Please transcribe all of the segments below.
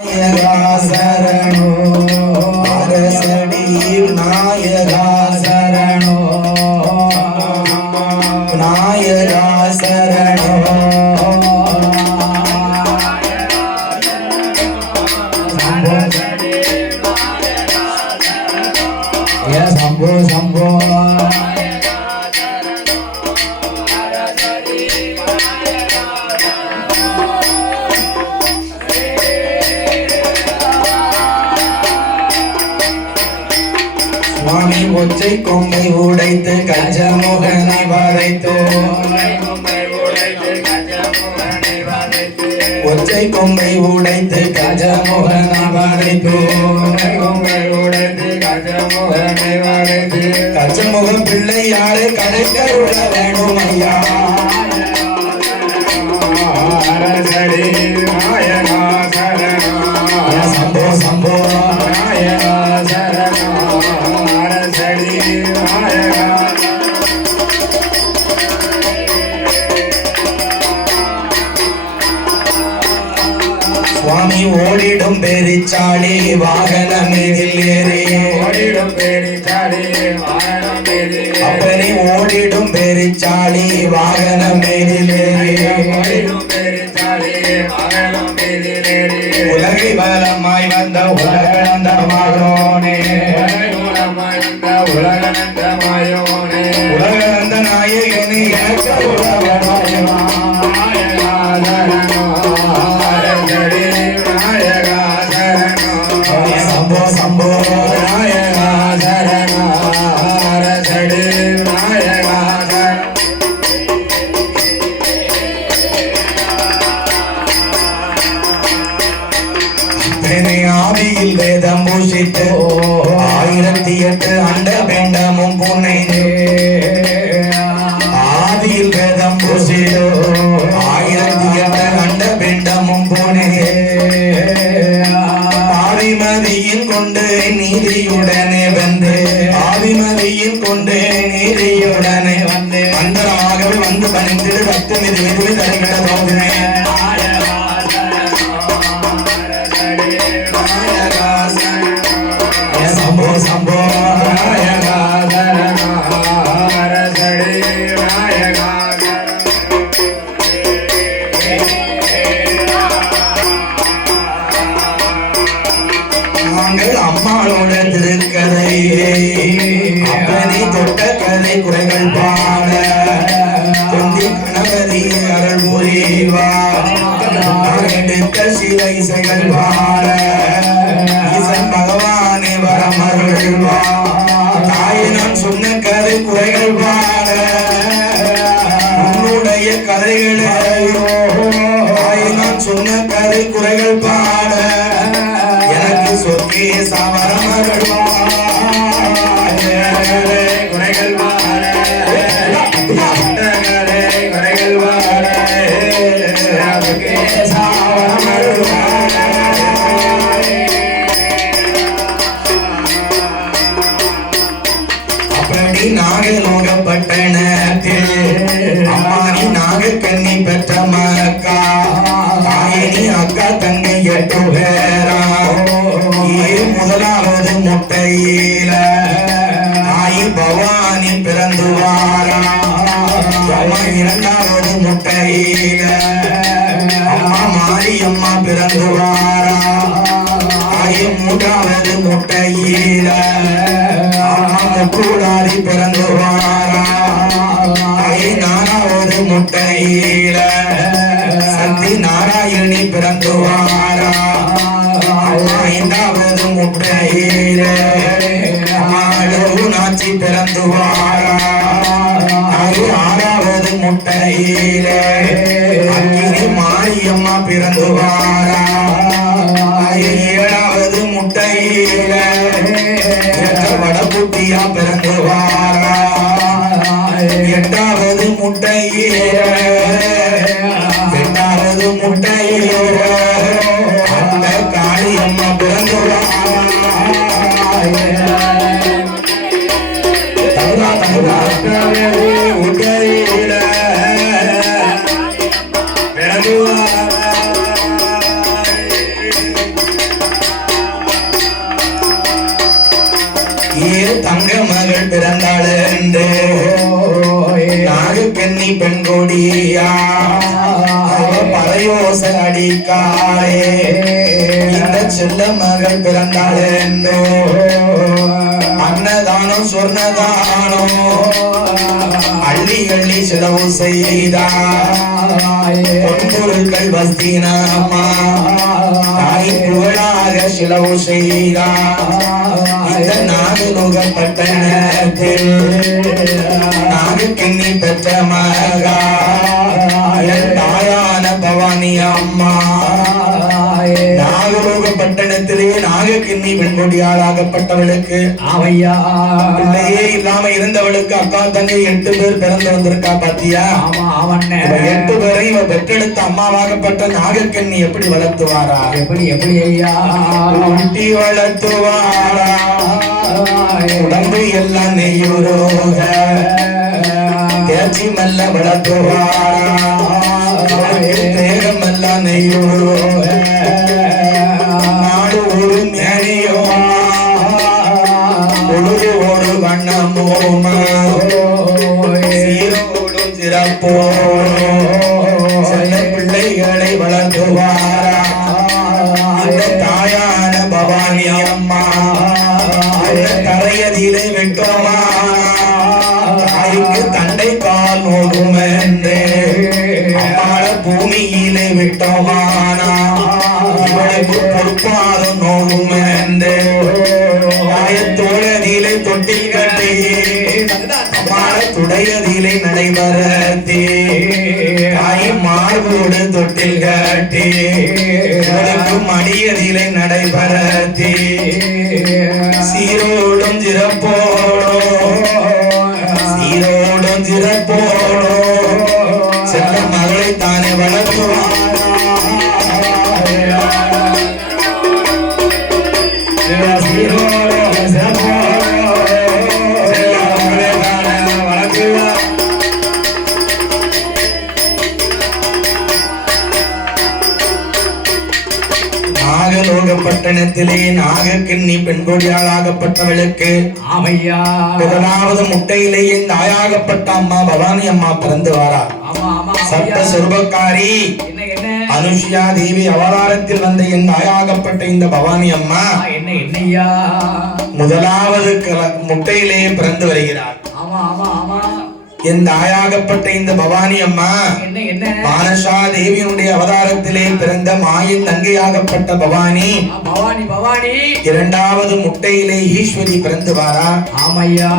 சரணோ அரசடி நாயகா சரணோ நாயகா சரணோ சம்போ சம்போ சுவாமி ஒற்றை கொம்பை உடைத்து கஜமுகனை வதைத்து ஒற்றை கொம்பை உடைத்து கஜமுகனை வதைத்து கஜமுக பிள்ளை யாரை கடைக்க விட வேணும் ஐயா அரசடி நாயகா சரணோ சம்போ சம்போ நாயகா சரணோ அரசடி நாயகா சுவாமி ஓடிடும் பெரிச்சாளி வாகனம் மீதில் ஏறி ஓடிடும் பெரிச்சாளி அப்பனி ஓடிடும் பெரிச்சாளி வாகனம் மீதில் ஏறி உலகை வலமாய் வந்த உலகநந்த மாயோனே உலகநந்த நாயகனே சம்போ சம்போ நாயகா சரணோ அரசடி நாயகா ஆவியில் வேதம் பூஷித்து 1008 அண்ட பெண்டமும் புனைந்து ஆவியில் வேதம் பூஷித்து 1008 அண்ட பெண்டமும் புனைந்து ஆவிமதியில் கொண்டு நீதியுடனே வந்து ஆவிமதியில் கொண்டு நீதியுடனே வந்து அந்தரமாகவே வந்து பணிந்து பத்து மீது விரும்பி தருகிற தோன்றினே சம்போ சம்போ நாயகா சரணோ அரசடி நாயகா நாங்கள் அம்மாளோட திருக்கதை அப்பனி தொட்ட கதை குறைகள் பாட தொந்தி கணபதி அருள் புரிவா எடுத்த சிலை இசைகள் பாட ஈசன் பகவானே வரமருள்வா தாயை நான் சொன்ன கதை குறைகள் பாட உன்னுடைய கதைகளை தாயை நான் சொன்ன கதை குறைகள் பாட எனக்கு சொற்கே சவரமருள்வா குறைகள் பாட குறைகள் பாட நாகலோகப்பட்டணத்தில் அம்மானி நாகக்கண்ணி பெற்ற மக்கா தாயினி அக்கா தங்கை 8 பேரா முதலாவது முட்டையில தாயி பவானி பிறந்து வாரா இரண்டாவது முட்டையில அம்மா மாரியம்மா பிறந்து வாரா தாயி மூன்றாவது முட்டையில முக்கூடாரி பிறந்து வாரா தாயி 4வது முட்டையில சக்தி நாராயணி பிறந்து வாரா 5வது முட்டையில நாச்சி பிறந்து வாரா தாயி 6வது முட்டையில அக்கினி மாரியம்மா பிறந்து வாரா தாயி 7வது முட்டையில வடபுட்டியா பிறந்து வாரா 8வது முட்டையில 8வது முட்டையில தங்க மகள் பிறந்தாள் என்று நாகக்கன்னி பெண் கொடியா பறையோச அடிக்காரே இந்த செல்ல மகள் பிறந்தாள் என்று அன்னதானம் சொர்ணதானம் அள்ளி அள்ளி செலவு செய்தாய் பொன்பொருட்கள் வஸ்தினாமா தாய் புகழாக செலவு செய்தாய் இந்த நாகலோக பட்டணத்தில் நாகக்கன்னி பெற்ற மகா தாயான பவானி அம்மா நாகலோக பட்டணத்திலே நாகக்கன்னி பெண்கொடியாளாகப்பட்டவளுக்கு ஆமையா பிள்ளையே இல்லாம இருந்தவளுக்கு அக்கா தங்கை 8 பேர் பிறந்து வந்திருக்கா பாத்தியா? ஆமா அவண்ணே 8 பேரை இவ பெற்றெடுத்த அம்மாவாகப்பட்ட நாகக்கன்னி எப்படி வளர்த்துவாரா? எப்படி ஐயா ஊட்டி வளர்த்துவாரா? உடம்பு எல்லாம் நெய்யுரோக தேர்ச்சி மெல்ல வளர்த்துவாரா? தேகம் எல்லாம் நெய்யுரோக நாடு ஒரு மேனியோ பொழுது ஒரு வண்ணமோமா சீரோடும் சிறப்போடும் சில பிள்ளைகளை வளர்த்துவாரா? இந்த தாயான பவானி அம்மா கரையதிலே விட்டோமா தாய்க்கு தண்டை கால் நோடும் என்று அம்மாள பூமியிலே விட்டோமானா இவளுக்கு பொறுப்பாரும் நோடும் என்று தாயத்தோழதிலே தொட்டில் கட்டி அம்மாள துடையதிலே நடைபெறத்தே தாய் மார்போடு தொட்டில் கட்டி இவளுக்கு மடியதிலே நடைபெறத்தே சீரோடும் சிறப்போடும் சீரோடும் சிறப்போடும் செல்ல மகளை தானே வளர்த்துவார் சீரோடும் சிறப்போடும் செல்ல மகளை தானே வளர்த்துவார். நாகலோக பட்டணத்திலே நாகக்கன்னி பெண்கொடியாளாகப்பட்டவளுக்கு ஆமையா முதலாவது முட்டையிலேயே தாயாகப்பட்ட அம்மா பவானி அம்மா பிறந்து வாரா. சட்ட சொருபக்காரி அனுஷியா தேவி அவதாரத்தில் வந்த என் தாயாகப்பட்ட இந்த பவானி அம்மா என்னையா முதலாவது முட்டையிலேயே பிறந்து வருகிறார். என் தாயாகப்பட்ட இந்த பவானி அம்மா மானசா தேவியினுடைய அவதாரத்திலே பிறந்த மாயின் தங்கையாகப்பட்ட பவானி இரண்டாவது முட்டையிலே ஈஸ்வரி பிறந்து வாரா. ஆமையா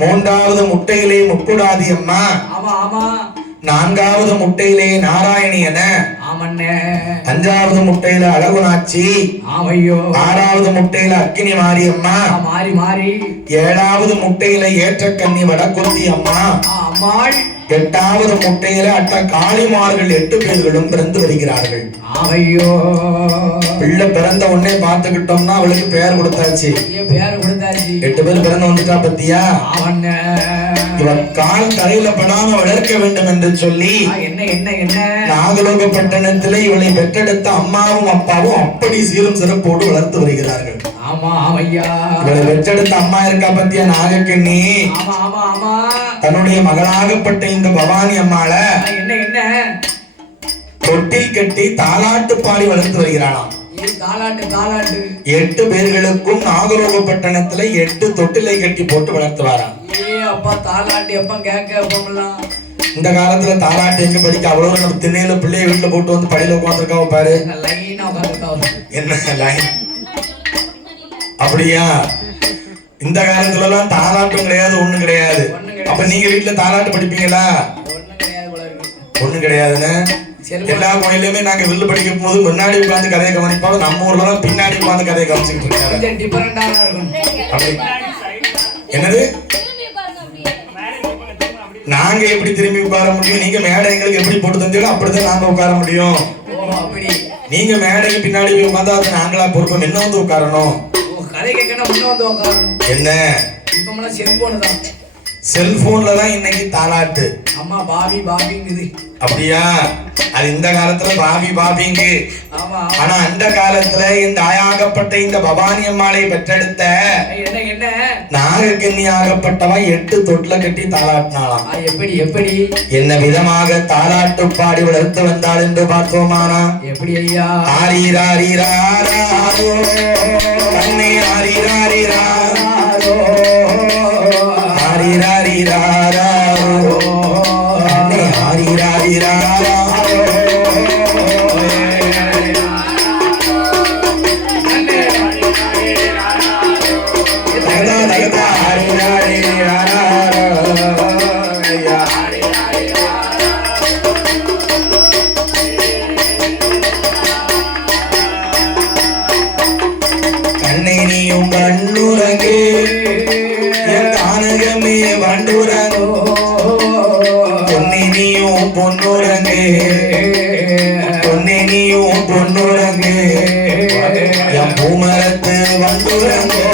மூன்றாவது முட்டையிலே முக்குடாதி அம்மா. நான்காவது முட்டையிலே நாராயணி என. அஞ்சாவது முட்டையில அழகுநாச்சி. ஆறாவது முட்டையில அக்கினி மாரியம்மா. ஏழாவது முட்டையில ஏற்றக்கன்னி வடக்குத்தி அம்மா. எட்டாவது முட்டையில அட்ட காளிமார்கள் 8 பேர்களும் பிறந்து வருகிறார்கள். பிள்ளை பிறந்த உடனே பார்த்துக்கிட்டோம்னா அவளுக்கு பெயர் கொடுத்தாச்சு. 8 பேர் பிறந்து வந்துட்டா பத்தியா? இவன் கால் தரையில படாம வளர்க்க வேண்டும் என்று சொல்லி நாகலோக பட்டணத்திலே இவளை பெற்றெடுத்த அம்மாவும் அப்பாவும் அப்படி சீரும் சிறப்போடு வளர்த்து வருகிறார்கள். இவளை பெற்றெடுத்த அம்மா இருக்கா பத்தியா நாகக்கன்னி, தன்னுடைய மகளாகப்பட்ட இந்த பவானி அம்மாள தொட்டில் கட்டி தாலாட்டு பாடி வளர்த்து வருகிறாளாம். 8 பேர்களுக்கும் நாகலோக பட்டணத்துல 8 தொட்டிலை கட்டி போட்டு வளர்த்து வரான். இந்த காலத்துல தாலாட்டு எங்க படிக்க அவ்வளவு நம்ம திண்ணையில பிள்ளைய வீட்டுல போட்டு வந்து படியில உட்காந்துருக்காவ பாரு. என்ன லைன் அப்படியா? இந்த காலத்துல எல்லாம் தாலாட்டும் கிடையாது, ஒண்ணும் கிடையாது. அப்ப நீங்க வீட்டுல தாலாட்டு படிப்பீங்களா? ஒண்ணும் கிடையாதுன்னு. எல்லா கோயிலுமே நாங்க வில்லு படிக்கும் போது முன்னாடி உட்கார்ந்து கதையை கவனிப்பாங்க. நம்ம ஊர்ல தான் பின்னாடி உட்கார்ந்து கதையை கவனிச்சுட்டு இருக்காங்க. என்னது? நாங்க எப்படி திரும்பி உட்கார முடியும்? நீங்க மேடை எங்களுக்கு எப்படி போட்டு தந்தீங்களோ அப்படிதான் நாங்க உட்கார முடியும். நீங்க மேடைக்கு பின்னாடி போய் உட்கார்ந்தா அது நாங்களா பொறுப்போம். என்ன வந்து உட்காரணும்? என்ன செல்போன்ல தான் இன்னைக்கு தாலாட்டு. அம்மா பாபி பாபிங்குது. அப்படியா? அது இந்த காலத்துல பாபி பாபிங்கு. ஆமா. ஆனா அந்த காலத்துல இந்த ஆயாகப்பட்ட இந்த பவானி அம்மாளை பெற்றெடுத்த என்ன என்ன நாகக்கன்னி ஆகப்பட்டவ 8 தொட்டில கட்டி தாளாட்டினாளாம். எப்படி எப்படி என்ன விதமாக தாளாட்டு பாடி வளர்த்து வந்தாள் என்று பார்த்தோமானா? எப்படி ஐயா? ஆரிராரிராரோ கண்ணே ஆரிராரிராரோ ஆரிராரிராரோ கண்ணே ஆரிராரிராரோ கண்ணேனியும் கண்ணுறங்கே தானகமே வண்டுறங்கோ பொன்னினியும் பொன்னுறங்கே பொன்னினியும் பொன்னுறங்கே என் பூமரத்து வண்டுறங்கோ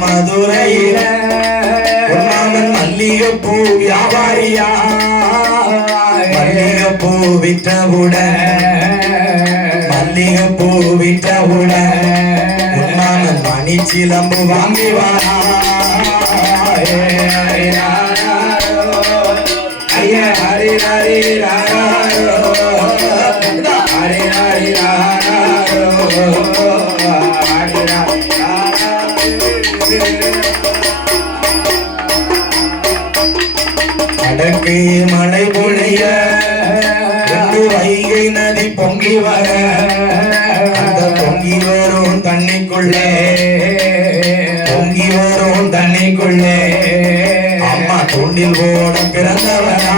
மதுரையில மல்லிகைப்பூ வியாபாரியா மல்லிகைப்பூ விற்றவுடன் மல்லிகைப்பூ விற்றவுடன் உன்மாமன் மணி சிலம்பு வாங்கி வாரா ஐயா ஹரி ஹரி ஹரி ஹரி அடக்கே மழை பொழிய வைகை நதி பொங்கி வர அந்த பொங்கி வரும் தண்ணிக்குள்ளே பொங்கி வரும் தண்ணிக்குள்ளே அம்மா தூண்டில் போட பிறந்தவனா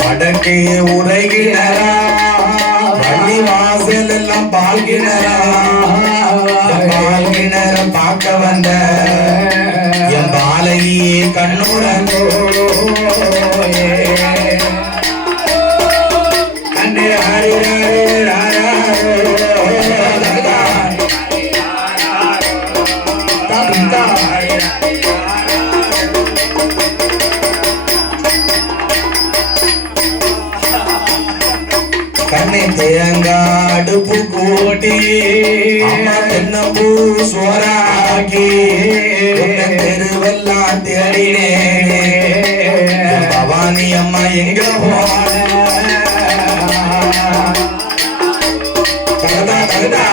வடக்கே உரைகிணரா வள்ளி வாசல் எல்லாம் பால்கிணரா பால்கிணற பார்க்க வந்த என் பாலகியே கண்ணுறங்கோ கண்ணே ஹரி கண்ணை தேங்காய் அடுப்பு கூட்டி அம்மா தென்னம்பூ சோறாக்கி தெருவெல்லாம் தேடினேனே பவானி அம்மா எங்க போன கருதா கருதா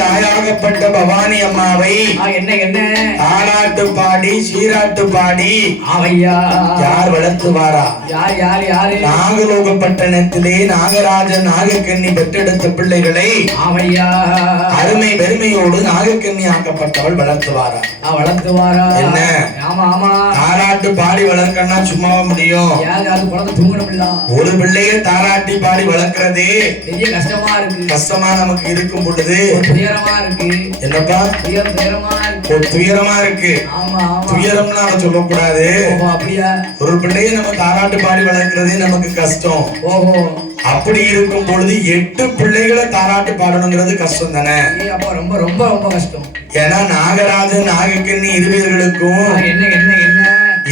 தாயாகப்பட்ட பவானி அம்மாவை என்ன என்ன தாலாட்டு பாடி சீராட்டு பாடி ஆவையா யார் வளர்த்துவாரா? யார் யார் யாரு? நாகலோக பட்டணத்திலே நாகராஜன் நாகக்கன்னி பெற்றெடுத்த பிள்ளைகளை ஆவையா அருமை பெருமையோடு நாகக்கன்னி ஆக்கப்பட்டவள் வளர்த்துவாரா? வளர்த்துவாரா? என்ன? ஆமா ஆமா. தாலாட்டு பாடி வளர்க்கணும்னா சும்மாவா முடியும்? குழந்தை தூங்கணும் இல்ல. ஒரு பிள்ளைய தாலாட்டி பாடி வளர்க்கிறதே பெரிய கஷ்டமா இருக்கு. கஷ்டமா நமக்கு இருக்கும் பொழுது துயரமா இருக்கு. என்னப்பா துயரமா இருக்கு. துயரமா இருக்கு. ஆமா துயரம்னா அவன் சொல்லக்கூடாது. அப்படியா? ஒரு பிள்ளைய நம்ம தாலாட்டு பாடி வளர்க்கிறதே நமக்கு கஷ்டம். ஓஹோ. அப்படி இருக்கும் பொழுது 8 பிள்ளைகளை தாலாட்டு பாடணுங்கிறது கஷ்டம் தானே? அப்ப ரொம்ப ரொம்ப ரொம்ப கஷ்டம். ஏன்னா நாகராஜன் நாகக்கன்னி இருவர்களுக்கும் என்ன என்ன என்ன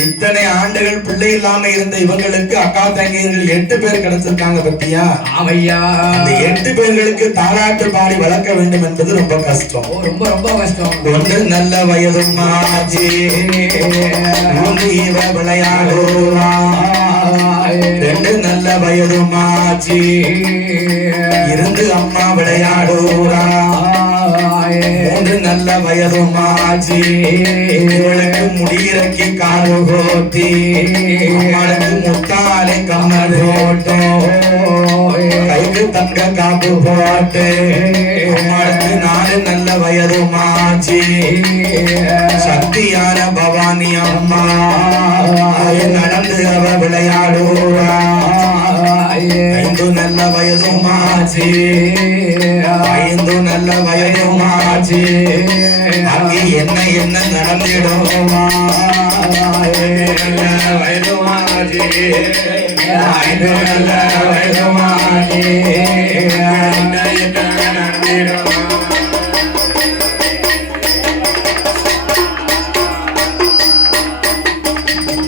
இத்தனை ஆண்டுகள் பிள்ளை இல்லாம இருந்த இவங்களுக்கு அக்கா தங்கையர்கள் 8 பேர் கிடைச்சிருக்காங்க பத்தியா? ஆமையா. அந்த 8 பேர்களுக்கு தாலாட்டு பாடி வளர்க்க வேண்டும் என்பது ரொம்ப கஷ்டம். ரொம்ப ரொம்ப கஷ்டம். ஒன்று நல்ல வயதும் ஆச்சு விளையாடுவா, 2 நல்ல வயதுமாச்சு இருந்து அம்மா விளையாடுறா 3 நல்ல வயதுமாச்சு இவளுக்கு முடியிறக்கி காது போத்தி அம்மாளுக்கு முத்தாலே கம்மல் போட்டோம் கைக்கு தங்க காப்பு போட்டு அம்மாளுக்கு 4 நல்ல வயதுமாச்சு சக்தியான பவானி அம்மா நடந்து அவ விளையாடுறா 5 நல்ல வயதுமாச்சு 5 நல்ல வயதுமாச்சு அங்கே என்ன நடந்திடுமா வயதுமாச்சு 5 நல்ல வயதுமாச்சு என்ன நடந்திடுமா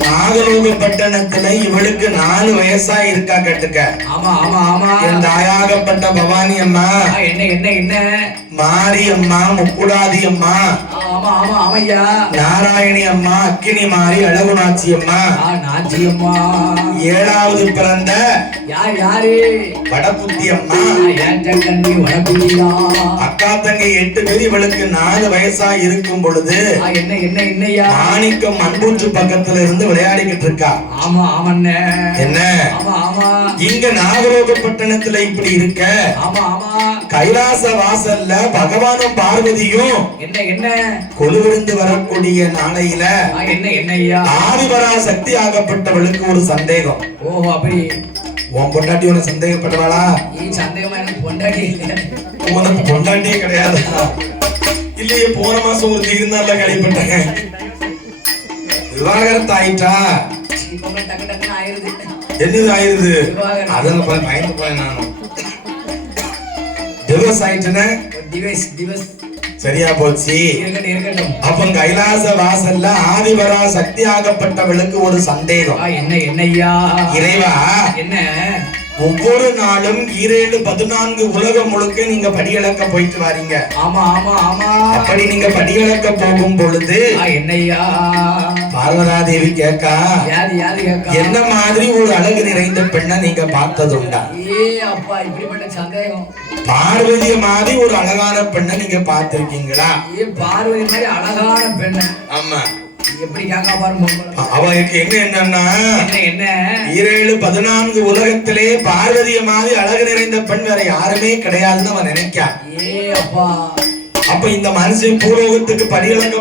நாகலோக பட்டணத்துல இவளுக்கு 4 வயசா இருக்கா கட்டுக்க. ஆமா ஆமா ஆமா. என் தாயாகப்பட்ட பவானி அம்மா என்ன மாரி அம்மா முக்குடாதி அம்மா ஆமா ஆமா ஆமையா நாராயணி அம்மா அக்கினி மாரி அழகுநாச்சி அம்மா நாச்சி அம்மா 7வது பிறந்த யாரு வடபுத்தி அம்மா கண்ணி வடபுத்தியா அக்கா தங்கை 8 பேர் இவளுக்கு 4 வயசா இருக்கும் பொழுது என்னையா மாணிக்கம் மண்பூற்று பக்கத்துல இருந்து விளையாடிக்கிட்டு இருக்கா. ஆமா ஆமாண்ணே என்ன ஆமா ஆமா இங்க நாகரோக பட்டணத்துல இப்படி இருக்க. ஆமா ஆமா கைலாச வாசல்ல பகவானும் பார்வதியும் என்ன கொலுவிருந்து வரக்கூடிய நாளையில என்னையா ஆதிபரா சக்தி ஆகப்பட்டவளுக்கு ஒரு சந்தேகம். ஓஹோ அப்படி உன் பொண்டாட்டி உன சந்தேகப்பட்டவாளா? சந்தேகமா எனக்கு பொண்டாட்டி இல்ல. உனக்கு பொண்டாட்டியே கிடையாது இல்லையே? போன மாசம் ஒரு தீர்ந்தால கழிப்பட்டாங்க. விவாகரத்து ஆயிட்டா? என்னது ஆயிருது? அதெல்லாம் பயந்து போய் நானும் டிவோர்ஸ் ஆயிட்டுன்னு சரியா போச்சு. அப்ப கைலாச வாசல்ல ஆதிபரா சக்தி ஆகப்பட்டவளுக்கு ஒரு சந்தேகம். என்னையா இறைவா என்ன ஒவ்வொரு நாளும் 7-14 உலகம் முழுக்க நீங்க படியளக்க போயிட்டு வாரீங்க. ஆமா ஆமா ஆமா. அப்படி நீங்க படியளக்க போகும் பொழுது என்னையா பார்வதாதேவி கேக்கா என்ன மாதிரி ஒரு அழகு நிறைந்த பெண்ணை நீங்க பார்த்ததுண்டா? அப்பா இப்படிப்பட்ட சந்தேகம். பார்வதி மாதிரி ஒரு அழகான பெண்ணை நீங்க பார்த்திருக்கீங்களா? பார்வதி மாதிரி அழகான பெண்ணு? ஆமா. எப்படி கேட்கா பாருங்க. அவளுக்கு என்னன்னா 7-14 உலகத்திலே பார்வதிய மாதிரி அழகு நிறைந்த பெண் வேற யாருமே கிடையாதுன்னு அவன் நினைக்கா. அப்பா அப்ப இந்த மனுஷன் பூலோகத்துக்கு படியளக்க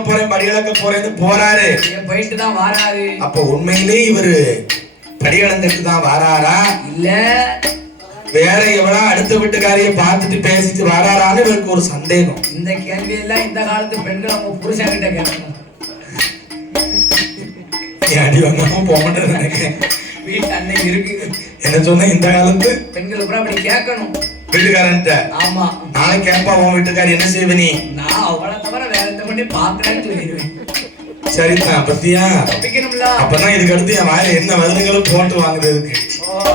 போறேன்னு போறாரு. போயிட்டு தான் வாராரு. அப்ப உண்மையிலே இவரு படியளந்துட்டு தான் வாராரா இல்ல வேற எவ்வளோ அடுத்த வீட்டுக்காரைய பார்த்துட்டு பேசிட்டு வாராரான்னு இவருக்கு ஒரு சந்தேகம். இந்த கேள்வி எல்லாம் இந்த காலத்து பெண்கள் அவங்க புருஷன் கிட்ட கேட்கணும். அடி வந்தாம போக நினைக்கிறேன். வீட்டு அன்னைக்கு இருக்கு என்ன சொன்ன இந்த காலத்து பெண்கள் அப்படி கேட்கணும் வீட்டுக்காரன்ட்ட. ஆமா நாளைக்கு கேட்பா உன் வீட்டுக்காரி என்ன செய்வ நீ? நான் அவளை தவிர வேற எந்த பண்ணி பாக்குறேன்னு சொல்லிடுவேன். சரிதான் பத்தியா? அப்பதான் இதுக்கு அடுத்து என் வாயில என்ன வருதுங்களும் போட்டு வாங்குறதுக்கு.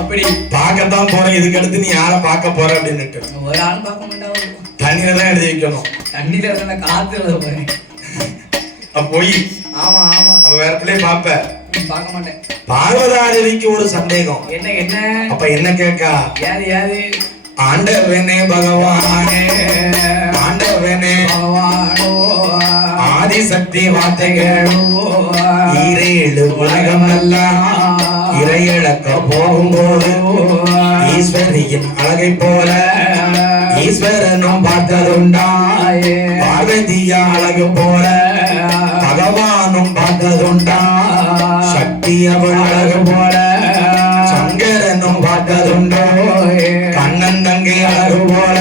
அப்படி பார்க்கத்தான் போறேன். இதுக்கு அடுத்து நீ யார பார்க்க போற அப்படின்னு ஒரு ஆள் பார்க்க மாட்டாங்க. தண்ணியில தான் எழுதி வைக்கணும். தண்ணியில இருந்தா காத்து எழுத போறேன். போய் ஆமா ஆமா. அப்ப வேற பிள்ளைய பாப்ப? பார்க்க மாட்டேன். பார்வதாதேவிக்கு ஒரு சந்தேகம். என்ன அப்ப என்ன கேட்கா? யாரு ஆண்டவனே பகவானே ஆண்டவனே பகவானோ ஆதிசக்தி வார்த்தைகளோ 7 உலகம் எல்லாம் இறையிழக்க போகும்போது ஈஸ்வரியின் அழகை போல ஈஸ்வரனும் பார்த்ததுண்டா? பார்வதியா அழகு போல பகவானும் பார்த்ததுண்டா? சக்தி அவள் அழகு போல சங்கரனும் பார்த்ததுண்டோ? கண்ணன் தங்கை அழகு போல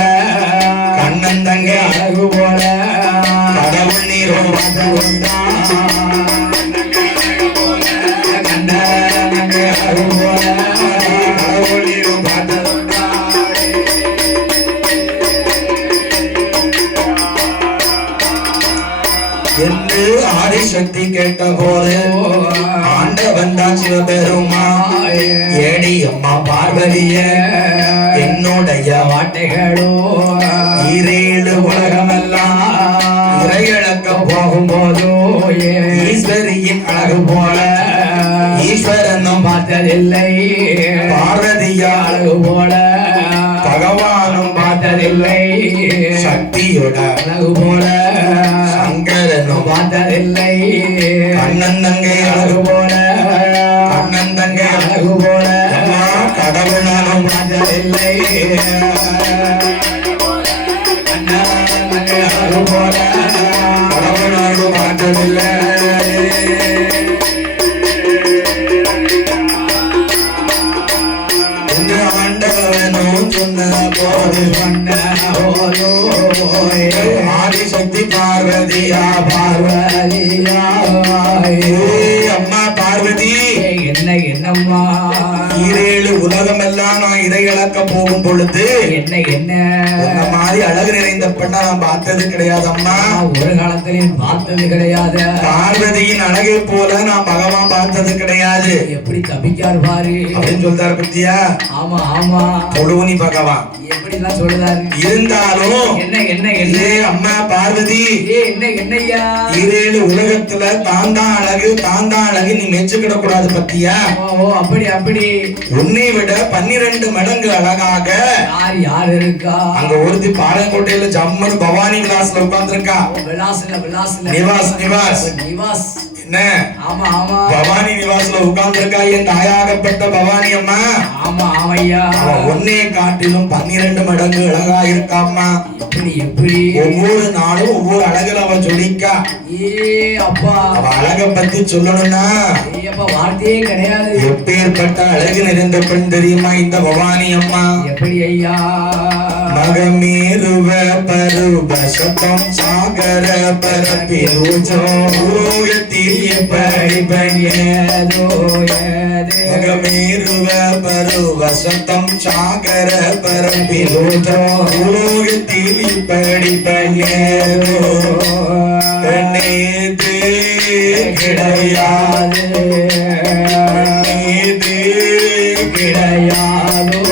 கண்ணன் தங்கை அழகு போல கடவுள் நீரும் பார்த்ததுண்டா? என்று ஆதிசக்தி கேட்ட போது ஆண்டவன் தான் சிவபெருமா ஏடி அம்மா பார்வதிய என்னுடைய வார்த்தைகளோ 7 உலகமெல்லாம் இறையிழக்க போகும்போதோ ஈஸ்வரியின் அழகு போல ஈஸ்வரனும் பார்த்த பார்த்ததில்லை பார்வதியா அழகு போல பகவானும் பார்த்ததில்லை சக்தியோட அழகு போல சங்கரனும் பார்த்ததில்லை கண்ணன் தங்கை அழகு போல கண்ணன் தங்கை அழகு போல கடவுளானும் பார்த்ததில்லை அழகு போல கடவுளானும் பார்த்ததில்லை ஆதிசக்தி பார்வதியா பார்வதியா அம்மா பார்வதி என்னம்மா ஈரேழு உலகமெல்லாம் நான் இதை இழக்க போகும் பொழுது என்ன இந்த மாதிரி அழகு நிறைந்த பெண்ணை நான் பார்த்தது கிடையாது அம்மா. ஒரு காலத்திலையும் பார்த்தது கிடையாது. பார்வதியின் அழகை போல நான் பகவான் பார்த்தது கிடையாது. எப்படி தப்பிக்கார் பாரு அப்படின்னு சொல்றாரு பத்தியா? ஆமா ஆமா தொழுவுனி பகவான் எப்படிலாம் சொல்லுதாரு. இருந்தாலும் என்ன அம்மா பார்வதி என்னய்யா ஈரேழு உலகத்துல தாந்தான் அழகு நீ மெச்சுக்கிட கூடாது பத்தியா? ஓ அப்படி உன்னை விட 12 மடங்கு அழகாக யார் இருக்கா? அங்க ஒருத்தி பாளையங்கோட்டையில ஜம்மன் பவானி விலாஸ்ல உட்கார்ந்து இருக்கா. நிவாஸ் என்ன? ஆமா ஆமா பவானி நிவாஸ்ல உட்கார்ந்து இருக்கா என் தாயாகப்பட்ட பவானி அம்மா. ஆமா ஆமையா ஒன்னே காட்டிலும் 12 மடங்கு அழகா இருக்காம்மா. எப்படி ஒவ்வொரு நாளும் ஒவ்வொரு அழகுல அவ ஜொலிக்கா. அப்பா அவ அழக பத்தி சொல்லணும்னா வார்த்தையே கிடையாது. எப்பேற்பட்ட அழகு நிறைந்த பெண் தெரியுமா இந்த பவானி அம்மா? எப்படி ஐயா? மகமேருவ பருவ சதம் சாகர பரப்பிலூஜோ மகமேருவ பருவ சதம் சாகர பரப்பிலூஜோ உலோகத்தில் இப்படி பண்ணேதோ கண்ணேது கிடையாது கிடையாதோ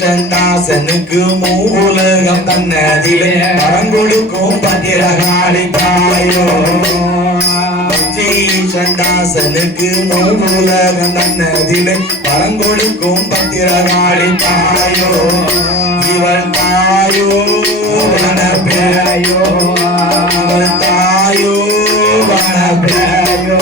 சந்தாசனுக்கு மூலகம் தன்னதிலே பரங்கொடுக்கும் பத்திரகாளி தாயோ. சந்தாசனுக்கு மூலகம் தன்னதிலே பரங்கொடுக்கும் பத்திரகாளி தாயோ. இவள் தாயோ வனப்பேயோ, இவள் தாயோ வனப்பேயோ.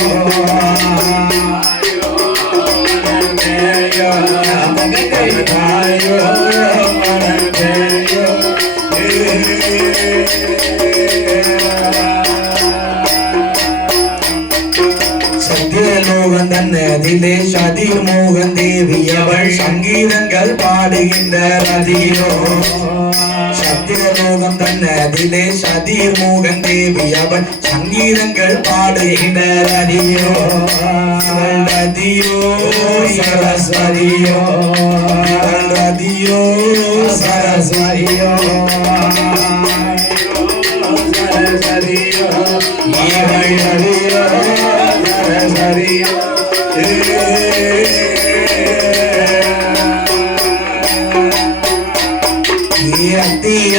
சத்தியலோகன் தன்னதிலே சதிர் மோகன் தேவி அவள் சங்கீதங்கள் பாடுகின்ற ரதியோ. சத்தியலோகம் தன்னதிலே சதிர் மோகன் தேவி அவள் சங்கீதங்கள் பாடுகின்ற ரதியோ. ரதியோ சரஸ்வதியோ, ரதியோ சரஸ்வதியோ சரஸ்வதியோ இவள் ரதியோ சரஸ்வதியோ.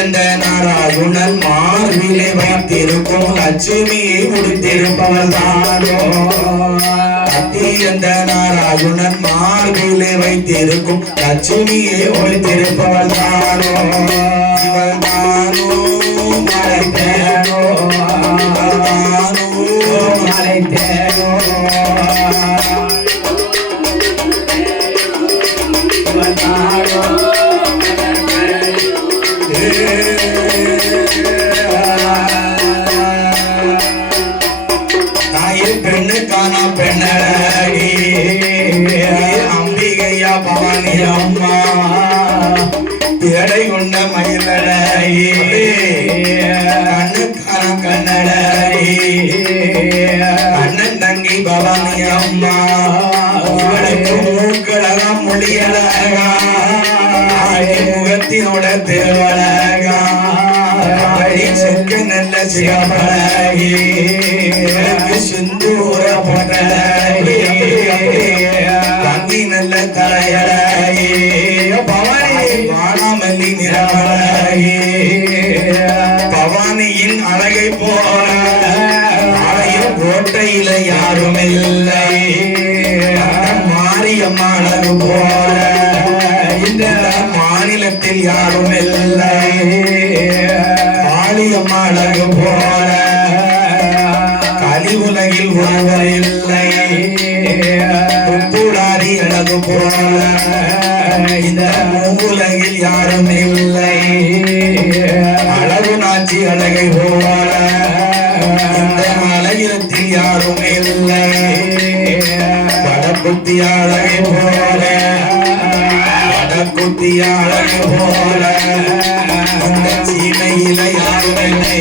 அந்த நாராயணன் மார்பிலே வைத்திருக்கும் லட்சுமியை உடுத்திருப்பவள் தானோ. அந்த நாராயணன் மார்பிலே வைத்திருக்கும் லட்சுமியை ஒழித்திருப்பவள் தானோ. இவள் தானோ மறைத்தேனோ, தானோ மறைத்தேனோ. பெண்ணுக்கான பெண்ணடி அம்பிகையா பவானி அம்மா எடை கொண்ட மயிலடி கண்ணுக்கான கண்ணடி அண்ணன் தங்கி பவானி அம்மா. இவளுக்கு மூக்கழகம் மொழியழகா முகத்தினோட திருவழகா செக்க நல்ல சிவபழகி சிந்தூர போட்டழகி நல்ல தலையழகே பவானி வாடாமல்லி நிறமழகே பவானியின் அழகை போல ஆலயம் கோட்டையில யாரும் இல்லை மாரியம்மா அழகு போல இந்த மாநிலத்தில் யாரும் இல்லை காளியம்மா அழகு போல கலி உலகில் ஒருவர் இல்லை துப்புடாரி அழகு போல இந்த உலகில் யாரும் இல்லை அழகு நாச்சி அழகை போல இந்த அழகிரத்தில் யாரும் இல்லை வடக்குத்தி அழகை போல வடக்குத்தி அழகை போல இந்த சீமையில யாரும் இல்லை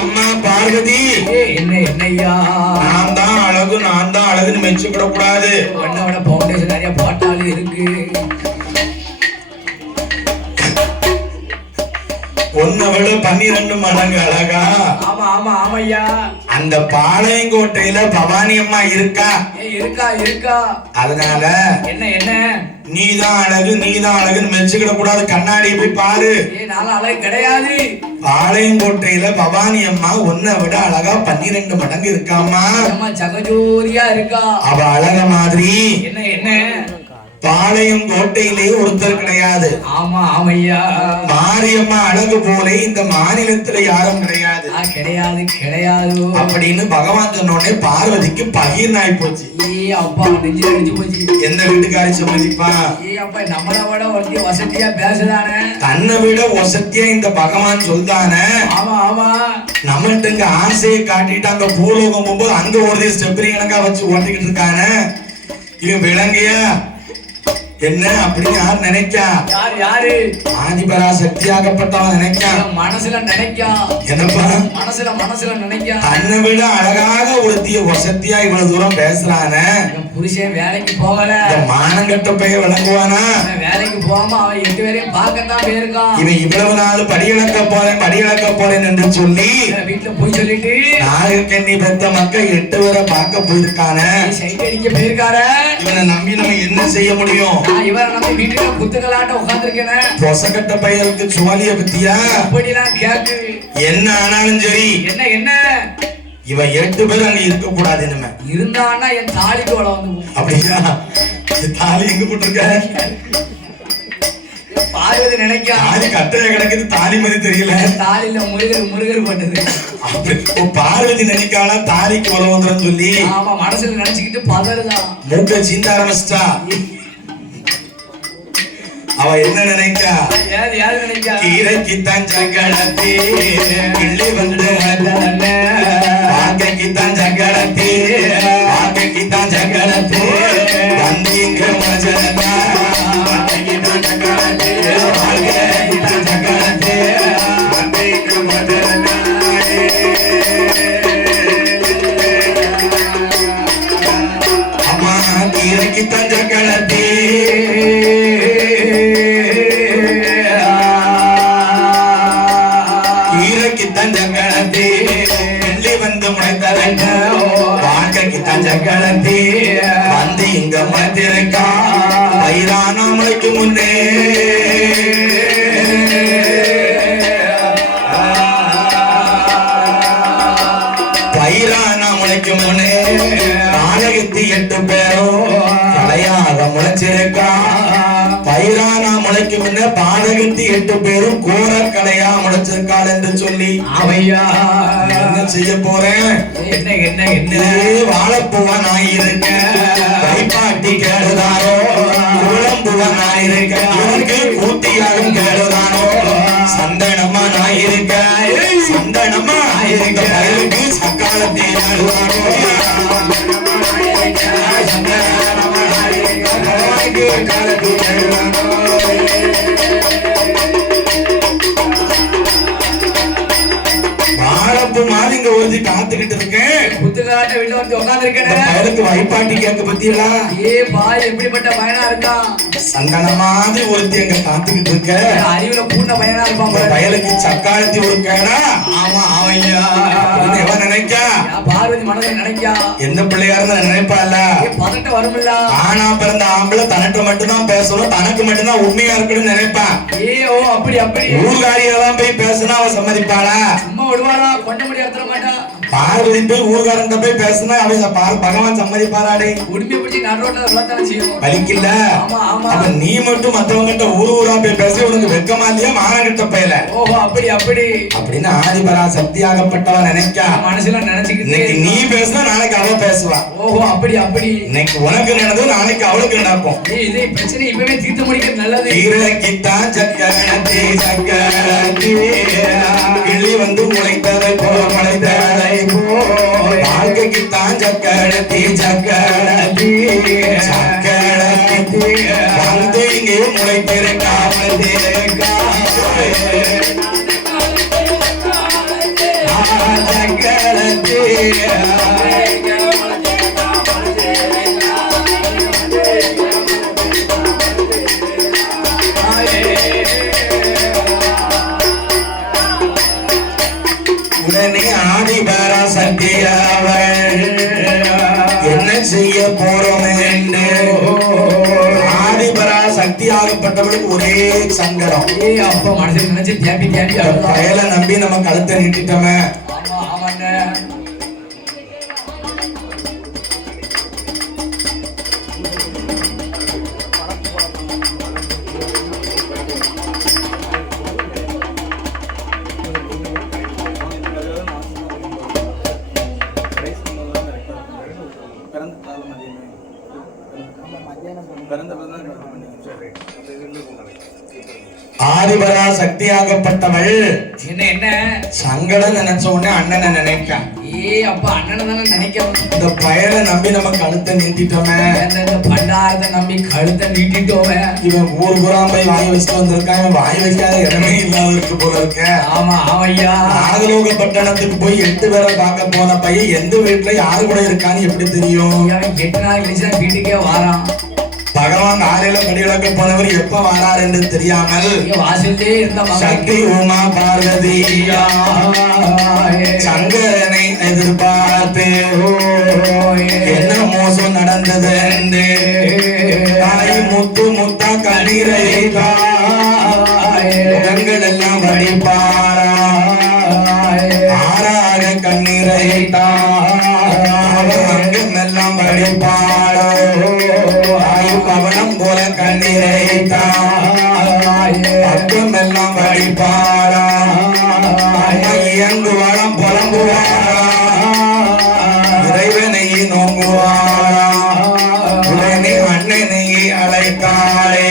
அம்மா பார்வதி என்ன என்னையா நான் தான் அழகுன்னு மெச்சுக்கிட கூடாது உன்னோட பவுண்டேஷன் நிறைய பாட்டாளி இருக்கு ஒன்ன விட 12 மடங்கு அழகா ஆமா ஆமா ஆமையா அந்த பாளையங்கோட்டையில பவானி அம்மா இருக்கா இருக்கா இருக்கா அதனால என்ன என்ன நீதான் அழகுன்னு மெச்சுக்கிட கூடாது கண்ணாடி போய் பாரு நானும் அழகு கிடையாது பாளையங்கோட்டையில பவானி அம்மா உன்னை விட அழகா 12 மடங்கு இருக்காமா ஜகஜோதியா இருக்கா அவ அழக மாதிரி என்ன என்ன பாளையம் கோட்டையிலே ஒருத்தர் கிடையாது ஆமா ஆமையா மாரியம்மா அழகு போல இந்த மாநிலத்துல யாரும் கிடையாது கிடையாது கிடையாது அப்படின்னு பகவான் சொன்னோடனே பார்வதிக்கு பகிர்னாய் போச்சு அப்பா நெஞ்சு அடிச்சு போச்சு எந்த வீட்டுக்காரி சம்மதிப்பா அப்பா நம்மளை விட ஒருத்தி வசதியா பேசுறானே தன்னை விட வசதியா இந்த பகவான் சொல்றானே ஆமா ஆமா நம்மள்ட்ட இங்க ஆசையை காட்டிட்டு அங்க பூலோகம் போகும்போது அங்க ஒரு ஸ்டெப்ரி கணக்கா வச்சு ஓட்டிக்கிட்டு இருக்கானே இவன் விளங்கியா என்ன அப்படின்னு யார் நினைக்கா யாரு ஆதிபரா சக்தியாகப்பட்டவன் நினைக்கா மனசுல நினைக்கா என்னப்பா மனசுல நினைக்கா தன்னை விட அழகாக ஒருத்திய வசதியா இவ்வளவு தூரம் பேசுறானே புருஷன் வேலைக்கு போகல மானங்கட்ட பைய விளங்குவானா வேலைக்கு போகாம அவன் 8 பேரையும் பார்க்கத்தான் போயிருக்கான் இவன் இவ்வளவு நாள் படியிழக்க போறேன் என்று சொல்லி வீட்டுல போய் சொல்லிட்டு நாகக்கண்ணி பெத்த மக்கள் 8 பேரை பார்க்க போயிருக்கானே சைட் அடிக்க போயிருக்காரு இவனை நம்பி நம்ம என்ன செய்ய முடியும் இவரை நம்பி வீட்டுல குத்துக்கலாட்ட உட்கார்ந்துருக்கேன் பொசக்கட்ட பையனுக்கு சுவாலிய பத்தியா அப்படிலாம் கேக்கு என்ன ஆனாலும் சரி என்ன என்ன இவன் 8 பேர் அங்க இருக்க கூடாது நம்ம இருந்தான்னா என் தாலிக்கு வள வந்து அப்படியா தாலி எங்க போட்டிருக்க பார்வதி நினைக்கா தாலி கட்டைய கிடக்குது தாலி மாதிரி தெரியல தாலில முருகர் பண்ணது பார்வதி நினைக்காளா தாலிக்கு வள வந்துடும் சொல்லி ஆமா மனசுல நினைச்சுக்கிட்டு பதறுதான் மூக்க சீந்த ஆரம்பிச்சிட்டா அவ என்ன நினைக்கா யாரு நினைக்கா கீரைக்குத்தான் சங்கடத்தே கிள்ளி வந்து வாக்கைக்குத்தான் சங்கடத்தே வாக்கைக்குத்தான் சங்கடத்தே வந்தீங்க மஜனதா வாக்கைக்குத்தான் சங்கடத்தே வாக்கைக்குத்தான் சங்கடத்தே வந்தீங்க மஜனதா அம்மா கீரைக்குத்தான் சங்கடத்தே ஜகலத்தி வந்து இங்க மத்திருக்கா வயிறானாமலைக்கு முன்னே பயிரானாமலைக்கு முன்னே நாடகத்தி 8 பேரும் தலையாக முளைச்சிருக்கா பயிரானா முளைக்கு முன்ன பாடகத்தி 8 பேரும் கோர கலையா முளைச்சிருக்காள் என்று சொல்லி அவையா என்ன செய்ய போறேன் என்ன என்ன என்ன வாழப்பூவா நான் இருக்க கைப்பாட்டி கேடுதாரோ குளம்புவா நான் இருக்க இவனுக்கு கூட்டியாரும் கேடுதானோ சந்தனமா நான் இருக்க சந்தனமா நான் இருக்க பயிருக்கு சக்காலத்தை வாழப்பு மாதிரி இங்க ஒரு காத்துக்கிட்டு இருக்கேன் குத்துக்காட்ட வீட்டுல வந்து உட்கார்ந்திருக்கேன். பயலுக்கு வைப்பாட்டி கேட்க பத்தியலா? ஏ பாய் எப்படிப்பட்ட பையனா இருக்கான்? சந்தன மாதிரி ஒருத்தி எங்க காத்துக்கிட்டு இருக்க. அறிவுல பூர்ண பையனா இருப்பான். பயலுக்கு சக்காலத்தி ஒரு கேடா. ஆமா ஆமையா. எவன் நினைக்கா? பார்வதி மனதை நினைக்கா. எந்த பிள்ளையா இருந்தா நினைப்பால? பதட்ட வரும்ல. ஆனா பிறந்த ஆம்பளை தனக்கு மட்டும்தான் பேசணும், தனக்கு மட்டும்தான் உண்மையா இருக்கணும்னு நினைப்பான். ஏ ஓ அப்படி அப்படி. ஊர்காரியெல்லாம் போய் பேசினா அவன் சம்மதிப்பாளா? சும்மா விடுவாளா? கொண்ட முடி எடுத்துட மாட்டா. பார்வதி போய் ஊர்காரன் போய் பேசினா அவன் பகவான் சம்மதிப்பாராடே? உண்மையை பிடிச்சி நடுரோட்ல விளத்தான செய்யும். வலிக்கல. ஆமா ஆமா. அப்ப நீ மட்டும் மத்தவங்கிட்ட ஊரா போய் பேசி உனக்கு வெக்கமா இல்லையா? மானங்கிட்ட பையல. ஓஹோ அப்படி அப்படி. அப்படின்னு ஆதிபரா சக்தியாகப்பட்டவன் நினைக்கா. மனசுல நினைச்சுக்கிட்டு நீ பேசினா நாளைக்கு அவ பேசுவா. ஓஹோ அப்படி அப்படி. இன்னைக்கு உனக்கு நடந்தது நாளைக்கு அவளுக்கு நடக்கும். இதே பிரச்சனை இப்பவே தீர்த்து முடிக்கிறது நல்லது. ஈரக்கித்தான் சக்கரத்தி சக்கரத்தி கிளி வந்து முளைத்ததை போல முளைத்ததை போல் வாழ்க்கைக்குத்தான் சக்கரத்தி சக்கரத்தி சக்கரத்தி வந்து இங்கே முளைத்திருக்காமல் சக்கரத்தி உடனே ஆதிபரா சக்தியவள் என்ன செய்ய போறோம் என்று ஆதிபரா சக்தியாகப்பட்டவளுக்கு ஒரே சங்கடம். அப்ப மனசுல நினைச்சு தேம்பி தேம்பி பயலை நம்பி நம்ம கழுத்தை நீட்டிட்டோமே. ஆமா ஆமாங்க. ஆதிபரா சக்தியாகப்பட்டவள் என்ன என்ன சங்கடம் நினைச்ச உடனே அண்ணனை நினைக்கா. அப்ப அண்ணனை தானே நினைக்கும். இந்த பயலை நம்பி நம்ம கழுத்தை நீட்டிட்டோமே. இந்த பண்டாரத்தை நம்பி கழுத்தை நீட்டிட்டோமே. இவன் ஊர் புறம் போய் வாய் வச்சுட்டு வந்திருக்கான். இவன் வாய் வைக்காத இடமே இல்லாத இருக்கு போல இருக்க. ஆமா ஆமையா. நாகலோக பட்டணத்துக்கு போய் 8 பேரை பார்க்க போன பையன் எந்த வீட்டுல யாரு கூட இருக்கான்னு எப்படி தெரியும்? 8 நாள் கழிச்சு வீட்டுக்கே வாரான். பகவான் ஆலையில படிவிளக்க போனவர் எப்ப வரார் என்று தெரியாமல் வாசல்லே இருந்த சக்தி உமா பார்வதி சங்கரனை எதிர்பார்த்து என்ன மோசம் நடந்தது என்று தாய் முத்து முத்தா கண்ணீரை முகங்கள் எல்லாம் வடிப்பாரா ஆறாக கண்ணீரை அங்கம் எல்லாம் வடிப்பாரோ பவனம் போல கண்ணீரை அக்கம் எல்லாம் வடிப்பாரா இயங்கு வளம் புலம்புவாரா இறைவனை நோங்குவாரா உடனே அண்ணனை அழைத்தாரே.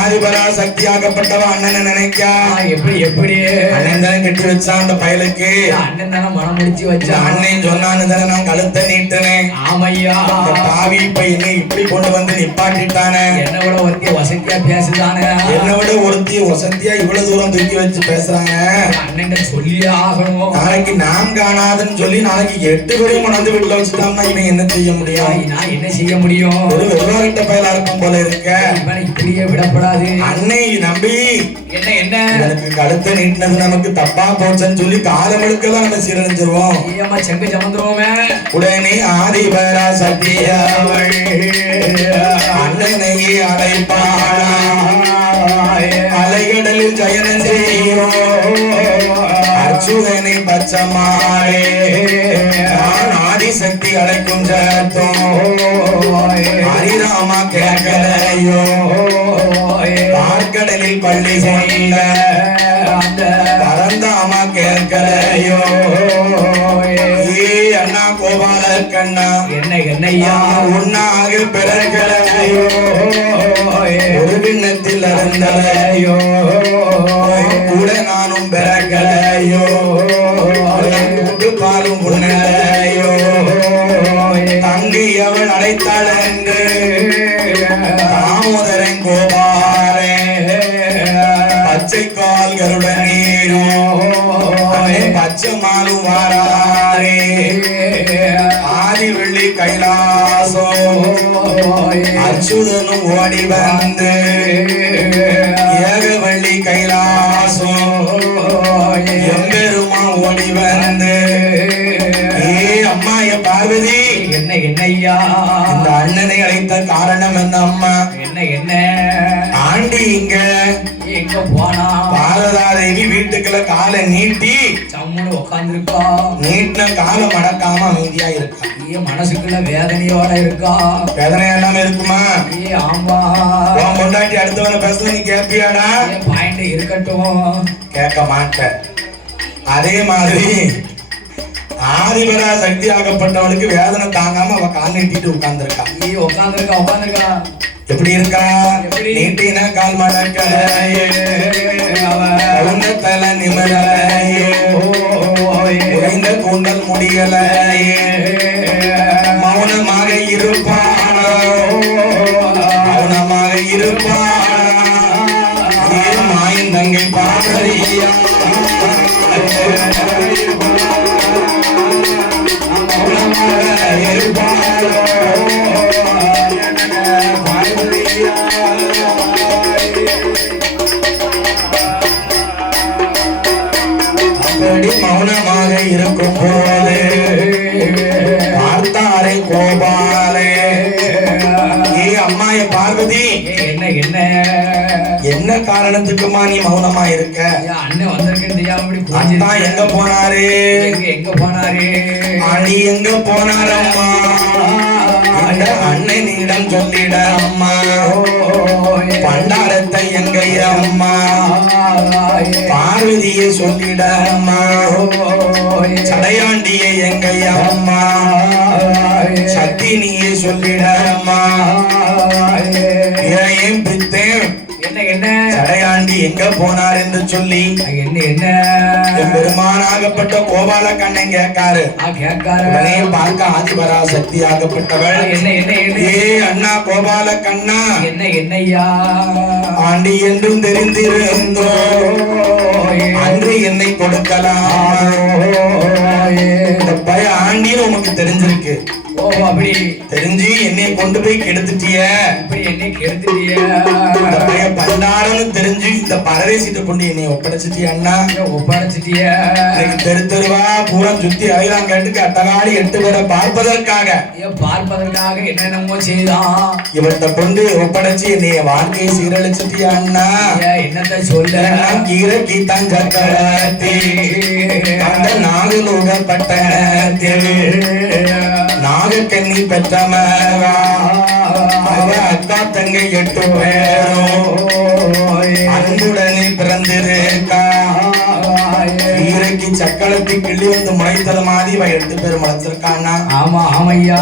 ஆதிபரா சக்தியாகப்பட்டவ அண்ணனை நினைக்கா. எப்படி எப்படி அண்ணன் தானே கட்டி வச்சான் அந்த பயலுக்கு. அண்ணன் தானே மனம் முடிச்சு வச்சா. அண்ணன் சொன்னான்னு தானே நான் கழுத்தை நீட்டினேன். ஆமையா. அந்த பாவி இப்ப என்னை இப்படி கொண்டு வந்து நிப்பாட்டிட்டானே. என்ன விட ஒருத்தி வசதியா பேசுதானே. என்ன விட ஒருத்தி வசதியா இவ்வளவு தூரம் தூக்கி வச்சு பேசுறாங்க. அண்ணன் சொல்லியே ஆகணும். நாளைக்கு நாம் காணாதுன்னு சொல்லி நாளைக்கு 8 பேரையும் கொண்டாந்து வீட்டுல வச்சுட்டோம்னா இவன் என்ன செய்ய முடியும்? நான் என்ன செய்ய முடியும்? ஒரு வெறுவாகிட்ட பயலா இருக்கும் போல இருக்க. இப்படியே விடப்படாது. அன்னை நம்பி என்ன என்ன எனக்கு கழுத்தை நீட்டினது நமக்கு தப்பா போச்சுன்னு சொல்லி காலமெடுக்கெல்லாம் நம்ம சீரழிஞ்சிருவோம். ஏமா செங்க சமந்துருவோமே. உடனே ஆதிபரா சக்தியவள் அண்ணனை அழைப்பாளா அலைகடலில் ஜயனம் செய்யோ அச்சுதனை பச்சமாரே ஆதிசக்தி அழைக்கும் ஜத்தோ ஹரிராமா கேட்கலையோ பார்க்கடலில் பள்ளி கொண்ட பரந்தாமா கேட்கலையோ அண்ணா கோபால கண்ணா என்ன என்னையா உன்னாக பிறக்கலையோ ஒரு கிண்ணத்தில் அறந்தலையோ கூட நானும் பிறக்கலையோ பாலும் உன்னலையோ தங்கி அவள் அழைத்தாள் என்று தாமோதரன் கோபாரே பச்சை கால்களுடன் நீரோ பச்சை மாலும் வாராரே ஆதி வெள்ளி கைலாசம் அச்சுதனும் ஓடி வந்து ஏகவள்ளி கைலாசம் எம்பெருமா ஓடி வந்து அம்மா பார்வதி என்ன என்னையா இந்த அண்ணனை அழைத்த காரணம் என்ன அம்மா என்ன ஆண்டி இங்க எங்க போனா பாரதாதேவி வீட்டுக்குள்ள காலை நீட்டி சம்முன்னு உட்காந்துருக்கா நீட்டின காலை மடக்காம அமைதியா இருக்கா மனசுக்குள்ள வேதனையோட இருக்கா வேதனை எல்லாம் இருக்குமா ஆமா உன் பொண்டாட்டி அடுத்தவன பேசுற நீ கேட்பியாடா பாயிண்ட் இருக்கட்டும் கேட்க மாட்ட அதே மாதிரி ஆதிபரா சக்தி ஆகப்பட்டவளுக்கு வேதனை தாங்காம அவ கால் நீட்டிட்டு உட்கார்ந்துருக்கா உட்காந்துருக்கா எப்படி இருக்கா நீட்டின கால் மடக்கலையே தலை நிமிரலையே உறைந்த கூந்தல் முடியலையே மௌனமாக இருப்பானா மௌனமாக இருப்பானா மாயின் தங்கை பாடறியா அப்படி மௌனமாக இருக்கும் போது பார்த்தாரே கோபாலே அம்மாய பார்வதி என்ன என்ன காரணத்துக்குமா நீ மௌனமா இருக்க அண்ணன் வந்திருக்கேன் அண்ணா எங்க போனாரு எங்க போனாரு அணி எங்க போனாரம்மா அண்ணனிடம் சொல்லிட அம்மா பண்டாரத்தை எங்க அம்மா பார்வதியை சொல்லிட அம்மா சடையாண்டியை எங்க அம்மா சத்தினியை சொல்லிட அம்மா ஏன் பித்தேன் என்ன சடையாண்டி எங்க போனார் என்று சொல்லி என்ன பெருமானாகப்பட்ட கோபால கண்ணன் கேட்காரு உடனே பார்க்க ஆதிபரா சக்தி ஆகப்பட்டவள் ஏ அண்ணா கோபால கண்ணா என்னையா ஆண்டி என்றும் தெரிந்திருந்தோ அன்று என்னை கொடுக்கலாம் இந்த பய ஆண்டின்னு உனக்கு தெரிஞ்சிருக்கு அப்படி தெரிஞ்சு என்னை கொண்டு போய் கெடுத்துட்டிய இந்த பைய பண்டாரன்னு தெரிஞ்சு இந்த பரதேசிட்ட கொண்டு என்னை ஒப்படைச்சிட்டிய அண்ணா ஒப்படைச்சிட்டிய எனக்கு தெரு தெருவா பூரா சுத்தி அலையலாம் கேட்டு அட்டகாடி 8 பேரை பார்ப்பதற்காக என்னென்னமோ செய்தான் இவர்கிட்ட கொண்டு ஒப்படைச்சு என்னைய வாழ்க்கையை சீரழிச்சிட்டிய அண்ணா என்னத்த சொல்ல கீரை கீத்தான் சக்கரத்தி அந்த நாகலோகப்பட்ட நாகக்கண்ணி பெற்ற மகா அக்கா தங்கை 8 பேரும் அன்புடனே பிறந்திருக்கா ஈரைக்கு சக்களத்தி கிள்ளி வந்து முளைத்தது மாதிரி இவ 8 பேர் முளைச்சிருக்கான்னா ஆமா ஆமையா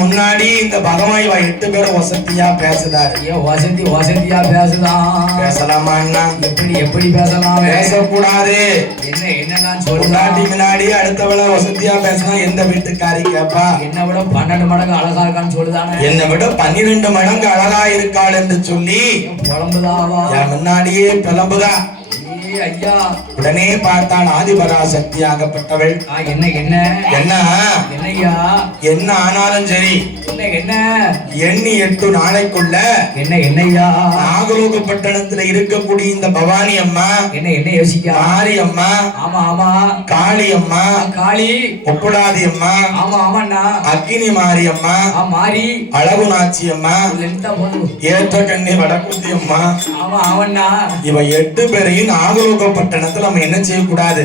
முன்னாடி இந்த பகவான் இவ 8 பேரும் வசதியா பேசுதாரு வசதியா பேசுதான் பேசலாமா அண்ணா எப்படி பேசலாம் பேசக்கூடாது என்ன சொல்லாட்டி முன்னாடி அடுத்தவள வசதியா பேசினா எந்த வீட்டுக்காரி கேப்பா என்ன விட 12 மடங்கு அழகா இருக்கான்னு சொல்லுதானே என்னை விட 12 மடங்கு அழகா இருக்காள் என்று சொல்லி புலம்புதாவா முன்னாடியே புலம்புதா ஐயா உடனே பார்த்தால் ஆதிபரா சக்தி ஆகப்பட்டவள் என்னையா என்ன ஆனாலும் சரி என்ன எண்ணி 8 நாளைக்குள்ள என்னையா நாகலோகப்பட்டணத்துல இருக்கக்கூடிய இந்த பவானி அம்மா என்ன யோசிக்க மாரி அம்மா ஆமா காளி அம்மா காளி ஒப்புடாதி அம்மா ஆமாண்ணா அக்கினி மாரி அம்மா மாரி அழகுநாச்சி அம்மா ஏற்ற கண்ணி வடக்குத்தி அம்மா ஆமாண்ணா இவ 8 பேரையும் நாகலோகப்பட்டணத்துல நம்ம என்ன செய்யக்கூடாது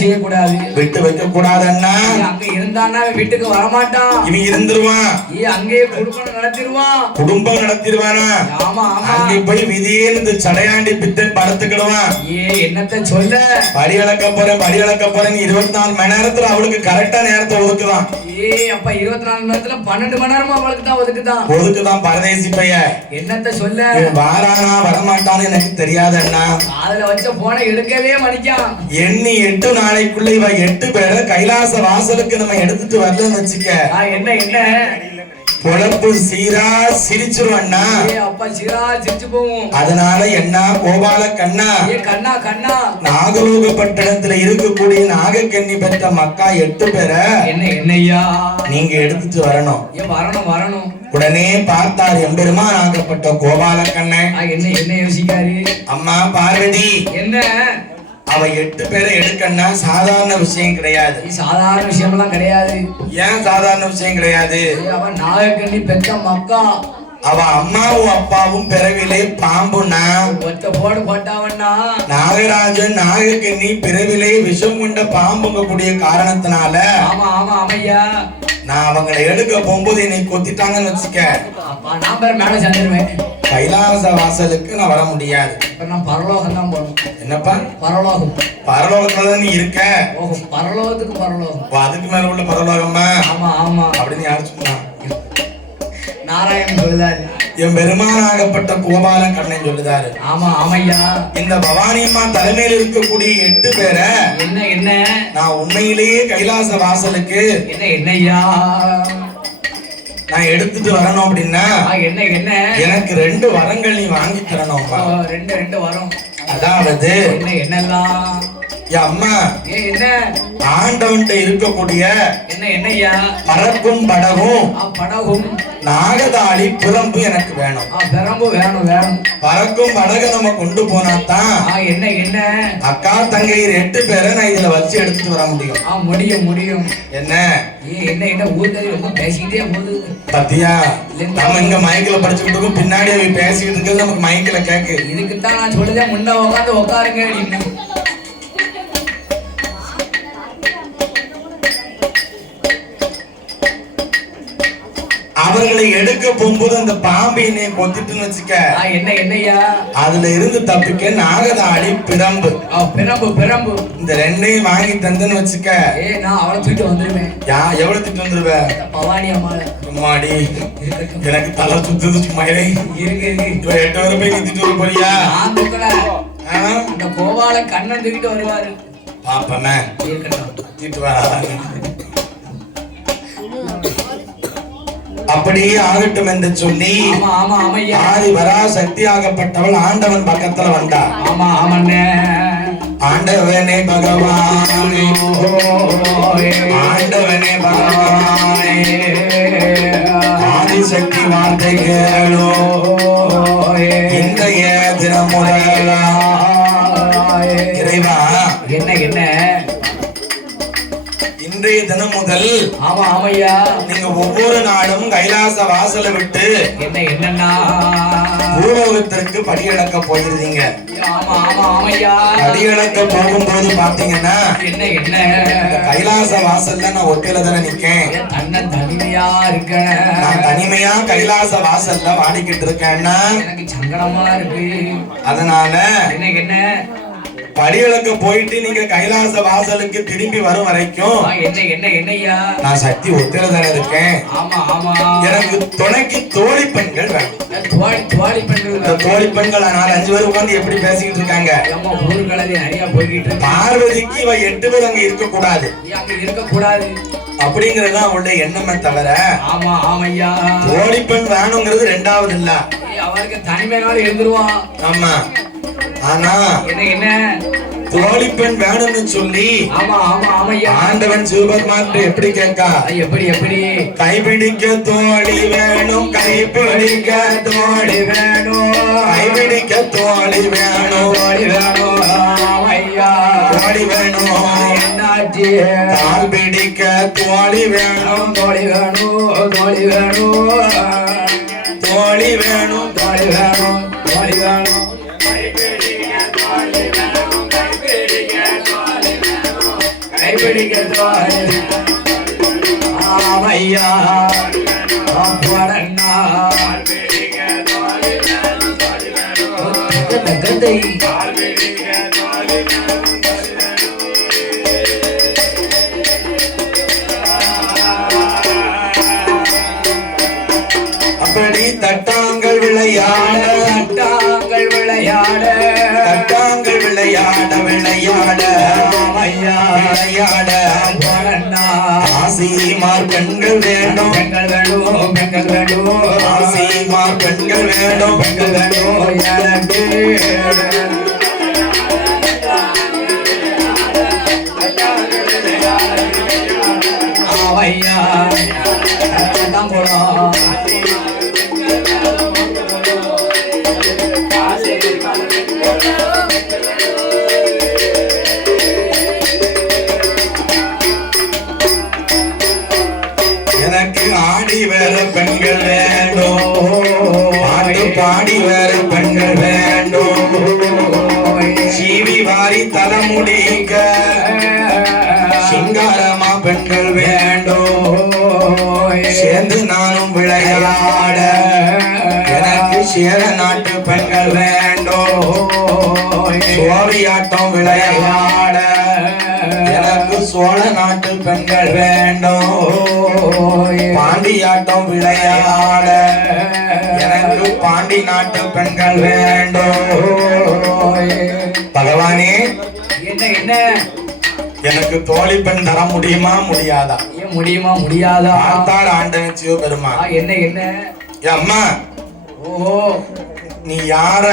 செய்யக்கூடாது விட்டு வைக்க கூடாதுன்னா அங்க இருந்தான்னா வீட்டுக்கு வரமாட்டான் இவன் இருந்துருவான் அங்கேயே குடும்பம் நடத்திடுவானா அங்கே போய் விதியே சடையாண்டி பித்தன் படுத்துக்கிடுவான் என்னத்த சொல்ல படி அளக்க போறேன் 24 மணி நேரத்துல அவளுக்கு கரெக்டா நேரத்தை ஒதுக்குதான் அப்ப 24 மணி நேரத்துல 12 மணி நேரமா அவளுக்கு தான் ஒதுக்குதான் பரதேசி பைய என்னத்த சொல்ல வாரானா வரமாட்டான்னு எனக்கு தெரியாதண்ணா அதுல வச்ச போன எடுக்கவே மணிக்கான் எண்ணி 8 நாளைக்குள்ள இவ 8 பேரை கைலாச வாசலுக்கு நம்ம எடுத்துட்டு வரலன்னு வச்சுக்க என்ன பொழப்பு சீரா சிரிச்சிருவண்ணா. அப்பா சீரா சிரிச்சு போவோம். அதனால என்ன கோபால கண்ணா, கண்ணா கண்ணா, நாகலோக பட்டணத்துல இருக்கக்கூடிய நாகக்கன்னி பெற்ற மக்கா 8 பேரை என்னையா நீங்க எடுத்துட்டு வரணும். வரணும் வரணும். உடனே பார்த்தார் எம்பெருமான் ஆகப்பட்ட கோபால கண்ணன். என்ன யோசிக்காரு? அம்மா பார்வதி, என்ன அவ 8 பேரை எடுக்கன்னா சாதாரண விஷயம் கிடையாது. சாதாரண விஷயம்லாம் கிடையாது. ஏன் சாதாரண விஷயம் கிடையாது? அவன் நாகக்கண்ணி பெற்ற மக்கா. அவ அம்மாவும் அப்பாவும் பிறவிலே பாம்புனா ஒத்த போடு போட்டாவண்ணா. நாகராஜன் நாகக்கண்ணி பிறவிலே விஷம் கொண்ட பாம்புங்க கூடிய காரணத்தினால ஆமா ஆமா ஆமையா, நான் அவங்களை எடுக்க போகும்போது என்னை கொத்திட்டாங்கன்னு வச்சுக்க, நான் பேர் மேல சேர்ந்துருவேன். கைலாச வாசலுக்கு நான் வர முடியாது. நான் பரலோகம் தான் போகணும். என்னப்பா பரலோகம்? பரலோகத்துல நீ இருக்க. பரலோகத்துக்கு பரலோகம். அதுக்கு மேல உள்ள பரலோகமா? ஆமா ஆமா. அப்படின்னு யாரு சொன்னா? நாராயணன் சொல்லுதாரு. என் பெருமானாகப்பட்ட கோபால கண்ணன் சொல்லுதாரு. ஆமா ஆமையா. இந்த பவானி அம்மா தலைமையில் இருக்கக்கூடிய 8 பேரை என்ன நான் உண்மையிலேயே கைலாச வாசலுக்கு என்னையா நான் எடுத்துட்டு வரணும் அப்படின்னா என்ன எனக்கு 2 வரங்கள் நீ வாங்கி தரணும். ரெண்டு வரம். அதாவது என்னெல்லாம்? அம்மா, என்ன ஆண்டவன்ட்ட இருக்கக்கூடிய என்னையா பறக்கும் படகும் படகும் நாகதாளி பிரம்பு எனக்கு வேணும். பிரம்பு வேணும் வேணும். பறக்கும் படக நம்ம கொண்டு போனாதான் என்ன அக்கா தங்கையர் 8 பேரை நான் இதுல வச்சு எடுத்துட்டு வர முடியும். முடியும். என்ன என்ன ஊர்ல ரொம்ப பேசிக்கிட்டே போகுது பத்தியா? நம்ம இங்க மைக்கில படிச்சுக்கிட்டு இருக்கோம், பின்னாடி அவ பேசிக்கிட்டு இருக்கிறது நமக்கு மைக்கில கேக்கு. இதுக்குத்தான் நான் சொல்லுதேன், முன்ன உட்காந்து உட்காருங்க அப்படின்னு. அவர்களை எடுக்க போகும்போது அந்த பாம்பு என்னைய கொத்திட்டுன்னு வச்சுக்க, என்னையா அதுல இருந்து தப்பிக்க நாகதாளி பிரம்பு பிரம்பு இந்த 2ஐயும் வாங்கி தந்துன்னு வச்சுக்க, நான் அவளை தூக்கிட்டு வந்துருவேன். எவ்வளவு தூக்கிட்டு வந்துருவ? பவானி அம்மாள. சும்மாடி, எனக்கு தலை சுத்துது. சும்மா இருக்கு 8 பேரை போய் நிறுத்திட்டு வர போறியா? அந்த கோபால கண்ணன் தூக்கிட்டு வருவாரு. பாப்பமே தூக்கிட்டு வரா. அப்படியே ஆகட்டும் என்று சொல்லி ஆதி வரா சக்தியாகப்பட்டவள் ஆண்டவன் பக்கத்துல வந்தா. ஆண்டவனே பகவானே, ஆண்டவனே பகவானே, ஆதிசக்தி வார்த்தை கேளோ, இன்றைய தினம் முதலா இறைவா. என்ன இன்றைய தினம் முதல் ஆமையா நீங்க ஒவ்வொரு நாளும் கைலாச வாசலை விட்டு என்னன்னா பூலோகத்திற்கு படியளக்க போயிருந்தீங்க. ஆமையா படியளக்க போகும்போது பாத்தீங்கன்னா என்ன கைலாச வாசல்ல நான் ஒத்தையில தானே நிக்கேன். தனிமையா இருக்க, நான் தனிமையா கைலாச வாசல்ல வாடிக்கிட்டு இருக்கேன்னா எனக்கு சங்கடமா இருக்கு. அதனால என்ன படியளக்க போயிட்டு நீங்க கைலாச வாசலுக்கு திரும்பி வரும் வரைக்கும் என்னையா நான் சக்தி ஒத்தையில தானே இருக்கேன். எனக்கு துணைக்கு தோழி பெண்கள் வேணும். தோழி பெண்கள் 4-5 பேர் உட்கார்ந்து எப்படி பேசிக்கிட்டு இருக்காங்க. பார்வதிக்கு இவ 8 பேர் அங்க இருக்க கூடாது அப்படிங்கறதுதான் அவளுடைய எண்ணமே தவிர தோழி பெண் வேணுங்கிறது 2வது இல்ல. அவருக்கு தனிமையால இருந்துருவான். ஆமா, ஆனா என்ன தோழி பெண் வேணும்னு சொல்லி ஆண்டவன் சிவபெருமான் எப்படி கேட்கா? எப்படி கைபிடிக்க தோழி வேணும், கைபிடிக்க தோழி வேணும், கைபிடிக்க தோழி வேணும், தோழி வேணும், கால் பிடிக்க தோழி வேணும், தோழி வேணும், தோழி வேணும், தோழி வேணும், தோழி வேணும், தோழி வேணும், கைபிடிக்க தோழி ஆமையா அப்படன்னா கதை. அப்படி தட்டாங்கள் விளையாட, தட்டாங்கள் விளையாட, தட்டாங்கள் விளையாட, விளையாட விளையாட ஆசி ராசிமார் பெண்கள் வேண்டும், பெண்கள் வேண்டும், பெண்கள் வேண்டும், ராசிமார் பெண்கள் வேண்டும், பெண்கள் வேண்டும் எனக்கு. ஆவையா போலாம். எனக்கு ஆடி வேற பெண்கள் வேண்டும், பாட்டு பாடி வேற பெண்கள் வேண்டும், சீவி வாரி தலைமுடிக்க சிங்காரமா பெண்கள் வேண்டும், சேர்ந்து நானும் விளையாட எனக்கு சேர நாட்டு பெண்கள் வேண்டும், சோழியாட்டம் விளையாட எனக்கு சோழ நாட்டு பெண்கள் வேண்டும், பாண்டியாட்டம் விளையாட எனக்கு பாண்டி நாட்டு பெண்கள் வேண்டும். பகவானே, என்ன என்ன எனக்கு தோழி பெண் தர முடியுமா முடியாதா? ஏன் முடியுமா முடியாதா? ஆத்தார் ஆண்டவன் சிவபெருமா. என்ன என்ன அம்மா, ஓஹோ, நீ யார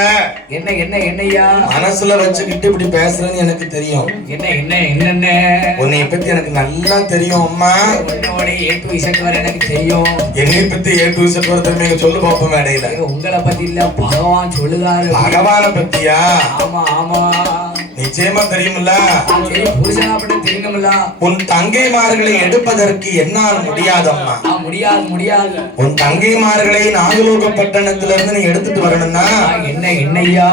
என்ன என்ன என்னையா மனசுல வச்சுக்கிட்டு இப்படி பேசுறேன்னு எனக்கு தெரியும். என்ன என்ன என்னென்ன உன்னை பத்தி எனக்கு நல்லா தெரியும் அம்மா. உன்னோட A to Z வரை எனக்கு தெரியும். என்னை பத்தி A to Z வரை சொல்லு பாப்போம் மேடையில. உங்களை பத்தி இல்ல, பகவான் சொல்லுதாரு. பகவான பத்தியா? ஆமா ஆமா, நிச்சயமா தெரியுமில்ல. புருஷனா பட்ட தெரியுமில்ல. உன் தங்கைமார்களை எடுப்பதற்கு என்னால் முடியாதம்மா. முடியாது முடியாது. உன் தங்கைமார்களை நாகலோக பட்டணத்திலிருந்து நீ எடுத்துட்டு வரணும்னா என்ன என்னையா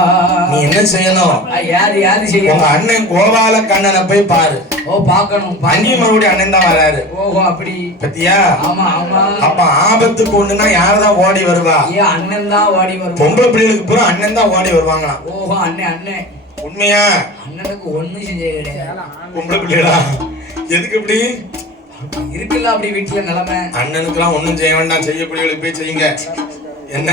நீ என்ன செய்யணும்? யாரு யாரு செய்யணும்? உங்க அண்ணன் கோபால கண்ணனை போய் பாரு. ஓ, பாக்கணும். அங்கேயும் மறுபடியும் அண்ணன் தான் வராரு. ஓஹோ, அப்படி பத்தியா? ஆமா ஆமா. அப்ப ஆபத்துக்கு ஒண்ணுன்னா யாரதான் ஓடி வருவா? ஏன் அண்ணன் தான் ஓடி வருவா? பொம்பளை பிள்ளைகளுக்கு பூரா அண்ணன் தான் ஓடி வருவாங்களாம். ஓஹோ, அண்ணன் அண்ணன். உண்மையா? அண்ணனுக்கு ஒண்ணும் செஞ்சே கிடையாது. பொம்பளை பிள்ளைகளா? எதுக்கு இப்படி இருக்குல்ல அப்படி வீட்டுல நிலைமை? அண்ணனுக்கு எல்லாம் ஒண்ணும் செய்ய வேண்டாம், செய்யக்கூடியவளுக்கு போய் செய்யுங்க. என்ன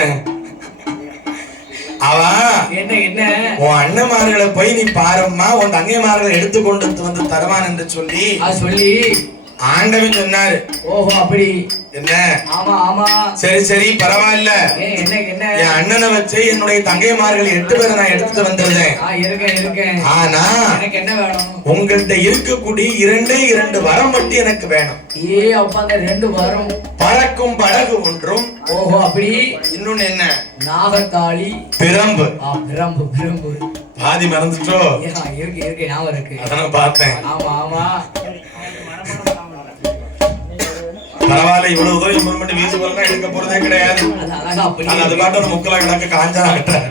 அவா என்ன என்ன உன் அண்ணன்மார்களை போய் நீ பாரும்மா, உன் தங்கைமார்களை எடுத்து கொண்டு வந்து தருவான் என்று சொல்லி சொல்லி ஆண்டவன் சொன்னாரு. ஓஹோ, அப்படி என்ன? ஆமா ஆமா. சரி சரி, பரவாயில்ல. என்ன என்ன என் அண்ணனை வச்சு என்னுடைய தங்கைமார்கள் 8 பேரை நான் எடுத்துட்டு வந்துருந்தேன். இருக்கேன் இருக்கேன். ஆனா எனக்கு என்ன வேணும்? உங்கள்கிட்ட இருக்கக்கூடிய 2 வரம் மட்டும் எனக்கு வேணும். அப்ப அந்த 2 வரம். பறக்கும் படகு ஒன்றும். ஓஹோ, அப்படி. இன்னொன்னு என்ன? நாகத்தாளி, பிரம்பு. பிரம்பு பிரம்பு. பாதி மறந்துட்டோ? இருக்கு இருக்கு, ஞாபகம் இருக்கு. அதான் பார்த்தேன். ஆமா ஆமா. பரவாயில்ல, இவ்வளவு தூரம் இம்ப்ரூவ்மெண்ட் வீசு போறதா எடுக்க போறதே கிடையாது. அது பாட்டு ஒரு முக்கலா கிடக்க காஞ்சா ஆகட்டேன்.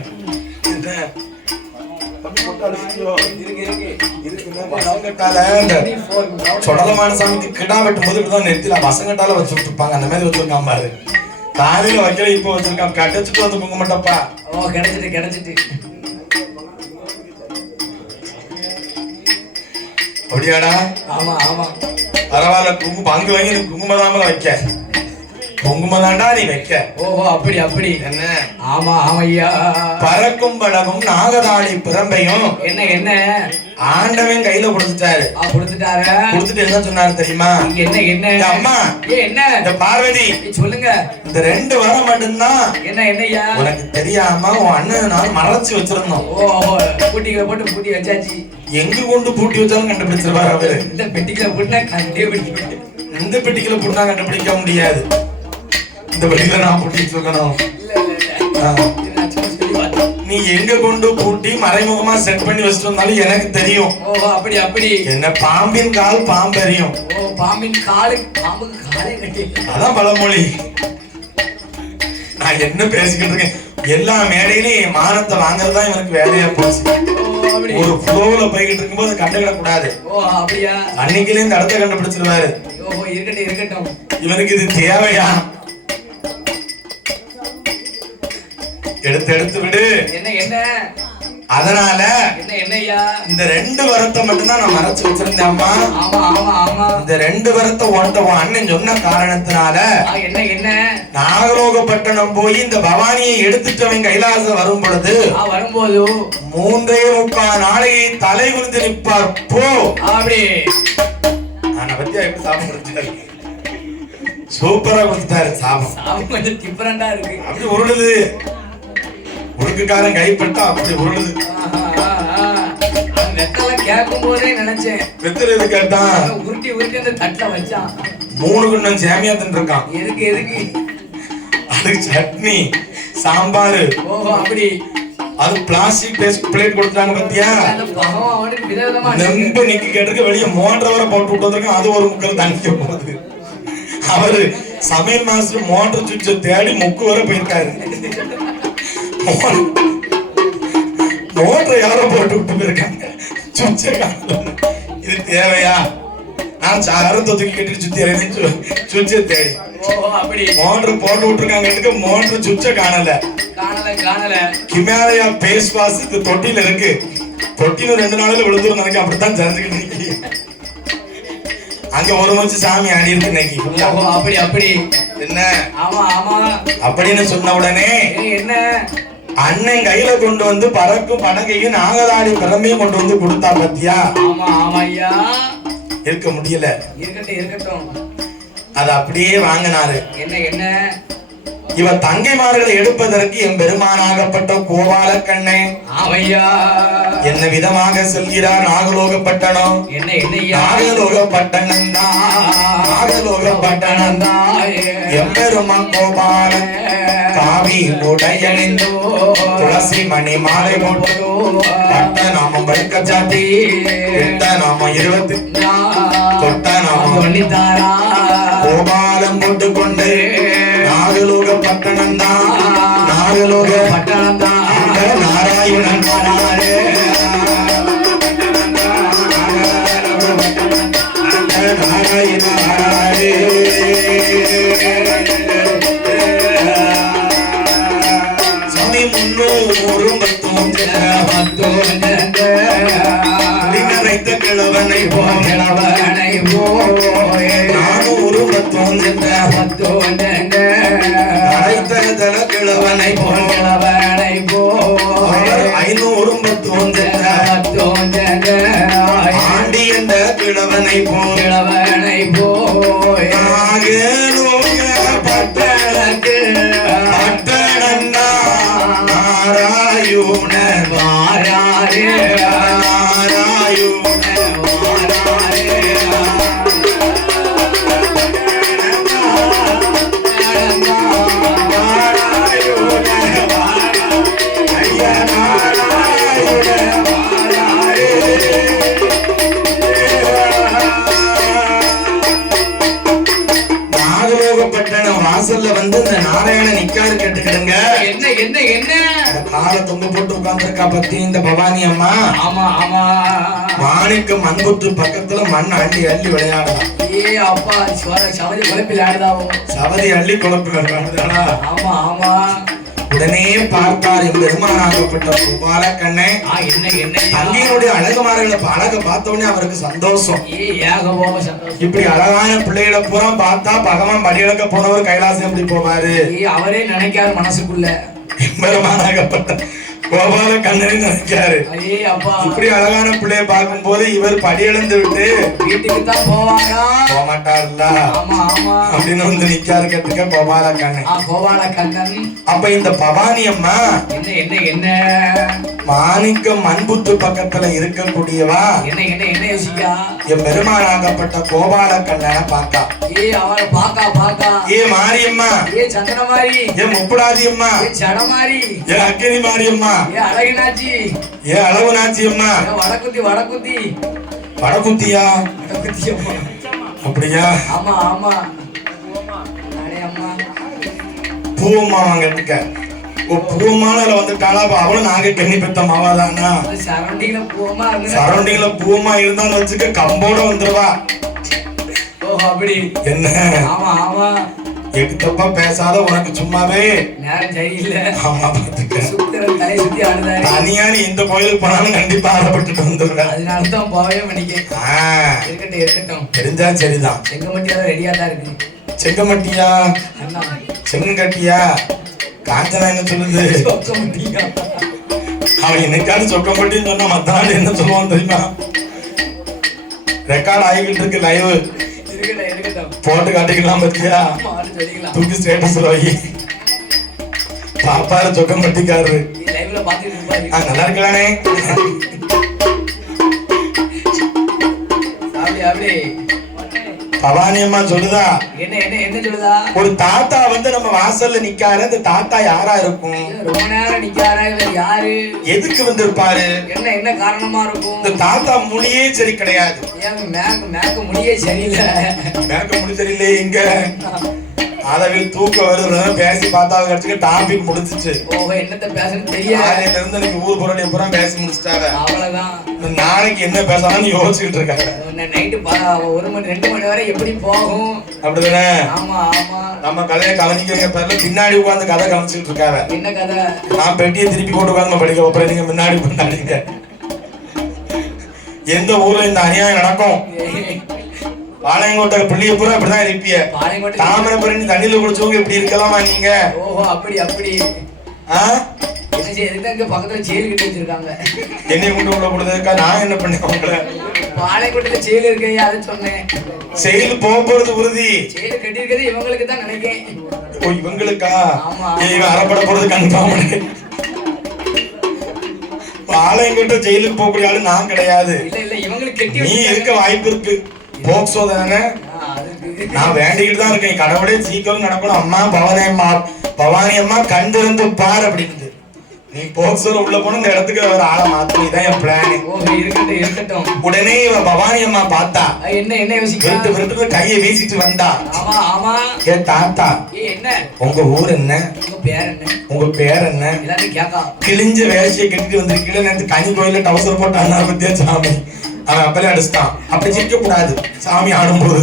சொடலமான சாமிக்கு கிடா வெட்டும் போது இப்படிதான் நெத்தில வசங்கட்டால வச்சு விட்டுருப்பாங்க. அந்த மாதிரி வச்சிருக்கான் பாரு. காலையில வைக்கிற இப்ப வச்சிருக்கான். கிடைச்சிட்டு வந்து பொங்க மாட்டப்பா. ஓ, கிடைச்சிட்டு கிடைச்சிட்டு. அப்படியாடா? ஆமா ஆமா. பரவாயில்ல, பங்கு வாங்கி நீ குங்குமதாமல வைக்க. குங்குமதாண்டா நீ வைக்க. ஓஹோ, அப்படி அப்படி. என்ன? ஆமா ஆமையா. பறக்கும் படகும் நாகதாளி பிரம்பையும் என்ன என்ன ஆண்டவன் கையில கொடுத்துட்டாரு. கொடுத்துட்டாரு. கொடுத்துட்டு என்ன சொன்னாரு தெரியுமா? என்ன என்ன அம்மா, என்ன? இந்த பார்வதி சொல்லுங்க. இந்த 2 வரம் மட்டும்தான் என்ன என்னையா உனக்கு தெரியாம உன் அண்ணன் நான் மறைச்சு வச்சிருந்தோம். ஓஹோ, பூட்டிகளை போட்டு பூட்டி வச்சாச்சு. எங்க கொண்டு பூட்டி வச்சாலும் கண்டுபிடிச்சிருவாரு அவரு. இந்த பெட்டிகளை போட்டா கண்டுபிடிக்க. இந்த பெட்டிகளை போட்டா கண்டுபிடிக்க முடியாது. இந்த பெட்டிகளை நான் பூட்டி வச்சிருக்கணும். நீ எங்க கொண்டு பூட்டி மறைமுகமா செட் பண்ணி வச்சிட்டு வந்தாலும் எனக்கு தெரியும். ஓஹோ, அப்படி அப்படி. என்ன பாம்பின் கால் பாம்பெரியும். ஓ, பாம்பின் காலு பாம்புக்கு காலே கட்டி. அதான் பழமொழி. நான் என்ன பேசிக்கிட்டு இருக்கேன்? எல்லா மேடையிலையும் மானத்தை வாங்குறதுதான் இவனுக்கு வேலையா போச்சு. ஒரு ஃப்ளோல போய்கிட்டு இருக்கும்போது கண்டுக்கிட கூடாது. ஓ, அப்படியா? அன்னைக்குல இந்த இடத்த கண்டுபிடிச்சிருவாரு. ஓஹோ, இருக்கட்டும் இருக்கட்டும். இவனுக்கு இது தேவையா? எடுத்து எடுத்து விடு. என்ன என்ன அதனால என்ன என்னையா இந்த 2 வரத்தை மட்டும் தான் நான் மறைச்சு வச்சிருந்தேன் அம்மா. ஆமா ஆமா ஆமா. இந்த 2 வரத்தை உன் அண்ணன் சொன்ன காரணத்தினால என்ன என்ன நாகலோகப்பட்டணம் போய் இந்த பவானியை எடுத்துட்டவன் கைலாசம் வரும் பொழுது வரும்போது 3.25 நாளைக்கு தலை குனிந்து நிற்பார். போ அப்படி. நான் பத்தியா எப்படி சாப்பிட்டு சூப்பரா கொடுத்துட்டாரு சாபம். சாபம் கொஞ்சம் டிஃபரெண்டா இருக்கு. அப்படி உருளுது, உடுக்குக்காரன் கைப்பட்டா அப்படி உருளுது. வெத்தலை கேட்கும் போதே நினைச்சேன் வெத்தலை எது கேட்டான், உருட்டி உருட்டி அந்த தட்டை வச்சான். 3 குண்டம் சேமியா தின்றுருக்கான். எதுக்கு எதுக்கு? அதுக்கு சட்னி சாம்பார். ஓஹோ அப்படி. அது பிளாஸ்டிக் பிளேட் கொடுத்தாங்க பத்தியா. அந்த பகவான் அவனுக்கு விதவிதமா நம்ப நிக்கி கேட்டிருக்க, வெளியே மோட்டர் வர போட்டு விட்டு வந்திருக்கான். அது ஒரு முக்கில் தண்ணிக்க போகுது. அவரு சமையல் மாஸ்டர் மோட்டர் சுவிட்ச தேடி முக்கு வர போயிருக்காரு. மோட்டர் யாரோ போட்டு விட்டு போயிருக்காங்க, சுவிட்ச. இது தேவையா? நான் சாரத்தை தூக்கி கட்டிட்டு சுத்தி சுவிட்ச தேடி அப்படி மோட்டர் போட்டு விட்டுருக்காங்க. மோட்டர் சுவிட்ச காணல. ஹிமாலயா பேஸ் வாஷ் தொட்டில இருக்கு. தொட்டில 2 நாளையில விழுந்துரும் நினைக்க. அப்படித்தான் சேர்ந்துக்கிட்டு அங்க ஒரு மச்சு சாமி ஆடி இருக்கு இன்னைக்கு. அப்படி அப்படி என்ன? ஆமா ஆமா அப்படின்னு சொன்ன உடனே என்ன, அண்ணன் கையில கொண்டு வந்து பறக்கும் படகையும் நாகதாடி பிரமையும் கொண்டு வந்து கொடுத்தா பத்தியா. ஆமா ஆமா ஐயா. இருக்க முடியல. இருக்கட்டும் இருக்கட்டும். அது அப்படியே வாங்கினாரு. என்ன என்ன? இவ தங்கைமார்களை எடுப்பதற்கு என் பெருமானாகப்பட்ட கோபாலக்கண்ணே ஆமையா என்ன விதமாக செல்கிறார். நாகலோகப்பட்டணம். என்ன என்னையா? நாகலோகப்பட்டணம் தான், நாகலோகப்பட்டணம் தான். எம்பெருமான் கோபாலன் காவி உடையணிந்தோ துளசி மணி மாலை போட்டு பட்ட நாமம் படுக்க சாத்தி எட்ட நாமம் 20 தொட்ட நாமம் கோபாலம் போட்டு கொண்டு நாகலோக பட்டணம் தான், நாகலோக பட்டணம் தான். நாராயணன் சாமி 300 கிழவனை போ கிழவனை போ 500 ஆண்டி என்ற கிழவனை போ பட்டணக்கு பட்டணம் நாராயுண வாராரே நாராயுண வாராரே. வாசல்ல வந்து இந்த நாராயணன் நிக்காரு கேட்டுக்கிடுங்க. என்ன என்ன என்ன? கால தொங்க போட்டு உட்கார்ந்துருக்கா பத்தி இந்த பவானி அம்மா. ஆமா ஆமா. மாணிக்க மண்புற்று பக்கத்துல மண் அள்ளி அள்ளி விளையாடலாம். ஏ அப்பா சவதி குழப்பில் ஆடுதாவோ. சவதி அள்ளி குழப்பில் ஆடுதாடா. ஆமா ஆமா. உடனே பார்த்தார் என் பெருமானாகப்பட்ட கோபாலக்கண்ணே. என்ன என்ன? தங்கையினுடைய அழகுமார்களை அழக பார்த்த உடனே அவருக்கு சந்தோஷம். இப்படி அழகான பிள்ளைகளை பூரா பார்த்தா பகவான் படியெடுக்க போனவர் கைலாசம் எப்படி போவாரு? அவரே நினைக்காரு மனசுக்குள்ள. பெருமானாகப்பட்ட கோபாலக்கண்ணனை நினைக்காரு. இப்படி அழகான பிள்ளைய பார்க்கும் போது இவர் படியெழுந்து விட்டு வீட்டுக்கு தான் போவாரா? போக மாட்டார்ல. ஆமா ஆமா. அப்படின்னு வந்து நிக்காரு கேட்டுக்க கோபாலக்கண்ணன். கோபாலக்கண்ணன். அப்ப இந்த பவானி அம்மா என்ன என்ன என்ன? மாணிக்க மண்புத்து பக்கத்துல இருக்கக்கூடியவா என்ன என்ன என்ன யோசிக்கா? என் பெருமானாகப்பட்ட கோபாலக்கண்ணனை பார்த்தா. அவளை பாக்கா பாக்கா. மாரியம்மா. சந்திரமாரி. முப்புடாதி அம்மா. சடமாரி. அக்கினி மாரியம்மா. அழகுநாச்சி. அளவு நாச்சி அம்மா. வடக்குத்தி வடக்குத்தி. வடக்குத்தியா? வடக்குத்தி அம்மா. அப்படியா? ஆமா ஆமா. பூவம்மா வாங்கிட்டுக்க. பூமால வந்துட்டாளா? அவளும் நாங்க கண்ணி பெத்த மாவாதானா? சரௌண்டிங்ல பூமா இருந்தான்னு வச்சுக்க கம்போட வந்துருவா. அப்படி என்ன? ஆமா ஆமா. எதுக்கப்பா பேசாத உனக்கு சும்மாவே நேரம் சரியில்ல. ஆமா பாத்துக்க. சுத்திரன் தலை சுத்தி ஆடுதாரு. தனியா நீ இந்த கோயிலுக்கு போனாலும் கண்டிப்பா ஆடப்பட்டுட்டு வந்துடுற. அதனாலதான் போவே பண்ணிக்க. இருக்கட்டும் இருக்கட்டும். தெரிஞ்சா சரிதான். செங்கமட்டியா ரெடியா தான் இருக்கு. செங்கமட்டியா? செங்கட்டியா? காஞ்சனா என்ன சொல்லுது? சொக்கமட்டியா? அவன் என்னைக்காவது சொக்கமட்டின்னு சொன்னா மத்த நாள் என்ன சொல்லுவான் தெரியுமா? ரெக்கார்ட் ஆகிக்கிட்டு இருக்கு லைவ். இருக்கட்டும் இருக்கட்டும். போட்டு காட்டிக்கலாம் பத்தியா தூக்கி ஸ்டேட்டஸ்ல வை பாப்பாரு சொக்கம் பட்டிக்காரு நல்லா இருக்கலானே பவானி அம்மா சொல்லுதா என்ன சொல்லுதா ஒரு தாத்தா வந்து நம்ம வாசல்ல நிக்காரு அந்த தாத்தா யாரா இருக்கும் ரொம்ப நேரம் நிக்காரா யாரு எதுக்கு வந்து இருப்பாரு என்ன காரணமா இருக்கும் இந்த தாத்தா முடியே சரி கிடையாது மேக்க முடியே சரியில்லை மேக்க முடி சரியில்லை இங்க அளவில் தூக்க வருது பேசி பார்த்தா கட்சிக்கு டாபிக் முடிஞ்சிச்சு என்னத்த பேசணும் தெரியாது இருந்து எனக்கு ஊர் பொருளை பூரா பேசி முடிச்சிட்டாங்க அவ்வளவுதான் நாளைக்கு என்ன பேசலாம்னு யோசிச்சுட்டு இருக்காங்க நைட்டு 1 மணி 2 மணி வரை எப்படி போகும் அப்படிதானே ஆமா ஆமா நம்ம கதையை கவனிக்கிற பேர்ல பின்னாடி உட்கார்ந்து கதை கவனிச்சுட்டு இருக்காங்க என்ன கதை நான் பெட்டியை திருப்பி போட்டு உட்கார்ந்து படிக்க அப்புறம் நீங்க முன்னாடி பண்ணாதீங்க எந்த ஊர்ல இந்த அநியாயம் நடக்கும் பாளையங்கோட்டை பிள்ளைய பூரா இப்படிதான் இருப்பிய தாமிரபரணி தண்ணியில குடிச்சவங்க இப்படி இருக்கலாமா நீங்க அப்படி என்ன செய்ய பக்கத்துல ஜெயில் கட்டி வச்சிருக்காங்க என்னை கொண்டு உள்ள கொடுத்ததுக்கா நான் என்ன பண்ணேன் உங்களை பாளையங்கோட்டையில ஜெயில் இருக்கையா அதை சொன்னேன் செயல் போறது உறுதி ஜெயில் கட்டி இருக்கிறது இவங்களுக்கு தான் நினைக்கிறேன் இவங்களுக்கா இவன் அறப்பட போறது கன்ஃபார்ம் பாளையங்கோட்டை ஜெயிலுக்கு போகக்கூடிய ஆளு நான் கிடையாது இல்ல இவங்களுக்கு கட்டி நீ இருக்க வாய்ப்பு இருக்கு போக்சோ தானே நான் வேண்டிக்கிட்டு தான் இருக்கேன் கடவுளே சீக்கிரம் நடக்கணும் அம்மா பவானி அம்மா கண் திறந்து பார் அப்படின்னு நீ போக்சோல உள்ள போன இந்த இடத்துக்கு ஒரு ஆளை மாத்தணும் இதான் என் பிளான் இருக்கட்டும் உடனே இவன் பவானி அம்மா பார்த்தா என்ன யோசிக்க கையை வீசிட்டு வந்தா ஆமா ஏ தாத்தா என்ன உங்க ஊர் என்ன உங்க பேர் என்ன கிழிஞ்ச வேலையை கட்டிட்டு வந்திருக்கீங்க நேற்று கனி கோயில டவுசர் போட்டு அண்ணா பத்தியா சாமி அவன் அப்பலே அடிச்சுட்டான் அப்படி சிரிக்க கூடாது சாமி ஆடும்போது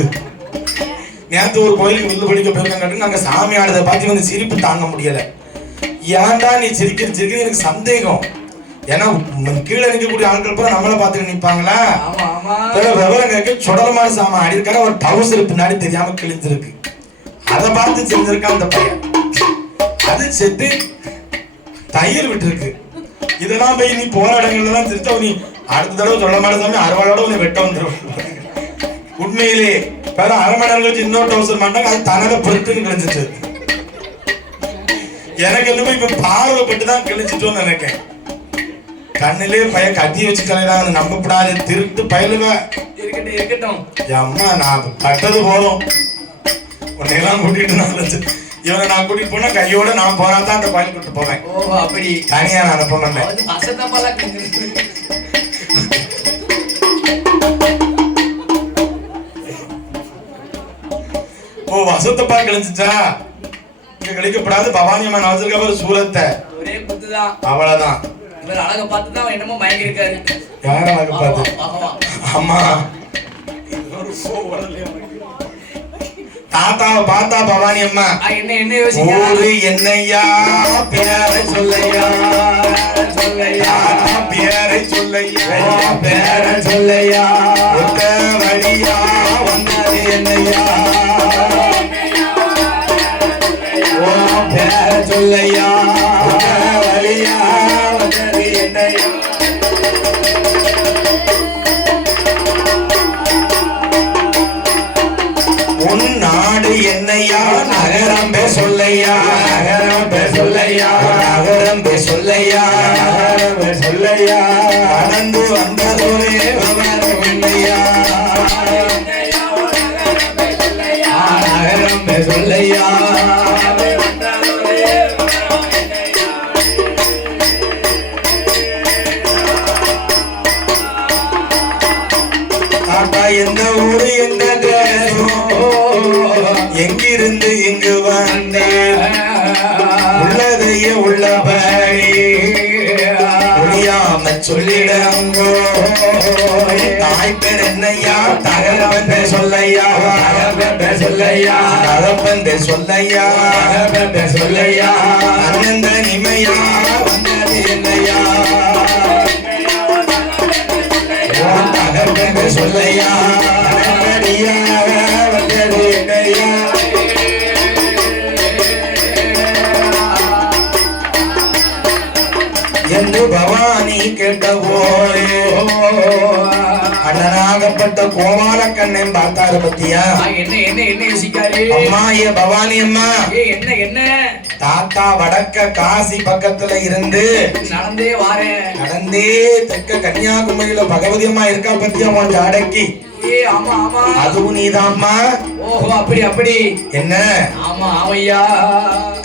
நேற்று ஒரு கோயிலுக்கு வில்லு படிக்க போயிருக்காங்க நாங்க சாமி ஆடுறதை பார்த்து வந்து சிரிப்பு தாங்க முடியல ஏன்டா நீ சிரிக்கிறது எனக்கு சந்தேகம் ஏன்னா கீழே நிற்கக்கூடிய ஆட்கள் பூரா நம்மளை பார்த்துட்டு நிற்பாங்களா விவரம் கேட்க சுடலமான சாமி ஆடி இருக்காரு ஒரு டவுசர் பின்னாடி தெரியாம கிழிஞ்சிருக்கு அதை பார்த்து செஞ்சிருக்கான் அந்த பையன் அது செத்து தையல் விட்டு இருக்கு இதெல்லாம் போய் நீ போற இடங்கள்ல எல்லாம் திருத்த நீ அடுத்த தடவை சொல்ல மாட்டேன் அறுவாளோட உன்னை வெட்ட வந்துடும் உண்மையிலே வேற 1/2 மணி நேரம் கழிச்சு இன்னொரு டவுசர் மாட்டாங்க அது தனத பொருட்டுன்னு கிழிஞ்சிட்டு எனக்கு என்னமோ இப்ப பார்வைப்பட்டு தான் கிழிச்சிட்டோன்னு நினைக்கிறேன் கண்ணிலே பையன் கட்டி வச்சுட்டாங்க நம்பப்படாது திருட்டு பயலுவ இருக்கட்டும் அம்மா நான் பட்டது போதும் உன்னையெல்லாம் கூட்டிட்டு நான் இவனை நான் கூட்டிட்டு போனா கையோட நான் போறாதான் அந்த கோயில் கூட்டு போவேன் அப்படி தனியா நான் அனுப்ப மாட்டேன் வசத்தப்பா கிழிஞ்சிச்சா இங்க கழிக்கப்படாது பவானி அம்மா நான் வச்சிருக்க ஒரு சூரத்தை ஒரே குத்துதான் அவ்வளவுதான் இவர் அழக பார்த்துதான் என்னமோ மயங்கி இருக்காரு யார அழக பார்த்து அம்மா தாத்தாவை பார்த்தா பவானி அம்மா என்ன யோசிக்க ஊரு என்னையா பேரை சொல்லையா பேரை சொல்லையா ஒத்த வழியா வந்தது என்னையா பேரை சொல்லையா வழியா வந்தது என்னையா உன் நாடு என்னையா நகரம் சொல்லையா சொல்லையா நடந்து வந்ததோரே விவரம் இல்லையா நகரம் சொல்லையா தாத்தா எந்த ஊரு எந்த எங்கிருந்து இங்கு வந்தேன் உள்ளதையே உள்ளபடி முடியாம சொல்லிடங்கோ தாய் பேர் என்னையா தகவல் சொல்லையா சொல்லையா அனந்த நிமையா வந்தது என்னையா தகவல் சொல்லையா வந்தது என்னையா என்று பவானி கேட்டபோது அண்ணனாகப்பட்ட கோபால கண்ணன் பார்த்தாரு பத்தியா? என்ன என்ன என்ன யோசிக்காரு? அம்மா ஏ பவானி அம்மா, என்ன என்ன தாத்தா வடக்க காசி பக்கத்துல இருந்து நடந்தே வாரேன். நடந்தே தெற்க கன்னியாகுமரியில பகவதி அம்மா இருக்கா பத்தியா உன் ஜாடக்கி? ஆமா ஆமா, அதுவும் நீதாம்மா. ஓஹோ அப்படி அப்படி. என்ன? ஆமா ஆமையா.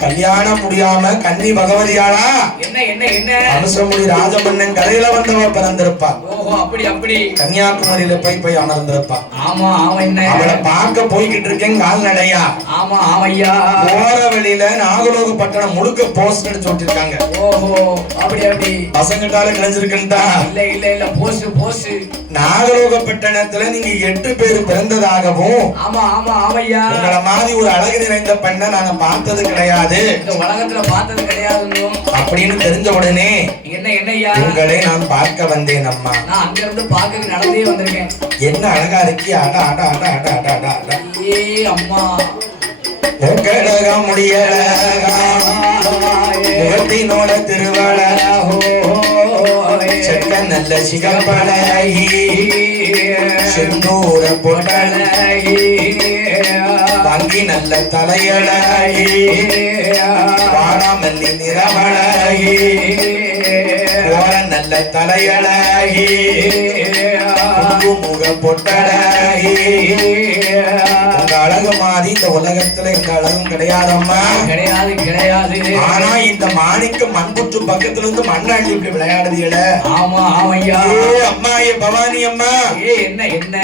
கல்யாணம் முடியாம கன்னி பகவதியாளா? என்ன என்ன என்ன அனுசமுடி ராஜமன்னன் கரையில வந்தவ பிறந்திருப்பா. ஓஹோ அப்படி அப்படி. கன்னியாகுமரியில போய் அமர்ந்திருப்பா. ஆமா ஆமா. என்ன அவளை பார்க்க போய்கிட்டு இருக்கேன் கால்நடையா. ஆமா ஆமையா. போற வழியில நாகலோக பட்டணம் முழுக்க போஸ்ட் அடிச்சு விட்டுருக்காங்க. ஓஹோ அப்படி அப்படி. பசங்கிட்டால கிளஞ்சிருக்குன்டா? இல்ல இல்ல இல்ல, போஸ்ட் போஸ்ட். நாகலோக பட்டணத்துல நீங்க 8 பேர் பிறந்ததாகவும், ஆமா ஆமா ஆமையா, உங்கள மாதிரி ஒரு அழகு நிறைந்த பெண்ணை நாங்க பார்த்தது கிடையாது, இந்த உலகத்துல பார்த்தது கிடையாது அப்படின்னு தெரிஞ்ச உடனே என்ன என்னய்யா உங்களை நான் பார்க்க வந்தேன் அம்மா. நான் அங்க இருந்து பார்க்க நடந்தே வந்திருக்கேன். என்ன அழகா இருக்கி, அட அட அட அட அட அட அட. அம்மா உங்கழகா முடியழகா முகத்தினோட திருவழகோ செக்க நல்ல சிகப்பழகி செந்தூர பொட்டழகி வாங்கி நல்ல தலையழகி வாடாமல்லி நிறமழகி ஓர நல்ல தலையழகி முக பொட்டழகி. உங்க அழகு மாதிரி இந்த உலகத்துல இந்த அழகும் கிடையாதம்மா. கிடையாது கிடையாது. ஆனா இந்த மாணிக்க மண்புற்று பக்கத்துல இருந்து மண்ணாண்டி இப்படி விளையாடுதீல. ஆமா ஆமையா. அம்மா ஏ பவானி அம்மா, என்ன என்ன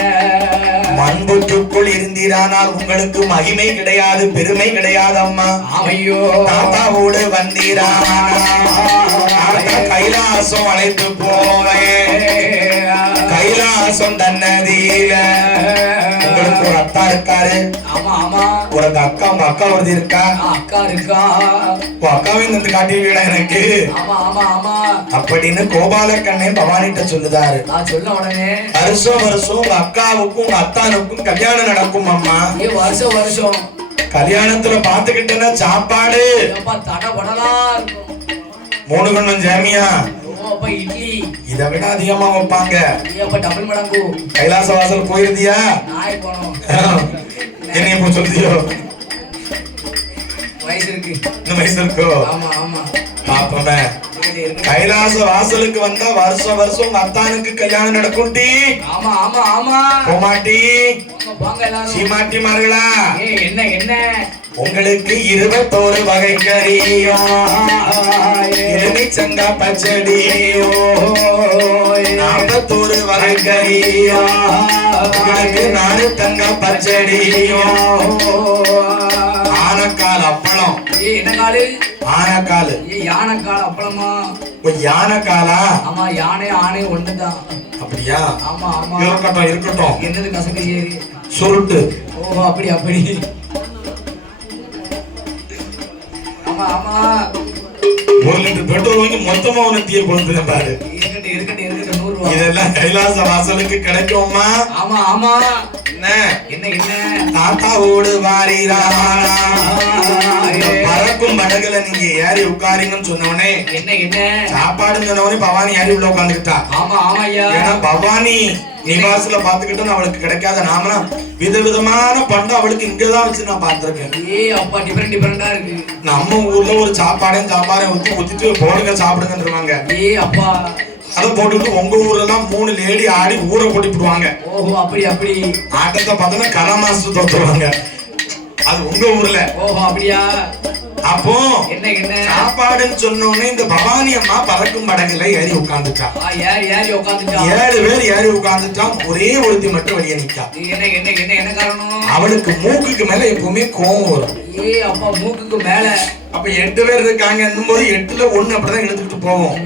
மண்புற்றுக்குள் இருந்தீரானால் உங்களுக்கு மகிமை கிடையாது, பெருமை கிடையாது அம்மா. ஐயோ தாத்தாவோடு வந்தீரா கைலாசம் அழைத்து போவேன். கைலாசம் தன்னதியில உங்களுக்கு ஒரு அத்தா இருக்காரு. ஆமா ஆமா. ஒரு அக்கா, உங்க அக்கா ஒருத்தி இருக்கா? அக்கா இருக்கா? உன் அக்காவையும் வந்து காட்டிடுவீடா எனக்கு. ஆமா ஆமா ஆமா அப்படின்னு கோபால கண்ணன் பவானிட்ட சொல்லுதாரு. சொல்ல உடனே வருஷம் வருஷம் உங்க அக்காவுக்கும் உங்க அத்தானுக்கும் கல்யாணம் நடக்கும் அம்மா. வருஷம் வருஷம் கல்யாணத்துல பாத்துக்கிட்டேன்னா சாப்பாடு தடபடலா இருக்கும். 3 கண்ணம் ஜாமியா, இட்லி இதை விட அதிகமா வைப்பாங்க. டபுள் மடங்கு. கைலாச வாசல் போயிருந்தியா? நாய் போனோம். என்ன இப்போ சொல்லியோ? வயசு இருக்கு. இன்னும் வயசு இருக்கோ? ஆமா ஆமா. பாப்போமே. கைலாச வாசலுக்கு வந்தா வருஷம் வருஷம் உங்க அத்தானுக்கு கல்யாணம் நடக்கும்டி. ஆமா ஆமா ஆமா. போமாட்டி சீமாட்டி மார்களா? என்ன என்ன உங்களுக்கு 21 வகை கறியோ, எலுமிச்சங்கா பச்சடியோ, 41 வகை கறியோ, உங்களுக்கு 4 தங்கா பச்சடியோ, ஆனக்கால் அப்பளம். என்ன காலு? ஆனக்கால். யானைக்கால் அப்பளமா? யானைக்காலா? ஆமா, யானை ஆணை ஒண்ணுதான். அப்படியா? ஆமா ஆமா. இருக்கட்டும் இருக்கட்டும். என்னது கசக்கு ஏறி சுருட்டு? ஓ அப்படி அப்படி. ஆமா ஆமா. 1 லிட்டர் பெட்ரோல் வாங்கி மொத்தமா உனத்திய கொடுத்து பாரு. இருக்கட்டும் இருக்கட்டும் இருக்கட்டும். 100 ரூபாய். இதெல்லாம் கைலாச வாசலுக்கு கிடைக்குமா? ஆமா ஆமா. என்ன என்ன என்ன தாத்தாவோடு வாரீரா பறக்கும் படகுல நீங்க ஏறி உட்காருங்கன்னு சொன்னவனே என்ன என்ன சாப்பாடுன்னு சொன்னவனே பவானி ஏறி உள்ள உட்காந்துக்கிட்டா. ஆமா ஆமாய்யா. ஏன்னா பவானி நிவாசுல பாத்துக்கிட்டு அவளுக்கு கிடைக்காத நாமனா விதவிதமான பண்டம் அவளுக்கு இங்கதான் வச்சு நான் பாத்திருக்கேன். அப்பா டிஃபரெண்ட் டிஃபரெண்டா இருக்கு. நம்ம ஊர்ல ஒரு சாப்பாடையும் ஊத்திட்டு போடுங்க சாப்பிடுங்கன்றாங்க. அப்பா அதை போட்டுட்டு உங்க ஊர்ல எல்லாம் 3 லேடி ஆடி ஊரை போட்டுடுவாங்க. ஓஹோ அப்படி அப்படி. ஆட்டத்தை பார்த்தா கரை மாசத்து தோத்துருவாங்க. அது உங்க ஊர்ல. ஓஹோ அப்படியா? அப்போ என்ன என்ன சாப்பாடுன்னு சொன்னோடனே இந்த பவானி அம்மா பறக்கும் படகுல ஏறி உட்கார்ந்துட்டா. ஏறி உட்கார்ந்துட்டா. 7 பேர் ஏறி உட்கார்ந்துட்டா. ஒரே ஒருத்தி மட்டும் வெளியே நிக்கா. என்ன என்ன என்ன என்ன காரணம்? அவளுக்கு மூக்குக்கு மேல எப்பவுமே கோவம் வரும். அப்பா மூக்குக்கு மேல. அப்ப 8 பேர் இருக்காங்க என்னும்போது 8ல 1 அப்படிதான் இழுத்துட்டு போவோம்.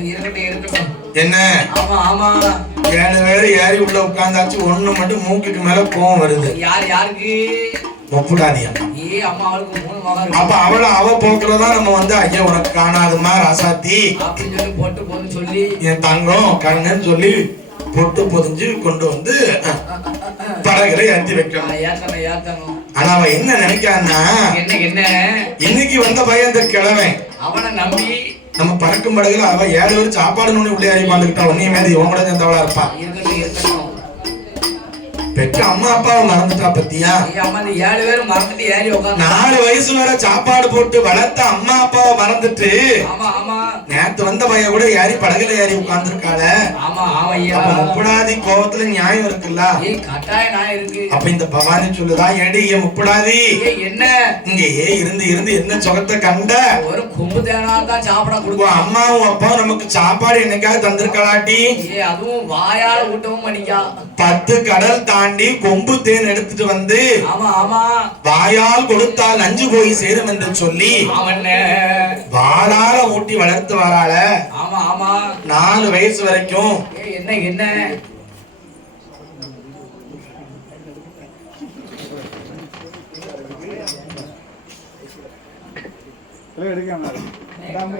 இருக்கட்டும். என்ன? ஆமா ஆமா. 7 பேர் ஏறி உள்ள உட்கார்ந்தாச்சு. 1 மட்டும் மூக்குக்கு மேல கோவம் வருது. யாருக்கு? ஒப்புடாதியா. அம்மா அவளுக்கு 3 மகன். அப்ப அவ போக்குறதா நம்ம வந்து ஐயா உனக்கு காணாதுமா ராசாத்தி அப்படின்னு சொல்லி போட்டு போன்னு சொல்லி என் தங்கம் கண்ணுன்னு சொல்லி பொட்டு பொதிஞ்சு கொண்டு வந்து படகுல ஏற்றி வைக்கணும். ஆனா அவன் என்ன நினைக்கான்னா, என்ன என்ன இன்னைக்கு வந்த பையன் இந்த கிழமை அவனை நம்பி நம்ம பறக்கும் படகுல அவ 7 பேர் சாப்பாடு நோண்டி உள்ளே ஏறி பாந்துக்கிட்டா. ஒன்னே மாதிரி இவன் கூட சேர்ந்தவளா இருப்பா. பெற்ற அம்மா அப்பாவை மறந்துட்டா பத்தியா? அம்மா இந்த 7 பேரும் மறந்துட்டு ஏறி உட்கார்ந்து 4 வயசு வரை சாப்பாடு போட்டு வளர்த்த அம்மா அப்பாவை மறந்துட்டு ஆமா ஆமா நேத்து வந்த பைய கூட ஏறி படகுல ஏறி உட்கார்ந்துருக்காள. ஆமா ஆமா ஐயா. முப்படாதி கோபத்துல நியாயம் இருக்குல்ல? கட்டாய நியாயம் இருக்கு. அப்ப இந்த பவானி சொல்லுதா, ஏடி ஏன் முப்படாதி என்ன இங்கேயே இருந்து இருந்து என்ன சுகத்தை கண்ட? ஒரு கொம்பு தேனா தான் சாப்பிட கொடுக்கும். அம்மாவும் அப்பாவும் நமக்கு சாப்பாடு என்னைக்காவது தந்திருக்கலாட்டி? அதுவும் வாயால ஊட்டவும் பண்ணிக்கா. 10 கடல் தாண்டி கொம்பு தேன் எடுத்துட்டு வந்து ஆமா ஆமா வாயால் கொடுத்தால் நஞ்சு போய் சேரும் என்று சொல்லி வாளால ஊட்டி வளர்த்து வராள. ஆமா ஆமா 4 வயசு வரைக்கும். என்ன என்ன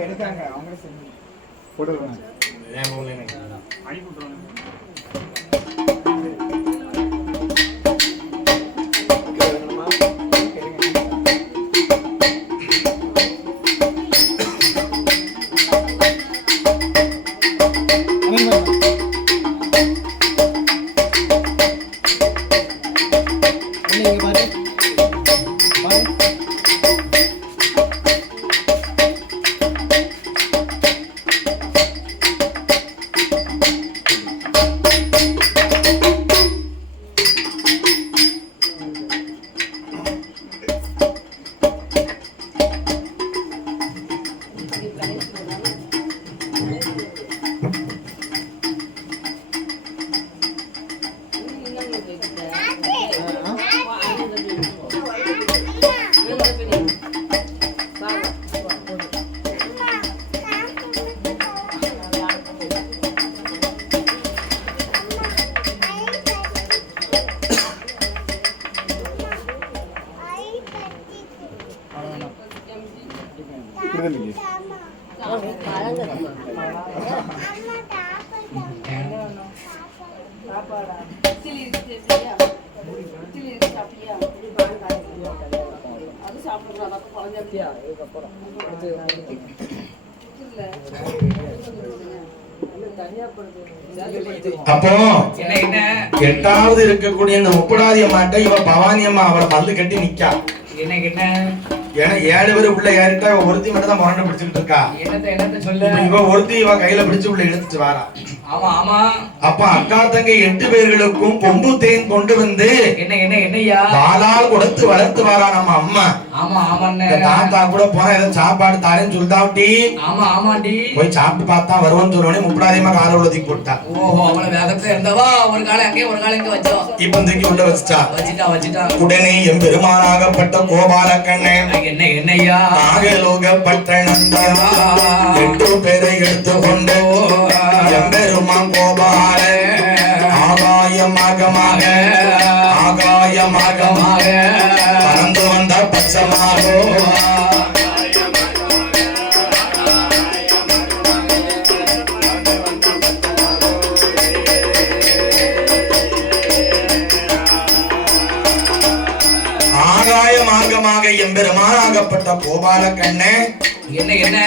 எடுக்காங்க அவங்க போட்டுருவாங்க. அப்போ 8வது இருக்கக்கூடிய இந்த முப்படாதி அம்மாட்ட இவ பவானி அம்மா அவளை மல்லு கட்டி நிக்கா. என்ன ஏன்னா 7 பேர் உள்ள ஏறிட்டா ஒருத்தி மட்டும் தான் முரண்டு பிடிச்சிட்டு இருக்கா. என்னத்த சொல்ல இவ ஒருத்தி இவ கையில பிடிச்சு உள்ள இழுத்துட்டு வாரா. ஆமா ஆமா அப்ப அக்கா தங்க 8 பேர்களுக்கும் கொம்பு தேன் கொண்டு வந்து என்னையா பாலால் கொடுத்து வளர்த்து வாரா நம்ம அம்மா. ஆமா ஆமாண்ணே. தாத்தா கூட போனா ஏதோ சாப்பாடு தாரேன்னு சொல்லிட்டாட்டி. ஆமா ஆமாண்டி. போய் சாப்பிட்டு பார்த்தா வருவோம்னு சொன்னோடனே முப்படாதியமா கால உள்ள தூக்கி போட்டா. ஓஹோ அவள வேகத்துல இருந்தவா ஒரு காலை அங்கே ஒரு காலை இங்க வச்சோ. இப்ப தூக்கி உள்ள வச்சிட்டா. உடனே எம்பெருமானாகப்பட்ட கோபால கண்ணன் என்னையா நாகலோகப்பட்டணந்த 8 பேரை எடுத்துக்கொண்டு எம்பெருமான் கோபால ஆகாயமாக பறந்து வந்த பச்சமாக ஆகாயமாக எம்பெருமானாகப்பட்ட கோபால கண்ணன் என்ன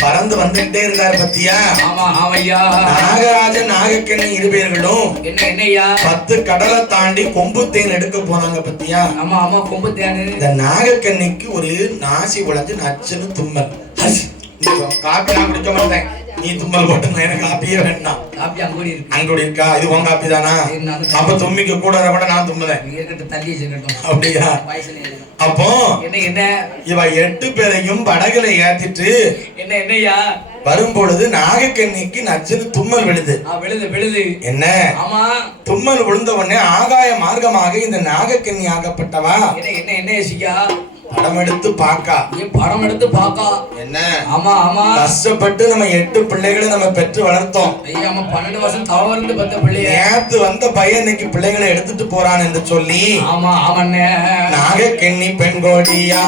பறந்து வந்துட்டே இருந்தார் பத்தியா? ஆமா ஆமையா. நாகராஜன் நாகக்கண்ணி 2 பேர்களும் என்னையா 10 கடலை தாண்டி கொம்பு தேன் எடுக்க போனாங்க பத்தியா? ஆமா ஆமா கொம்பு தேன். இந்த நாகக்கண்ணிக்கு ஒரு நாசி உழைஞ்சு நச்சுன்னு தும்மல். காப்பி நான் குடிக்க மாட்டேன், நீ தும்மல் போட்டு எனக்கு காப்பியே வேண்டாம். காப்பி அங்கூடி இருக்கா? இது உன் காப்பி தானா? அப்ப தும்மிக்க கூட கூட நான் தும்முதேன். தள்ளி அப்படியா? அப்போ என்ன இவ 8 பேரையும் படகுல ஏத்திட்டு என்னையா வரும்பொழுது நாகக்கண்ணிக்கு நச்சுன்னு தும்மல் விழுது. என்ன தும்மல் விழுந்த உடனே ஆகாய மார்க்கமாக இந்த நாகக்கண்ணி ஆகப்பட்டவா என்ன படம் எடுத்து பாக்கா. என்ன ஆமா கஷ்டப்பட்டு நம்ம 8 பிள்ளைகளை நம்ம பெற்று வளர்த்தோம். 12 வருஷம் தவம் இருந்து பெற்ற பிள்ளைய நேத்து வந்த பையன் இன்னைக்கு பிள்ளைகளை எடுத்துட்டு போறான் என்று சொல்லி நாகக்கண்ணி பெண்கோடியா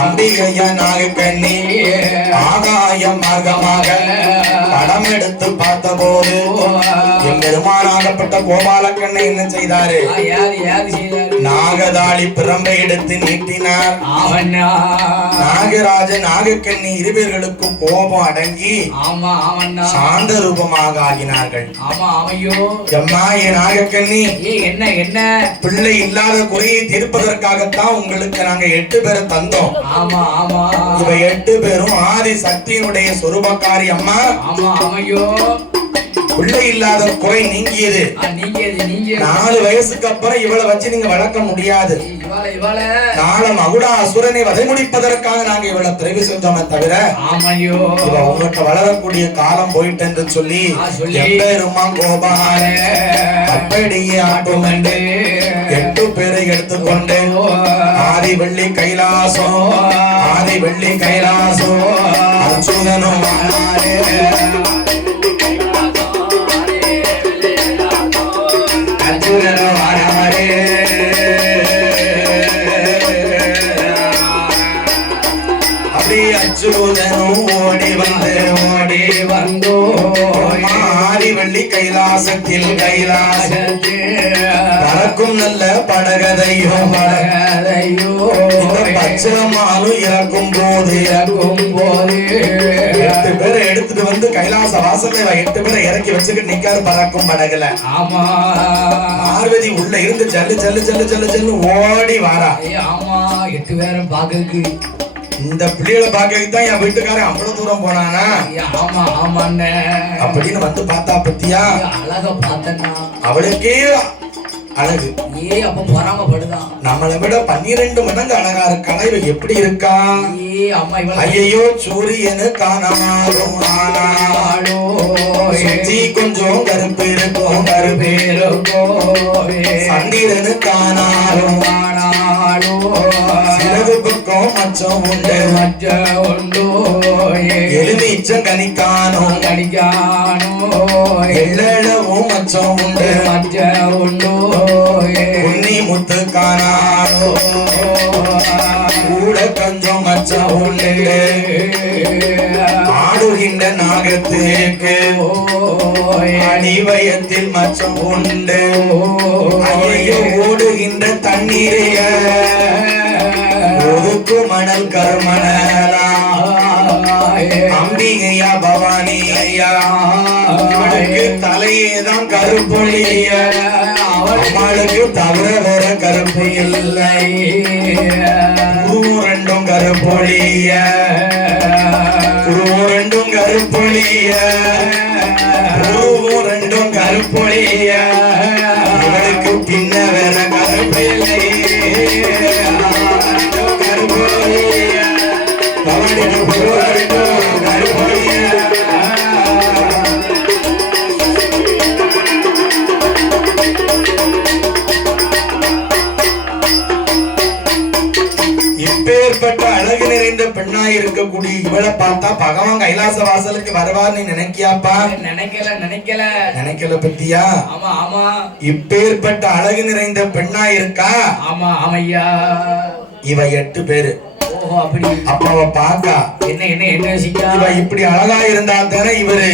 அம்பிகையா நாகக்கண்ணி ஆகாய மார்க்கமாக படம் எடுத்து பார்த்த போது என் பெருமானாகப்பட்ட கோபாலக்கண்ணை என்ன செய்தாரு? நாகதாளி பிரம்பை எடுத்து நீட்டினார். நாகராஜ நாகக்கண்ணி இருவர்களுக்கும் கோபம் அடங்கி சாந்த ரூபமாக ஆகினார்கள். எம்மா ஏ நாகக்கண்ணி, என்ன என்ன பிள்ளை இல்லாத குறையை தீர்ப்பதற்காகத்தான் உங்களுக்கு நாங்க 8 பேரை தந்தோம். இவ 8 பேரும் ஆதி சக்தியினுடைய சொரூபக்காரி அம்மா. பிள்ளை இல்லாத குறை நீங்கியது. 4 வயசுக்கு அப்புறம் இவளை வச்சு நீங்க வளர்க்க முடியாது. நாளை மகுடா அசுரனை வதை முடிப்பதற்காக நாங்க இவளை பிறவி செஞ்சோமே தவிர இவ உங்களுக்கு வளரக்கூடிய காலம் போயிட்டு என்று சொல்லி எப்பெருமா கோபால அப்படியே ஆட்டும் என்று 8 பேரை எடுத்துக்கொண்டு ஆதி வெள்ளி கைலாசம் அச்சுதனும் அச்சுதனும் ஓடி வந்தோ ஆதி வெள்ளி கைலாசத்தில் பறக்கும் நல்ல படகதையோ இந்த பச்சமாலும் இறக்கும் போது 8 பேரை எடுத்துட்டு வந்து கைலாச வாசல்ல 8 பேரை இறக்கி வச்சுக்கிட்டு நிக்காரு பறக்கும் படகுல. பார்வதி உள்ள இருந்து ஜல்லு ஓடி வாரா. 8 பேரும் பாக்குறதுக்கு இந்த பிள்ளைகளை பாக்கிறதுக்கு தான் என் வீட்டுக்காரன் அவ்வளவு தூரம் போனானா? அப்படின்னு வந்து பார்த்தா பத்தியா அழக பார்த்தனா அவளுக்கே அழகு. அப்ப பொறாமப்படுதான். நம்மளை விட 12 மடங்கு அழகா இருக்கா. இவ எப்படி இருக்கா? ஐயோ சூரியனு காணாலும் சுத்தி கொஞ்சம் கருப்பு இருக்கும் சந்திரனு காணாலும் சிறகு பக்கம் மச்சம் உண்டு எலுமிச்சம் கனிக்கானோ எள்ளவும் மச்சம் உண்டு உன்னி முத்து காணானோ கூட கொஞ்சம் மச்சம் உண்டு ஆடுகின்ற நாகத்துக்கு அடிவயத்தில் மச்சம் உண்டு ஐயோ ஓடுகின்ற தண்ணீரைய ஒதுக்கு மணல் கருமணலா அம்பிகையா பவானி ஐயா அவளுக்கு தலையேதான் கருப்பொழிய அவளுக்கு தவிர வேற கருப்பு இல்லை. ரெண்டும் கருப்பொழிய ரெண்டும் கருப்பொழிய அவளுக்கு பின்ன வேற கருப்பு இல்லை. கருப்பொழிய பவானிக்கு கருப்பொழிய இப்பேற்பட்ட அழகு நிறைந்த பெண்ணாய் இருக்கக்கூடிய இவளை பார்த்தா பகவான் கைலாச வாசலுக்கு வருவார்னு நினைக்கியாப்பா? நினைக்கல பத்தியா? இப்பேற்பட்ட அழகு நிறைந்த பெண்ணாய் இருக்கா. இவ 8 பேரு. அப்பாவ பாக்கா இவ இப்படி அழகா இருந்தா தானே இவரு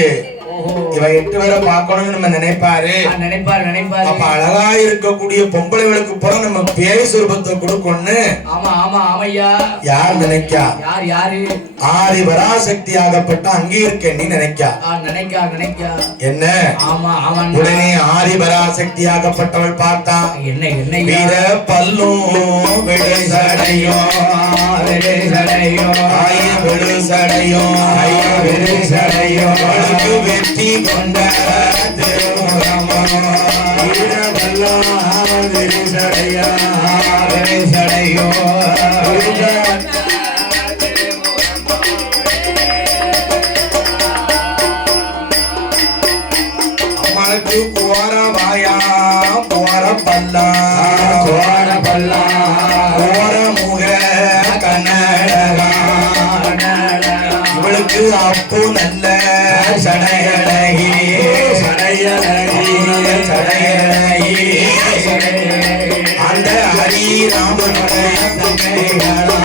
இவ 8 பேரை பார்க்கணும்னு நம்ம நினைப்பாரு. அப்ப அழகா இருக்கக்கூடிய பொம்பளைகளுக்கு போற நம்ம பேய் சுரூபத்தை கொடுக்கணும்னு யார் நினைக்கா? ஆதி பராசக்தி ஆகப்பட்ட அங்கே இருக்க நீ நினைக்கா? என்ன உடனே ஆதி பராசக்தி ஆகப்பட்டவள் பார்த்தா வீர பல்லும் விடுசடையோ வெற்றி கொண்ட அம்மனுக்கு கோர வாயா கோர பல்லா கோர முக கண்ணழகா இவளுக்கு அப்போ நல்ல சடையழகி அந்த ஹரிராமனுடைய தங்கைகளா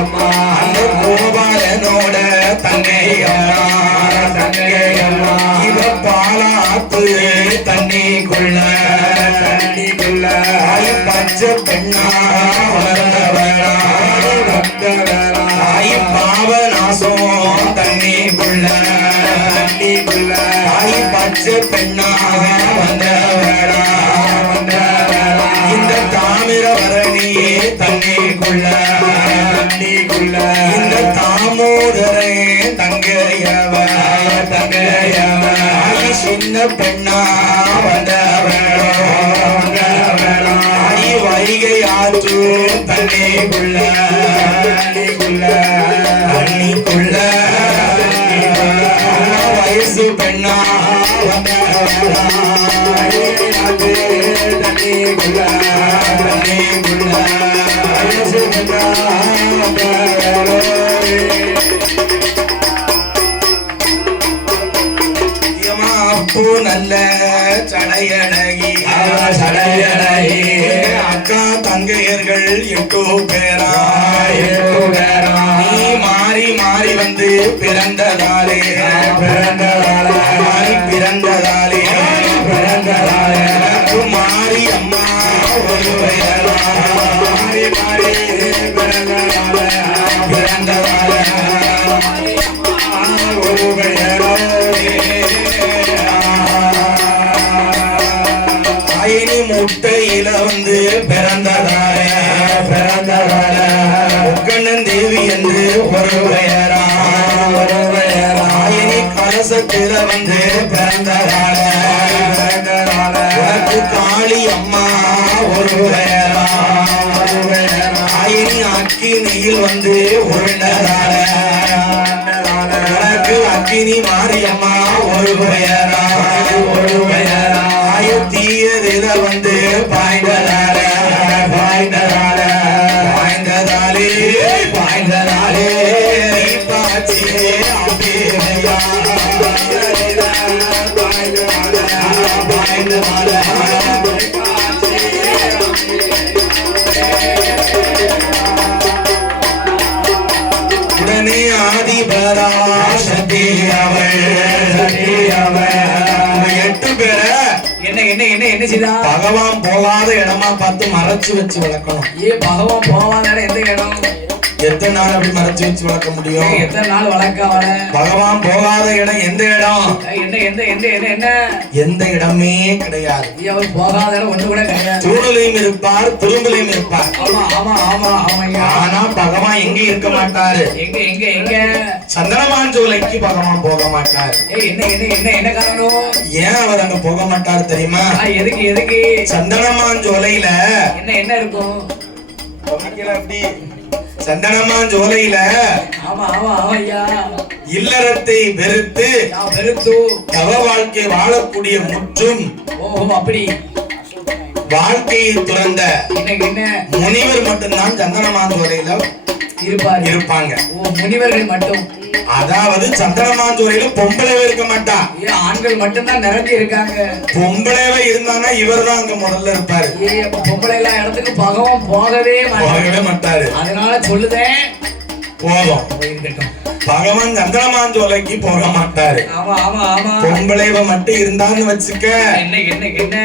அம்மா அந்த கோபாலனோட தங்கையம்மா இவ பாலாத்து தண்ணிக்குள்ள பச்சை பெண்ணா வந்தவளா பாவநாசம் தண்ணிக்குள்ள பச்சை பெண்ணா வந்தவளா இந்த தாமிரபரணியே தண்ணிக்குள்ள இந்த தாமோதரே தங்கையவ சின்ன பெண்ணா வந்தவளோ வைகை ஆற்று தண்ணிக்குள்ள வயசு பெண்ணா அப்பு நல்ல சடையழகி அக்கா தங்கையர்கள் 8 பேரா நீ மாறி மாறி வந்து பிறந்ததாலே மாறி அம்மா ஒரு பெயரா பிறந்ததாலே ஒரு பெயரா முட்டையில வந்து பிறந்ததால முக்கண்ணன் தேவி என்று ஒரு பெயரா கலசத்தில வந்து பிறந்ததால உனக்கு காளி அம்மா ஒரு பெயரா அக்கினியில் வந்து உருண்டதால உனக்கு அக்கினி மாரியம்மா ஒரு பெயரா தீயதில வந்து பாய்ந்ததாலே பாய்ச்சியே அபிநயா உடனே ஆதிபரா சக்தி அவள் 8 பேரை என்ன செய்தா பகவான் போகாத இடமா பார்த்து மறைச்சு வச்சு வளர்க்கணும். பகவான் போகாத எந்த இடம் எத்தனை நாள் அப்படி மறைச்சு வச்சு வளர்க்க முடியும்? எத்தனை நாள் வளர்க்க பகவான் போகாத இடம் எந்த இடம்? எந்த இடமே கிடையாது. அவர் போகாத இடம் ஒண்ணு கூட கிடையாது. தூணிலையும் இருப்பார், துரும்பிலையும் இருப்பார். ஆனா பகவான் எங்க இருக்க மாட்டாரு. எங்க சந்தனமாஞ்சோலைக்கு பகவான் போக மாட்டார். என்ன காரணம்? ஏன் அவர் அங்க போக மாட்டார் தெரியுமா? எதுக்கு சந்தனமாஞ்சோலையில என்ன இருக்கும்? சந்தனமாஞ்சோலையில இல்லறத்தை வெறுத்து தவ வாழ்க்கை வாழக்கூடிய முற்றும் அப்படி வாழ்க்கையை துறந்த முனிவர் மட்டும்தான் சந்தனமாஞ்சோலையில இருப்பாங்க. முனிவர்கள் மட்டும். அதாவது சந்தனமாஞ்சோலையில பொம்பளைவே இருக்க மாட்டா, ஆண்கள் மட்டும்தான் நிறைஞ்சு இருக்காங்க. பொம்பளைவே இருந்தானா இவர் தான் அங்க முதல்ல இருப்பாரு. பொம்பளை எல்லாம் இடத்துக்கு பகவான் போகவே மாட்டாரு. அதனால சொல்லுதேன் போதும், பகவான் சந்தனமாஞ்சோலைக்கு போக மாட்டாரு. பொம்பளைவ மட்டும் இருந்தான்னு வச்சுக்க, என்ன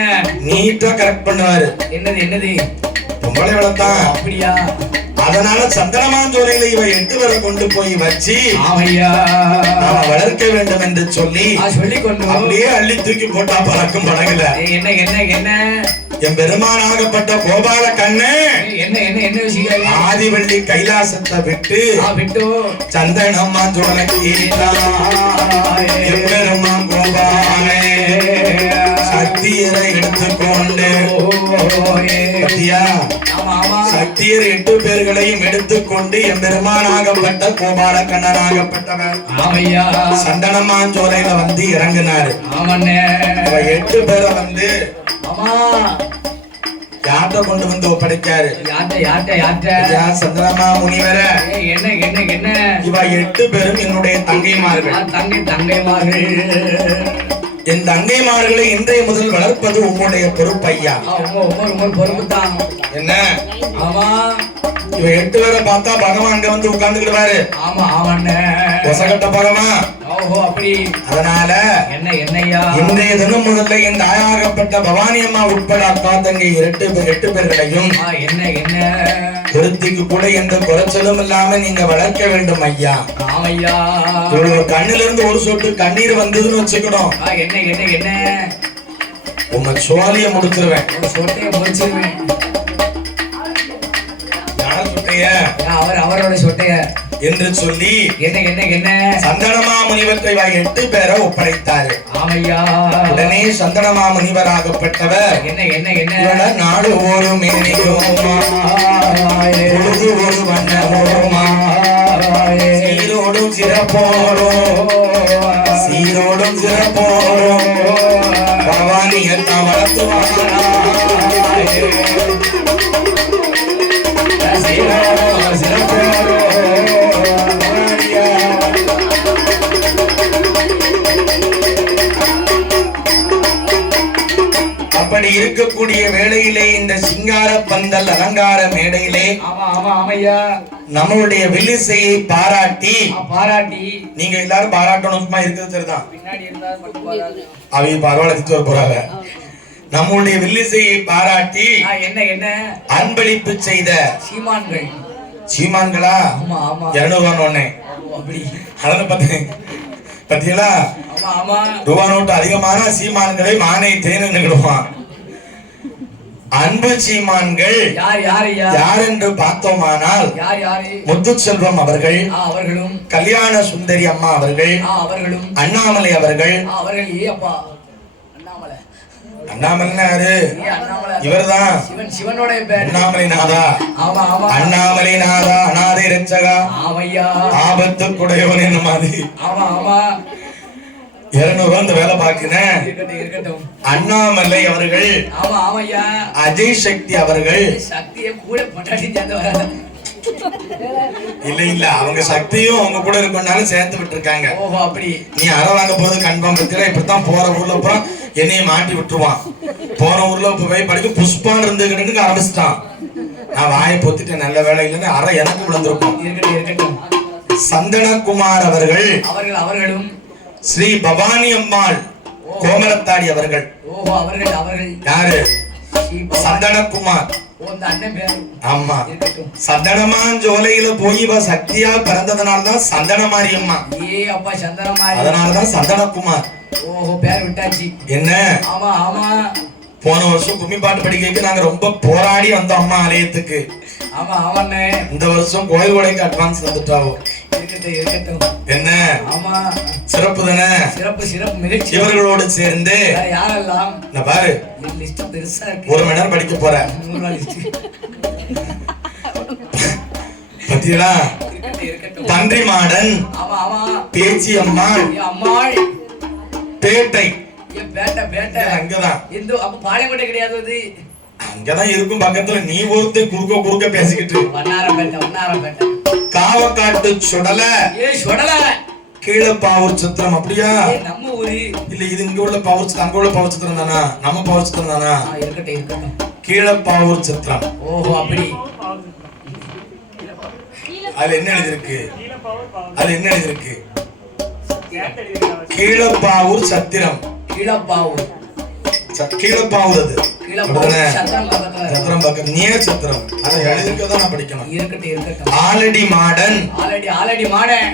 நீட்டா கரெக்ட் பண்ணுவாரு. என்னது பொம்பளை வளர்த்தான். அப்படியா? அதனால சந்தனமாஞ்சோலையில இவ 8 பேரை கொண்டு போய் வச்சு நாம வளர்க்க வேண்டும் என்று சொல்லி அப்படியே அள்ளி தூக்கி போட்டா பறக்கும் படகுல. என்ன என் பெருமானாகப்பட்ட கோபால கண்ணு என்ன விஷயம்? ஆதிவள்ளி கைலாசத்தை விட்டு சந்தனமாஞ்சோலைக்கு பெருமான் கோபாலே சக்தியரை எடுத்துக்கொண்டு சக்தியர் 8 பேர்களையும் எடுத்துக்கொண்டு என் பெருமானாகப்பட்ட கோபால கண்ணனாகப்பட்டவர் சந்தனமாஞ்சோலையில வந்து இறங்கினாரு. 8 பேரை வந்து யார்கிட்ட கொண்டு வந்து ஒப்படைச்சாரு? சந்தனமா முனிவர, இவ 8 பேரும் என்னுடைய தங்கைமார்கள். என் தங்கைமார்களை இன்றைய முதல் வளர்ப்பது உங்களுடைய பொறுப்பு ஐயா. பொறுப்பு தான். என்ன ஆமா, இவ 8 பேரை பார்த்தா பகவான் அங்க வந்து உட்கார்ந்துக்கிடுவாரு. ஆமா ஆமாண்ணே, கொசகட்ட பகவான். ஓஹோ அப்படி. அதனால என்னையா இன்றைய தினம் முதல்ல என் தாயாகப்பட்ட பவானி அம்மா உட்பட அக்கா தங்கை 8 பேர்களையும் என்ன ஒருத்திக்கு கூட எந்த குறைச்சலும் இல்லாம நீங்க வளர்க்க வேண்டும் ஐயா. ஆமையா, இவ்வளவு கண்ணுல இருந்து ஒரு சொட்டு கண்ணீர் வந்ததுன்னு வச்சுக்கணும், என்ன உங்க சோழிய முடிச்சிருவேன். சொட்டைய முடிச்சிருவேன். அவரோட சொட்டைய என்று சொல்லி என்ன சந்தனமா முனிவற்றை 8 பேரை ஒப்படைத்தாரு. ஆமையா, உடனே சந்தனமா முனிவராகப்பட்டவர் என்ன நாடு ஒரு மேனியோமா பொழுது ஒரு வண்ணமோமா சீரோடும் சிறப்போடும் பவானி என்ன வளர்த்துவாங்க. அப்படி இருக்கக்கூடிய வேளையிலே இந்த சிங்கார பந்தல் அலங்கார மேடையிலே நம்மளுடைய வில்லிசையை பாராட்டி நீங்க எல்லாரும் பாராட்டணும், சும்மா இருக்கிறது சரிதான், அவங்க பரவாயில்ல போறாங்க. நம்முடைய வில்லிசையை பாராட்டி என்ன அன்பளிப்பு செய்த சீமான்களா 200 ஒண்ணே அதனை பத்தியலா ரூபா நோட்டு அதிகமான சீமான்களை மானை தேனுவான். அன்பு சீமான்கள் யார் என்று பார்த்தோமானால் முத்துச்செல்வம் அவர்கள், கல்யாண சுந்தரி அம்மா அவர்கள், அண்ணாமலை அவர்கள். அண்ணாமலை யாரு? இவர்தான் அண்ணாமலை நாதா. அண்ணாமலை நாதா அநாதை ரட்சகா ஆபத்து குடையவன் என்ன மாதிரி 200 அந்த வேலை பார்க்கிறேன். அண்ணாமலை அவர்கள், அஜய் சக்தி அவர்கள். இல்ல அவங்க சக்தியும் அவங்க கூட இருக்கனாலும் சேர்த்து விட்டு இருக்காங்க. நீ அரை வாங்க போது கன்ஃபார்ம் பத்தில இப்படித்தான் போற ஊர்ல அப்புறம் என்னைய மாட்டி விட்டுருவான். போன ஊர்ல போய் படிக்க புஷ்பான் இருந்துகிட்டு ஆரம்பிச்சிட்டான். நான் வாயை பொத்திட்டேன், நல்ல வேலை இல்லைன்னு அரை எனக்கு விழுந்திருக்கும். சந்தனகுமார் அவர்களும் ஸ்ரீ பவானி அம்மாள் கோமரத்தாடி அவர்கள். யாரு? சந்தனகுமார். ஆமா, சந்தனமான் ஜோலையில போய் இவ சக்தியா பிறந்ததுனாலதான் சந்தனமாரி அம்மா, அதனாலதான் சந்தனகுமார் பேர் விட்டாச்சு. என்ன போன வருஷம் கும்மி பாட்டு படிக்க நாங்க ரொம்ப போராடி வந்தோம் அம்மா ஆலயத்துக்கு. இந்த வருஷம் கோயில் கொடைக்கு அட்வான்ஸ் வந்துட்டாவோ. என்ன சிறப்பு தானே? இவர்களோடு சேர்ந்து பாரு 1 மணி நேரம் படிக்க போறேன். பத்தியலா பன்றி மாடன், பேச்சி அம்மாள், பேட்டை. அங்கதான் அங்கதான் இருக்கும் பக்கத்துல. நீ ஒருத்தர் குறுக்க பேசிக்கிட்டு காவக்காட்டு சுடல கீழப்பாவூர் சித்திரம். அப்படியா? இல்ல இது இங்க உள்ள பாவூர், அங்க உள்ள பாவூர் சித்திரம் தானா? நம்ம பாவூர் சித்திரம் தானா? கீழப்பாவூர் சித்திரம். ஓஹோ அப்படி. அதுல என்ன எழுதிருக்கு? கீழப்பாவூர் சத்திரம். கீழப்பாவூர் அது சத்திரம் பக்கம் நேர் சத்திரம். அதை எழுதிருக்கதான் நான் படிக்கணும். ஆலடி மாடன்.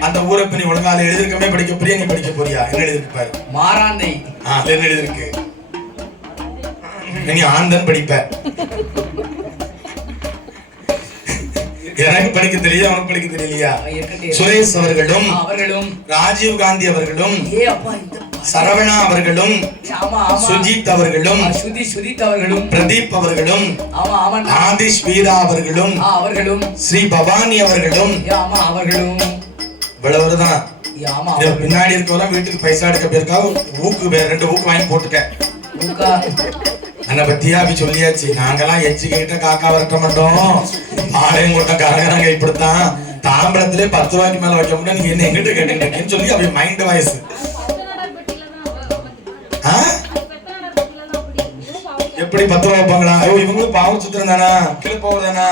அந்த ஊரை பத்தி ஒழுங்கால எழுதிருக்கமே படிக்க போறியா? நீ படிக்க போறியா? என்ன எழுதிருக்கு பாரு. மாராந்தை. என்ன எழுதிருக்கு? நீ ஆந்தன் படிப்ப. எனக்கு படிக்க தெரியல, அவனுக்கு படிக்க தெரியலையா? சுரேஷ் அவர்களும் ராஜீவ் காந்தி அவர்களும் சரவணா அவர்களும் சுஜித் அவர்களும் பிரதீப் அவர்களும் ஆதிஷ் வீரா அவர்களும் ஸ்ரீ பவானி அவர்களும் இவ்வளவுதான். பின்னாடி இருக்கவங்க வீட்டுக்கு பைசா எடுக்க போயிருக்கா. ஊக்கு 2 ஊக்கு வாங்கி போட்டுக்க. அண்ணா பத்தியா அப்படி சொல்லியாச்சு. நாங்கெல்லாம் எச்சுக்கிட்ட காக்கா விரட்ட மாட்டோம். பாளையம் கூட்டம் கரகரங்க இப்படித்தான். தாம்பரத்திலே 10 ரூபாய்க்கு மேல வைக்க முடியும். நீங்க என்ன எங்கிட்ட கேட்டீங்கன்னு சொல்லி அப்படி மைண்ட் வாய்ஸ். எப்படி 10 ரூபா வைப்பாங்களா? ஐயோ இவங்களும் பாவம் சுத்திரம் தானா, கீழே போகுதானா?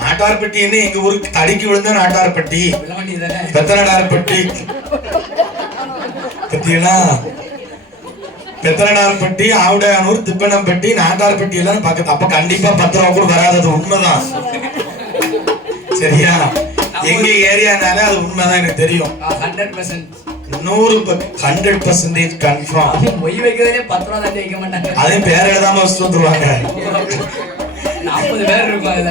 நாட்டார்பட்டி என்ன எங்க ஊருக்கு தடிக்கு விழுந்த நாட்டார்பட்டி, பெத்தநாடார்பட்டி பத்தியா, பெத்தநாடார்பட்டி, ஆவுடையானூர், திப்பனம்பட்டி, நாட்டார்பட்டி எல்லாம் பக்கத்து. அப்ப கண்டிப்பா 10 ரூபா கூட வராது, உண்மைதான். சரியா? எங்க ஏரியானால அது உண்மைதான், எனக்கு தெரியும். 100% கன்ஃபார்ம். மொய் வைக்கிறதே 10 ரூபா தாண்டி வைக்க மாட்டாங்க. அதே பேர் எழுதாம வச்சு வந்துருவாங்க. 40 பேர் இருக்கும் அதுல.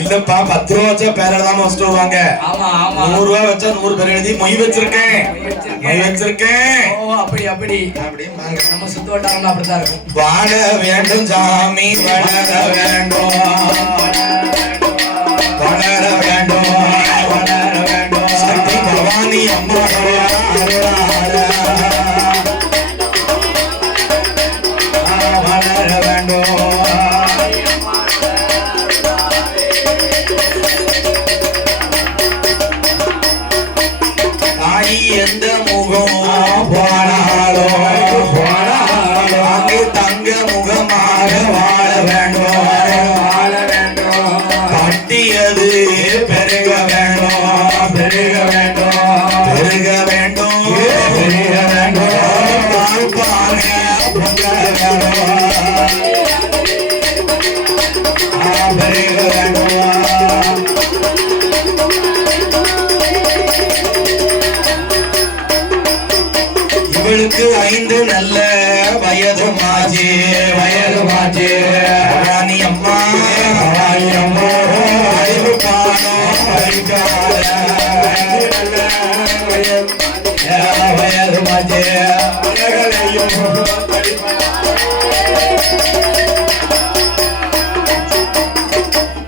இல்லப்பா 10 ரூபா வச்சா பேர் எழுதாம வச்சுட்டு வருவாங்க. 100 ரூபா வச்சா 100 பேர் எழுதி மொய் வச்சிருக்கேன். ஓ அப்படி நம்ம சுத்த வட்டாரம் அப்படித்தான் இருக்கும். வாழ வேண்டும் சாமி, வளர வேண்டும், வளர வேண்டும், வளர வேண்டும். சக்தி பவானி அம்மா வளர வேண்டும். தாயி எந்த முகம் போனாலோ அங்கு தங்க முகமாக வாழ வேண்டும், வாழ வேண்டும். கட்டியது பெருக வேண்டும், பெருக வேண்டும், பெருக வேண்டும், பெருக வேண்டும். பால்பாக பொங்க வேண்டும், பெருக வேண்டும். இவளுக்கு 5 நல்ல வயதுமாச்சு, வயதுமாச்சு. ராணி அம்மா, ராணி அம்மா, அறிவு பாடம் படிக்காத வயதுமாச்சு.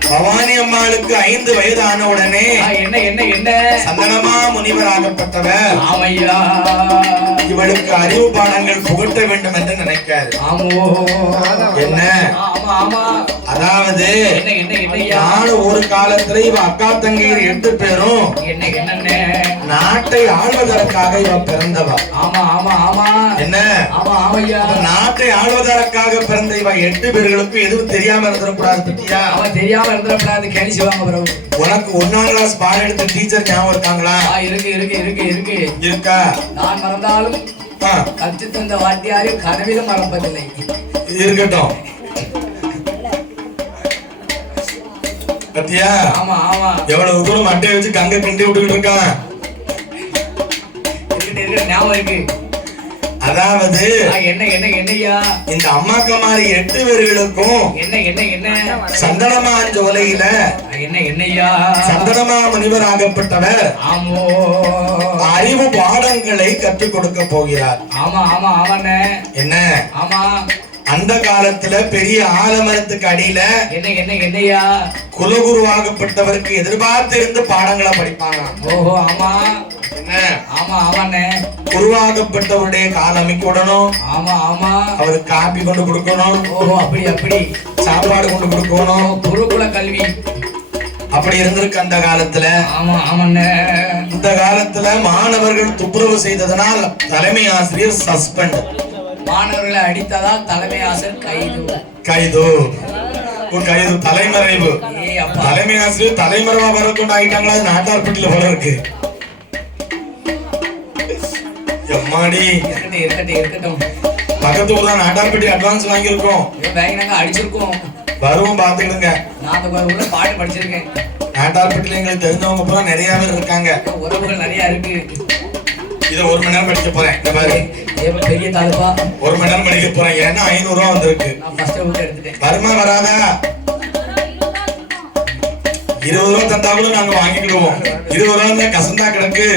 பவானி அம்மாளுக்கு 5 வயது ஆன உடனே என்ன சந்தனமா முனிவராகப்பட்டவர். ஆமையா, இவளுக்கு அறிவு பாடங்கள் புகட்ட வேண்டும் என்று நினைக்காது. என்ன? அதாவது நானும் ஒரு காலத்துல இவ அக்கா தங்கையர் 8 பேரும் நாட்டை ஆள்வதற்காக இவ பிறந்தவா. என்ன? நாட்டை ஆள்வதற்காக பிறந்த இவ 8 பேர்களுக்கு எதுவும் தெரியாம இருந்துடக்கூடாது. பத்தியா? தெரியாம இருந்துடக்கூடாது. கேள்விவாங்க பிரபு. உனக்கு 1ஆம் கிளாஸ் பாடம் எடுத்த டீச்சர் ஞாபகம் இருக்காங்களா? இருக்கு இருக்கா? நான் மறந்தாலும் கற்று தந்த வாத்தியாரையும் கனவிலும் மறப்பதில்லை. இருக்கட்டும். பத்தியா? எவ்வளவு தூரம் மட்டையை வச்சு கங்கை கிண்டி விட்டுக்கிட்டு இருக்கான். ஞாபகம் இருக்கு. அதாவது என்னையா இந்த அம்மாக்கமாரி 8 பேர்களுக்கும் என்ன சந்தனமாஞ்சோலையில என்னையா சந்தனமா முனிவராகப்பட்டவர் அறிவு பாடங்களை கற்றுக் கொடுக்க போகிறார். என்ன? அந்த காலத்துல பெரிய ஆலமரத்துக்கு அடியில என்னையா குலகுருவாகப்பட்டவருக்கு எதிர்பார்த்து இருந்து பாடங்களை படிப்பாங்க. ஓஹோ ஆமா. குருவாகப்பட்டவருடைய கால் அமைக்க விடணும். அவருக்கு காப்பி கொண்டு கொடுக்கணும். அப்படி சாப்பாடு கொண்டு கொடுக்கணும். குருகுல கல்வி அப்படி இருந்திருக்கு அந்த காலத்துல. இந்த காலத்துல மாணவர்கள் துப்புரவு செய்ததனால் தலைமை ஆசிரியர் சஸ்பெண்ட். மாணவர்களை அடித்ததால் தலைமை ஆசிரியர் கைது, தலைமறைவு. தலைமை ஆசிரியர் தலைமறைவா வரக்கொண்டு ஆயிட்டாங்களா? நாட்டார்பட்டியில போல இருக்கு. இருக்கட்டும். பக்கத்து ஊர் தான் நாட்டார்பட்டி. அட்வான்ஸ் வாங்கியிருக்கோம், அடிச்சிருக்கோம். வருவோம் பாத்துக்கிடுங்க. நான் பாட்டு படிச்சிருக்கேன். நாட்டார்பட்டியில எங்களுக்கு தெரிஞ்சவங்க பூரா நிறைய பேர் இருக்காங்க. உறவுகள் நிறைய இருக்கு. இதை 1 மணி நேரம் படிக்க போறேன். இந்த மாதிரி பெரிய தாலுப்பா 1 மணி நேரம் படிக்க போறேன். ஏன்னா 500 ரூபா வந்திருக்கு. வருமா வராதா? 20 ரூபா தந்தாலும் நாங்க வாங்கிக்கிடுவோம். 20 ரூபா கசந்தா கிடக்கு.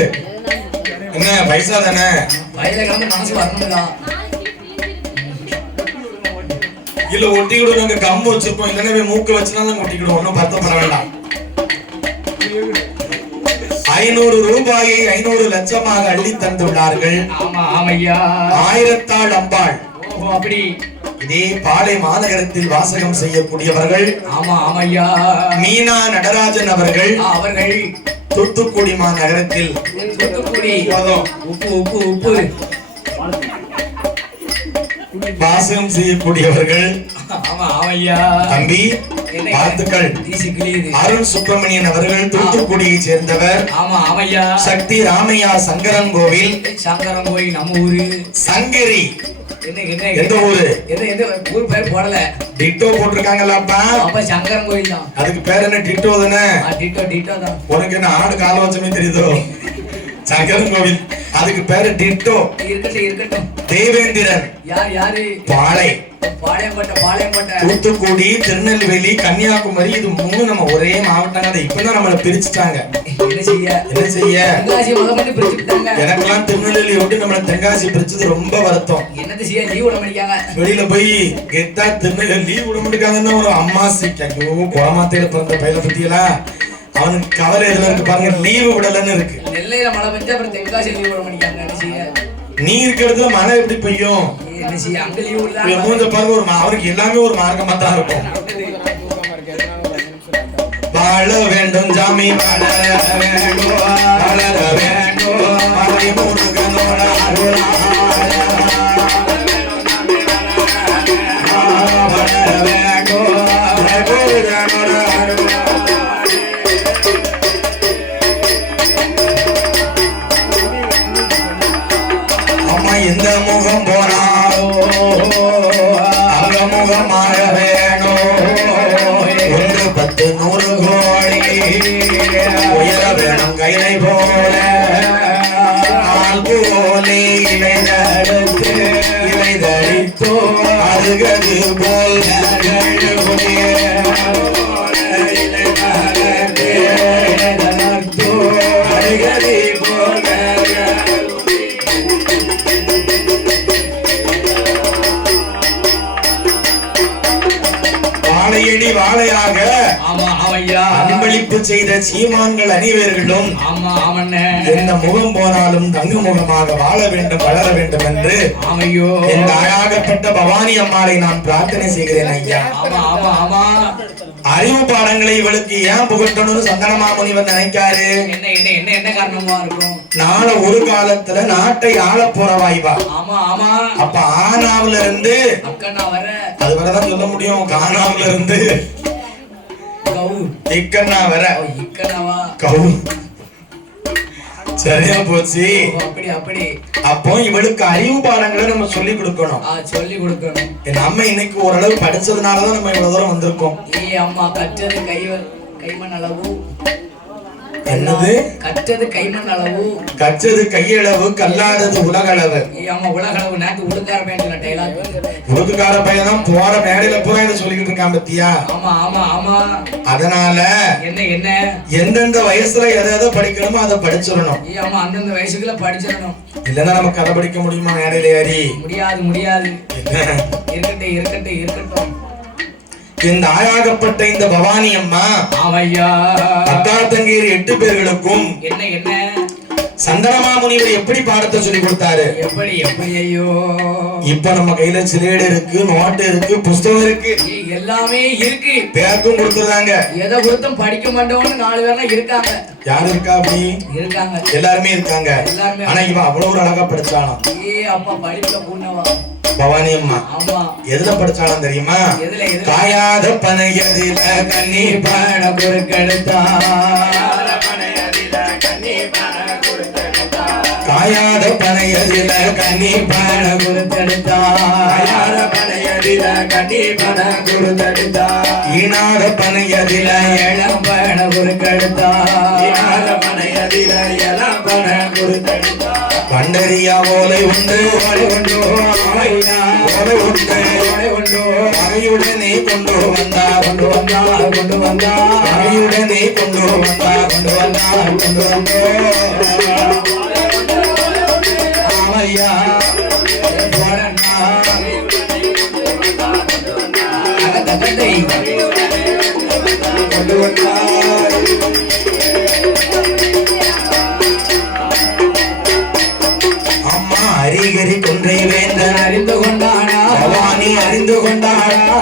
என்ன பைசா தானே? மனசு வரணும்டா. இல்ல ஒட்டிக்கிடுவோம். நாங்க கம் வச்சிருப்போம். இல்லன்னா மூக்க வச்சுனாலும் ஒட்டிக்கிடுவோம். ஒன்னும் பத்தப்பட வேண்டாம். 500 ரூபாயை 500 லட்சமாக அள்ளி தந்துள்ளார்கள். ஆயிரத்தாள் அம்பாள். அப்படி இதே பாலை மாநகரத்தில் வாசகம் செய்யக்கூடியவர்கள். மீனா நடராஜன் அவர்கள் தூத்துக்குடி மாநகரத்தில். உப்பு வாசகம் செய்யக்கூடியவர்கள். ஆமா ஆமையா தம்பி வாழ்த்துக்கள். அருண் சுப்பிரமணியன் அவர்கள் தூத்துக்குடியை சேர்ந்தவர். ஆமா ஆமையா. சக்தி ராமையா சங்கரன் கோவில். சங்கரன் கோயில் நம்ம ஊரு சங்கரி. எந்த ஊரு? ஊர் பேர் போடல, டிட்டோ போட்டிருக்காங்கல்லப்பா. அப்ப சங்கரன் கோயில் தான். அதுக்கு பேர் என்ன? டிட்டோ தானே? டிட்டோ தான். உனக்கு என்ன ஆடு கால வச்சமே தெரியுதோ? சங்கரன் கோவில் அதுக்கு பேரு டிட்டோ. இருக்கட்டும். தேவேந்திரன் யாரு? பாளை. பாளையங்கோட்டை. தூத்துக்குடி, திருநெல்வேலி, கன்னியாகுமரி, இது 3 நம்ம ஒரே மாவட்டம். அதை இப்பதான் நம்மள பிரிச்சுட்டாங்க. என்ன செய்ய எனக்கெல்லாம் திருநெல்வேலி விட்டு நம்மள தென்காசி பிரிச்சது ரொம்ப வருத்தம். என்னது செய்ய? லீவ் விட மாட்டாங்க. வெளியில போய் கெத்தா திருநெல்வேலி லீவ் விட மாட்டாங்கன்னா ஒரு அம்மாசிக்கு ஐயோ குளமாத்தையில பிறந்த பயில பத்தியெல்லாம் அவனுக்கு கவலை எதுல இருக்கு பாருங்க. லீவு விடலன்னு இருக்கு. நெல்லையில மழை பெஞ்சா அப்புறம் தென்காசி லீவ் விட மாட்டாங்க. என்ன செய்ய? நீ இருக்கிறதுல மழை எப்படி பெய்யும்? என்ன செய்ய? அங்க லீவ் விடலாம். மூஞ்ச பாருங்க. அவருக்கு எல்லாமே ஒரு மார்க்கமா தான் இருக்கும். வாழ வேண்டும் ஜாமி வளர வேண்டும் வளர வேண்டும் மலை முருகனோட அருளால வளர வேண்டும் முருகனோட அருளால. அம்மா எந்த முகம் போனாலோ அங்க முகமாக வேணும். 1 10 100 கோடி உயர வேணும் கைலை போல ஆள் போலே இலை தரித்தோ அருகது போல் அருகதி போல் வாழையடி வாழையாக அன்பளிப்பு செய்த சீமான்கள் அனைவர்களும் எந்த முகம் போனாலும் தங்க முகமாக வாழ வேண்டும் வளர வேண்டும் என்று இந்த அழகாகப்பட்ட பவானி அம்மாளை நான் பிரார்த்தனை செய்கிறேன் ஐயா. அறிவு பாடங்களை இவளுக்கு ஏன் புகட்டணும்னு சந்தனமா முனிவர் நினைக்காரு. என்ன காரணமா இருக்கும்? நாள ஒரு காலத்துல நாட்டை ஆள போற வாய்வா. அப்ப ஆனாவில இருந்து அது வரதான் சொல்ல முடியும். கானாவில இருந்து இக்கண்ணா வர கவு சரியா போச்சு. அப்போ இவளுக்கு அறிவு பாடங்களை நம்ம சொல்லி கொடுக்கணும். நம்ம இன்னைக்கு ஓரளவு படிச்சதுனாலதான் நம்ம இவ்வளவு தூரம் வந்திருக்கோம். அம்மா கற்றது கைமண் அளவு. என்னது? கற்றது கைமண் அளவு. கற்றது கையளவு கல்லாதது உலகளவு. உலகளவு. நேற்று உடுக்கார பையன் டைலாக். உடுக்கார பையன் தான் போற மேடையில பூரா இதை சொல்லிக்கிட்டு இருக்கான் பத்தியா? அதனால என்ன எந்தெந்த வயசுல எதை படிக்கணுமோ அதை படிச்சிடணும். அந்தந்த வயசுக்குள்ள படிச்சிடணும். இல்லன்னா நம்ம கதை படிக்க முடியுமா மேடையில ஏறி? முடியாது. இருக்கட்டும். இந்த ஆயாகப்பட்ட இந்த பவானி அம்மா அக்கா தங்கீர் 8 பேர்களுக்கும் என்ன சந்தனமா முனிவர் எப்படி பாடத்தை சொல்லி கொடுத்தாரு? எப்படி ஐயோ. இப்ப நம்ம கையில சிலேடு இருக்கு, நோட்டு இருக்கு, புஸ்தகம் இருக்கு, எல்லாமே இருக்கு. பேக்கும் கொடுத்துருந்தாங்க. எதை கொடுத்தும் படிக்க மாட்டோம்னு 4 பேர்லாம் இருக்காங்க. யாரு இருக்கா? அப்படி இருக்காங்க. எல்லாருமே இருக்காங்க. ஆனா இவன் அவ்வளவு ஒரு அழகா படிச்சானா? அப்பா படிப்புல பூர்ணவா பவானி அம்மா. எதுல படிச்சாலும் தெரியுமா? காயாத பனையதில கண்ணீர் பாட குறுக்கெடுத்தா. காயாத பனையதில கண்ணீர் பாட குறுக்கெடுத்தா. ஈனாத பனையதில இளம் பாட குறுக்கெடுத்தா. பண்டரியா ஓலை உண்டு அவையுடனே கொண்டு வந்தா அவையுடனே கொண்டு வந்தோ ஆமையா கொண்டு வந்தா. அரிகரி கொன்றை வேந்தன் அறிந்து கொண்டானா. பவானி அறிந்து கொண்டானா.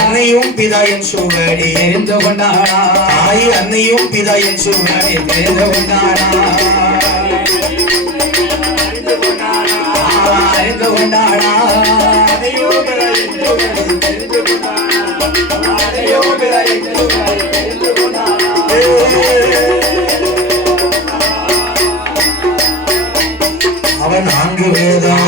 அன்னையும் பிதா என் சுவடி அறிந்து கொண்டானா. தாய் அன்னையும் பிதா என் சுவடி தெரிந்து கொண்டானா. அறிந்து கொண்டாளா அதையோ பிற என்று தெரிந்து கொண்டாளா அதையோ பிற என்று தெரிந்து கொண்டாளா அவன் நான்கு வேதம்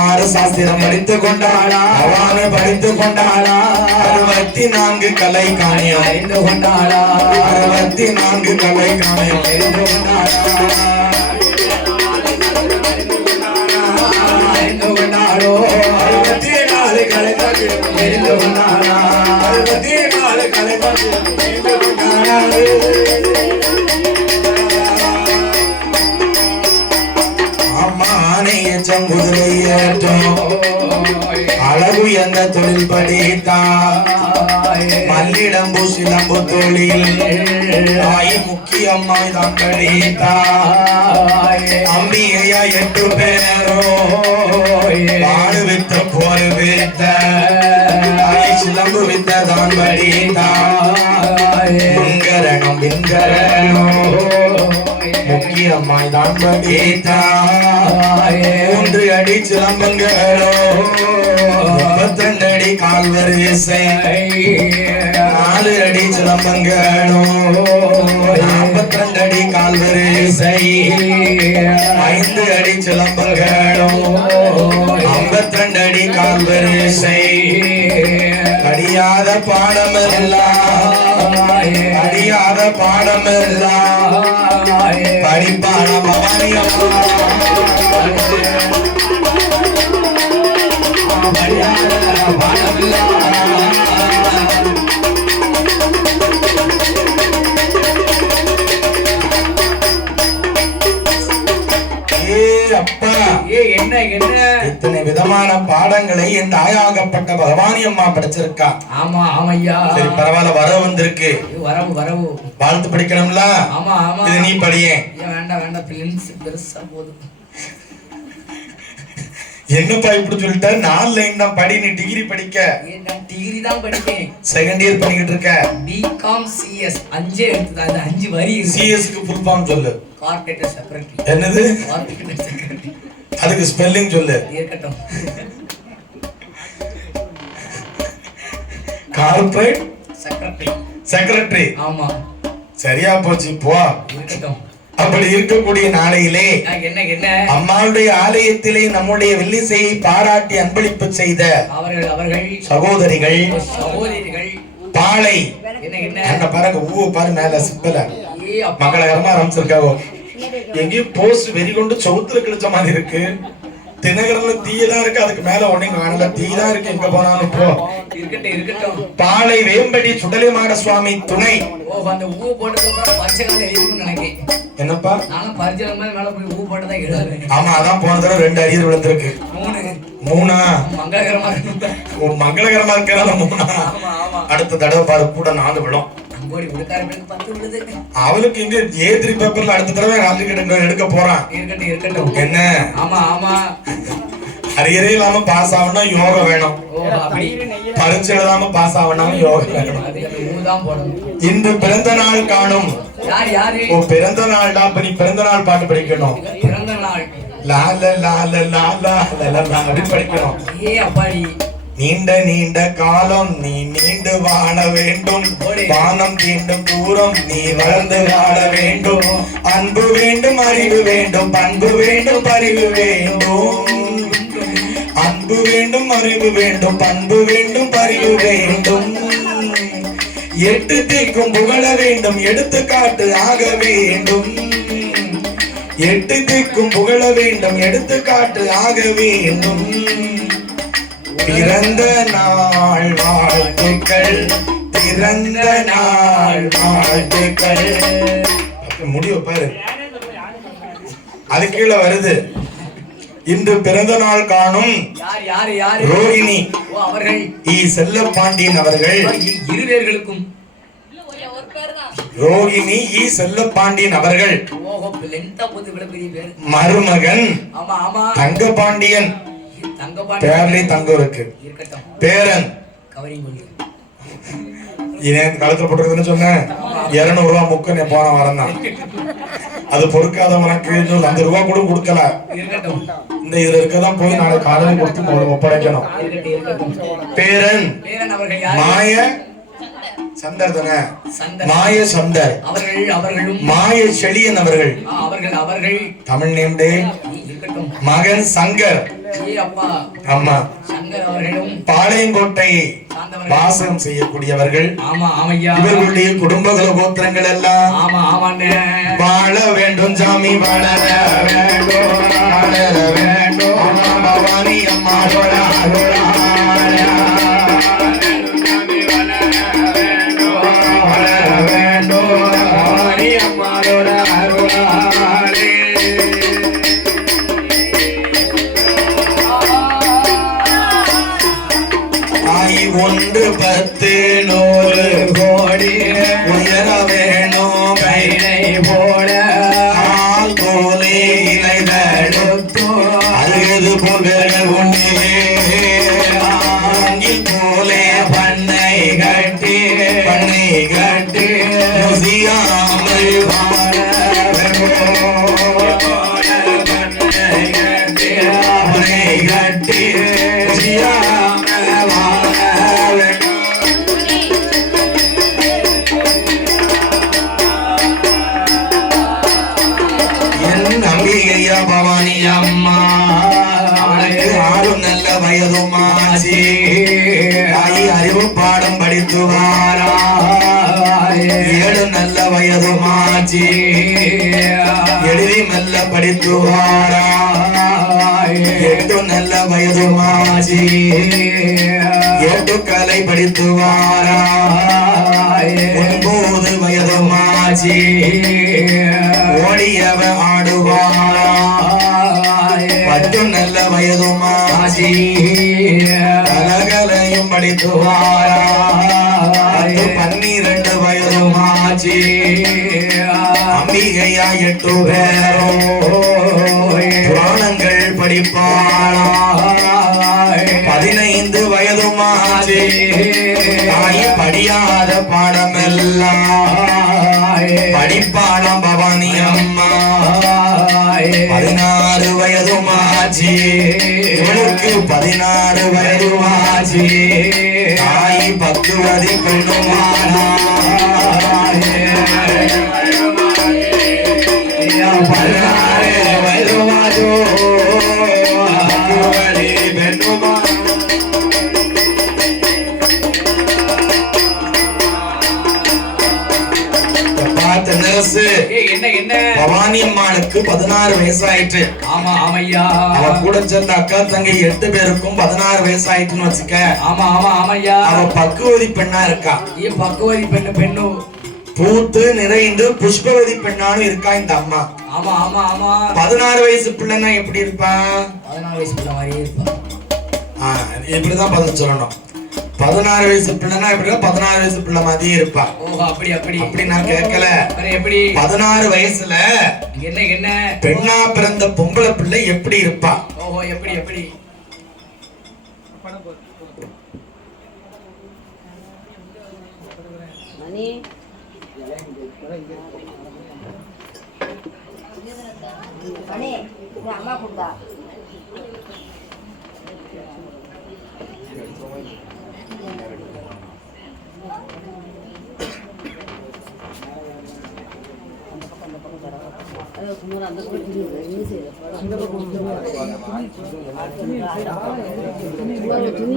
6 சாஸ்திரம் படித்துக் கொண்டாளா அவனை படித்துக் கொண்டாளா 64 கலை காணியம் அறிந்து கொண்டாளா 64 கலை காணியம் அறிந்து கொண்டாளோ தெரிந்து கொண்டாளா குதிரை ஏற்றம் அழகு எந்த தொழில் படித்தான் மல்லிடம்பு சிலம்பு தொழில் தாய் முக்கியமாய் தான் படித்தாய் அம்பிகையா 8 பேரோ பாடு வித்த போர் வித்த சிலம்பு வித்த தான் படித்தாய் பிங்கரணம் முக்கியமாய் தான் படித்தாய் 3 அடி சிலம்பங்களோ 32 அடி கால்வர் இசை 4 அடி சிலம்பங்களோ 42 அடி கால்வர் இசை 5 அடி சிலம்பங்களோ 52 அடி கால்வர் இசை படியாத பாடமெல்லாம் படிப்பான இத்தனை விதமான பாடங்களை என் தாயாகப்பட்ட பகவானி அம்மா படிச்சிருக்கா. ஆமா ஆமையா. சரி பரவாயில்ல, வரவு வந்திருக்கு. வரவு வாழ்த்து படிக்கணும்ல. ஆமா ஆமா. இது நீ படியே. வேண்டாம் பிலிம்ஸ் பெருசா போதும். என்னப்பா இப்படி சொல்லிட்ட? 4 லைன் தான் படி. நீ டிகிரி படிக்க. நான் டிகிரி தான் படிப்பேன். செகண்ட் இயர் பண்ணிக்கிட்டு இருக்க. பிகாம் சிஎஸ் 5 எடுத்தது. அது 5 வரி. சிஎஸ் க்கு ஃபுல் ஃபார்ம் சொல்லு. Corporate secretary. என்னது? Corporate secretary. அதுக்கு ஸ்பெல்லிங் சொல்லு. இருக்கட்டும். Corporate secretary. ஆமா சரியா போச்சு. போ. இருக்கட்டும். அப்படி இருக்கக்கூடிய நாளையிலே என்ன அம்மாவுடைய ஆலயத்திலே நம்முடைய வெள்ளிசையை பாராட்டி அன்பளிப்பு செய்த அவர்கள் சகோதரிகள் பாலை என்ன பாருங்க. பாரு மேல சிப்பல மங்களகரமா ஆரம்பிச்சிருக்காவோ. எங்கேயும் போஸ்ட் வெறி கொண்டு சவுத்துல கிழிச்ச மாதிரி இருக்கு. தினகரன்ல தீயதான் இருக்கு. அதுக்கு மேல ஒண்ணு காணல. தீதான் இருக்கு. எங்க போனாலும் போ. இருக்கட்டும். பாலை வேம்படி சுடலிமாட சுவாமி துணை. அந்த ஊ போட்டு பரிசைகள் எழுதிக்கணும்னு நினைக்கிறேன். என்னப்பா? நானும் பரிசைகள் மேல போய் ஊ போட்டுதான் எழுதுறேன். ஆமா, அதான் போன தடவை 2 அரியர் விழுந்திருக்கு. 3 மங்களகரமா மங்களகரமா இருக்கிறால 3. அடுத்த தடவை பாரு கூட 4 விழும். அவளுக்கு இங்க ஏ3 பேப்பர்ல அடுத்த தடவை எடுக்க போறான். இருக்கட்டும். என்ன? ஆமா அரியரே இல்லாம பாஸ் ஆகணும் யோகம் வேணும். பரிச்சு எழுதாம பாஸ் ஆகணும் யோகம் வேணும். இன்று பிறந்த நாள் காணும். பிறந்த நாள் தான். பிறந்த நாள் பாட்டு படிக்கணும். படிக்கணும். நீண்ட நீண்ட காலம் நீ நீண்டு வாழ வேண்டும். வானம் தீண்டும் தூரம் நீ வளர்ந்து வாழ வேண்டும். அன்பு வேண்டும், அறிவு வேண்டும், பண்பு வேண்டும், அறிவு வேண்டும். அன்பு வேண்டும், அறிவு வேண்டும், பண்பு வேண்டும், அறிவு வேண்டும். 8 திக்கும் புகழ வேண்டும், எடுத்துக்காட்டு ஆக வேண்டும். 8 திக்கும் புகழ வேண்டும், எடுத்துக்காட்டு ஆக வேண்டும். பிறந்த நாள் வாழ்த்துக்கள், பிறந்த நாள் வாழ்த்துக்கள். முடிவு பாரு, அது கீழே வருது. இன்று பிறந்த நாள் காணும் ரோஹிணி செல்லப்பாண்டியன் அவர்கள். இருவேர்களுக்கும் ரோஹிணி செல்லப்பாண்டியன் அவர்கள் மருமகன் தங்கபாண்டியன். பேர்லயே தங்கம் இருக்கு. பேரன் ஏன் கழுத்துல போட்டுருக்குன்னு சொன்னேன் 200 ரூபா முக்கு போன வாரம் தான். அது பொறுக்காதவனுக்கு இன்னும் 2 ரூபா கூட கொடுக்கல. இருக்கட்டும் இந்த இதுல இருக்கதான் போய் நாளை காலையில் கொடுத்து ஒப்படைக்கணும். பேரன் பேரன் அவர்கள் யார்? மாய சந்தர் தானே, சந்தர். மாய சந்தர் அவர்களும் மாய செழியன் அவர்கள். அவர்கள் தமிழ் நேம்டே இருக்கட்டும். மகன் சங்கர். அப்பா ஆமா, சங்கர் அவர்களும் பாளையங்கோட்டை சார்ந்தவர்கள். வாசம் செய்யக்கூடியவர்கள். ஆமா ஆமையா. இவர்களுடைய குடும்ப கோத்திரங்கள் எல்லாம் ஆமா ஆமாண்ணே. வாழ வேண்டும் சாமி, வளர வேண்டும், வளர வேண்டும். அம்மா பவானி அம்மாவோட ஒன்று 10 100 கோடி உயர வேணும் கைலை போல ஆள் போலே இலைதழுத்தோ அருகது போல்கள் உண்டே ஆங்கில் போலே பண்ணை கட்டி முசியாமல் வாழ பண்ணை கட்டி முசியாமல் வாழ நம்பிகையா பவானி அம்மா அவனுக்கு 6 நல்ல வயதுமாச்சி. அறிவு பாடம் படித்து வாரா 7 நல்ல வயதுமாச்சி. எழுதி மெல்ல படித்து வாரா 8 நல்ல வயதுமாச்சி. 8 கலை படித்து வாரா 9 வயதுமாச்சி. ஓடியவ ஆடுவாரா 10 நல்ல வயதுமாச்சி. கலகலையும் படித்துவாரா 12 வயதுமாச்சி. அம்பிகையா 8 பேரும் புராணங்கள் படிப்பாரா 15 வயதுமாச்சி. தாய் படியாத பாடமெல்லாம் படிப்பாளாம் பவானி அம்மா 16 வயதுமாச்சி. இவளுக்கு 16 வயதுமாச்சி. தாய் 10 வதி பெண்ணுமானா 16 வயதுமாச்சோ 10 வதி பெண்ணுமானா. என்ன பவானி அம்மாளுக்கு 16 வயசாயிற்று. ஆமா ஆமையா. அவ கூட சேர்ந்த அக்கா தங்கை 8 பேருக்கும் 16 வயசாயிட்டுன்னு வச்சுக்க. ஆமா ஆமா ஆமையா. அவ பக்குவதி பெண்ணா இருக்கா. ஏன் பக்குவதி பெண்ணு பூத்து நிறைந்து புஷ்பவதி பெண்ணாலும் இருக்கா இந்த அம்மா. ஆமா ஆமா ஆமா. 16 வயசு பிள்ளைன்னா எப்படி இருப்பா? 16 வயசு பிள்ளை மாதிரியே இருப்பா. இப்படிதான் பதில் சொல்லணும். 16 வயசு பிள்ளைன்னா எப்படின்னா 16 வயசு பிள்ளை மாதிரியே இருப்பா. ஓஹோ, அப்படி அப்படி அப்படி நான் கேட்கல. எப்படி 16 வயசுல என்ன பெண்ணா பிறந்த பொம்பளை பிள்ளை எப்படி இருப்பா? ஓஹோ, எப்படி மணி அம்மா கொடுத்தா குமார் அந்த பக்கம்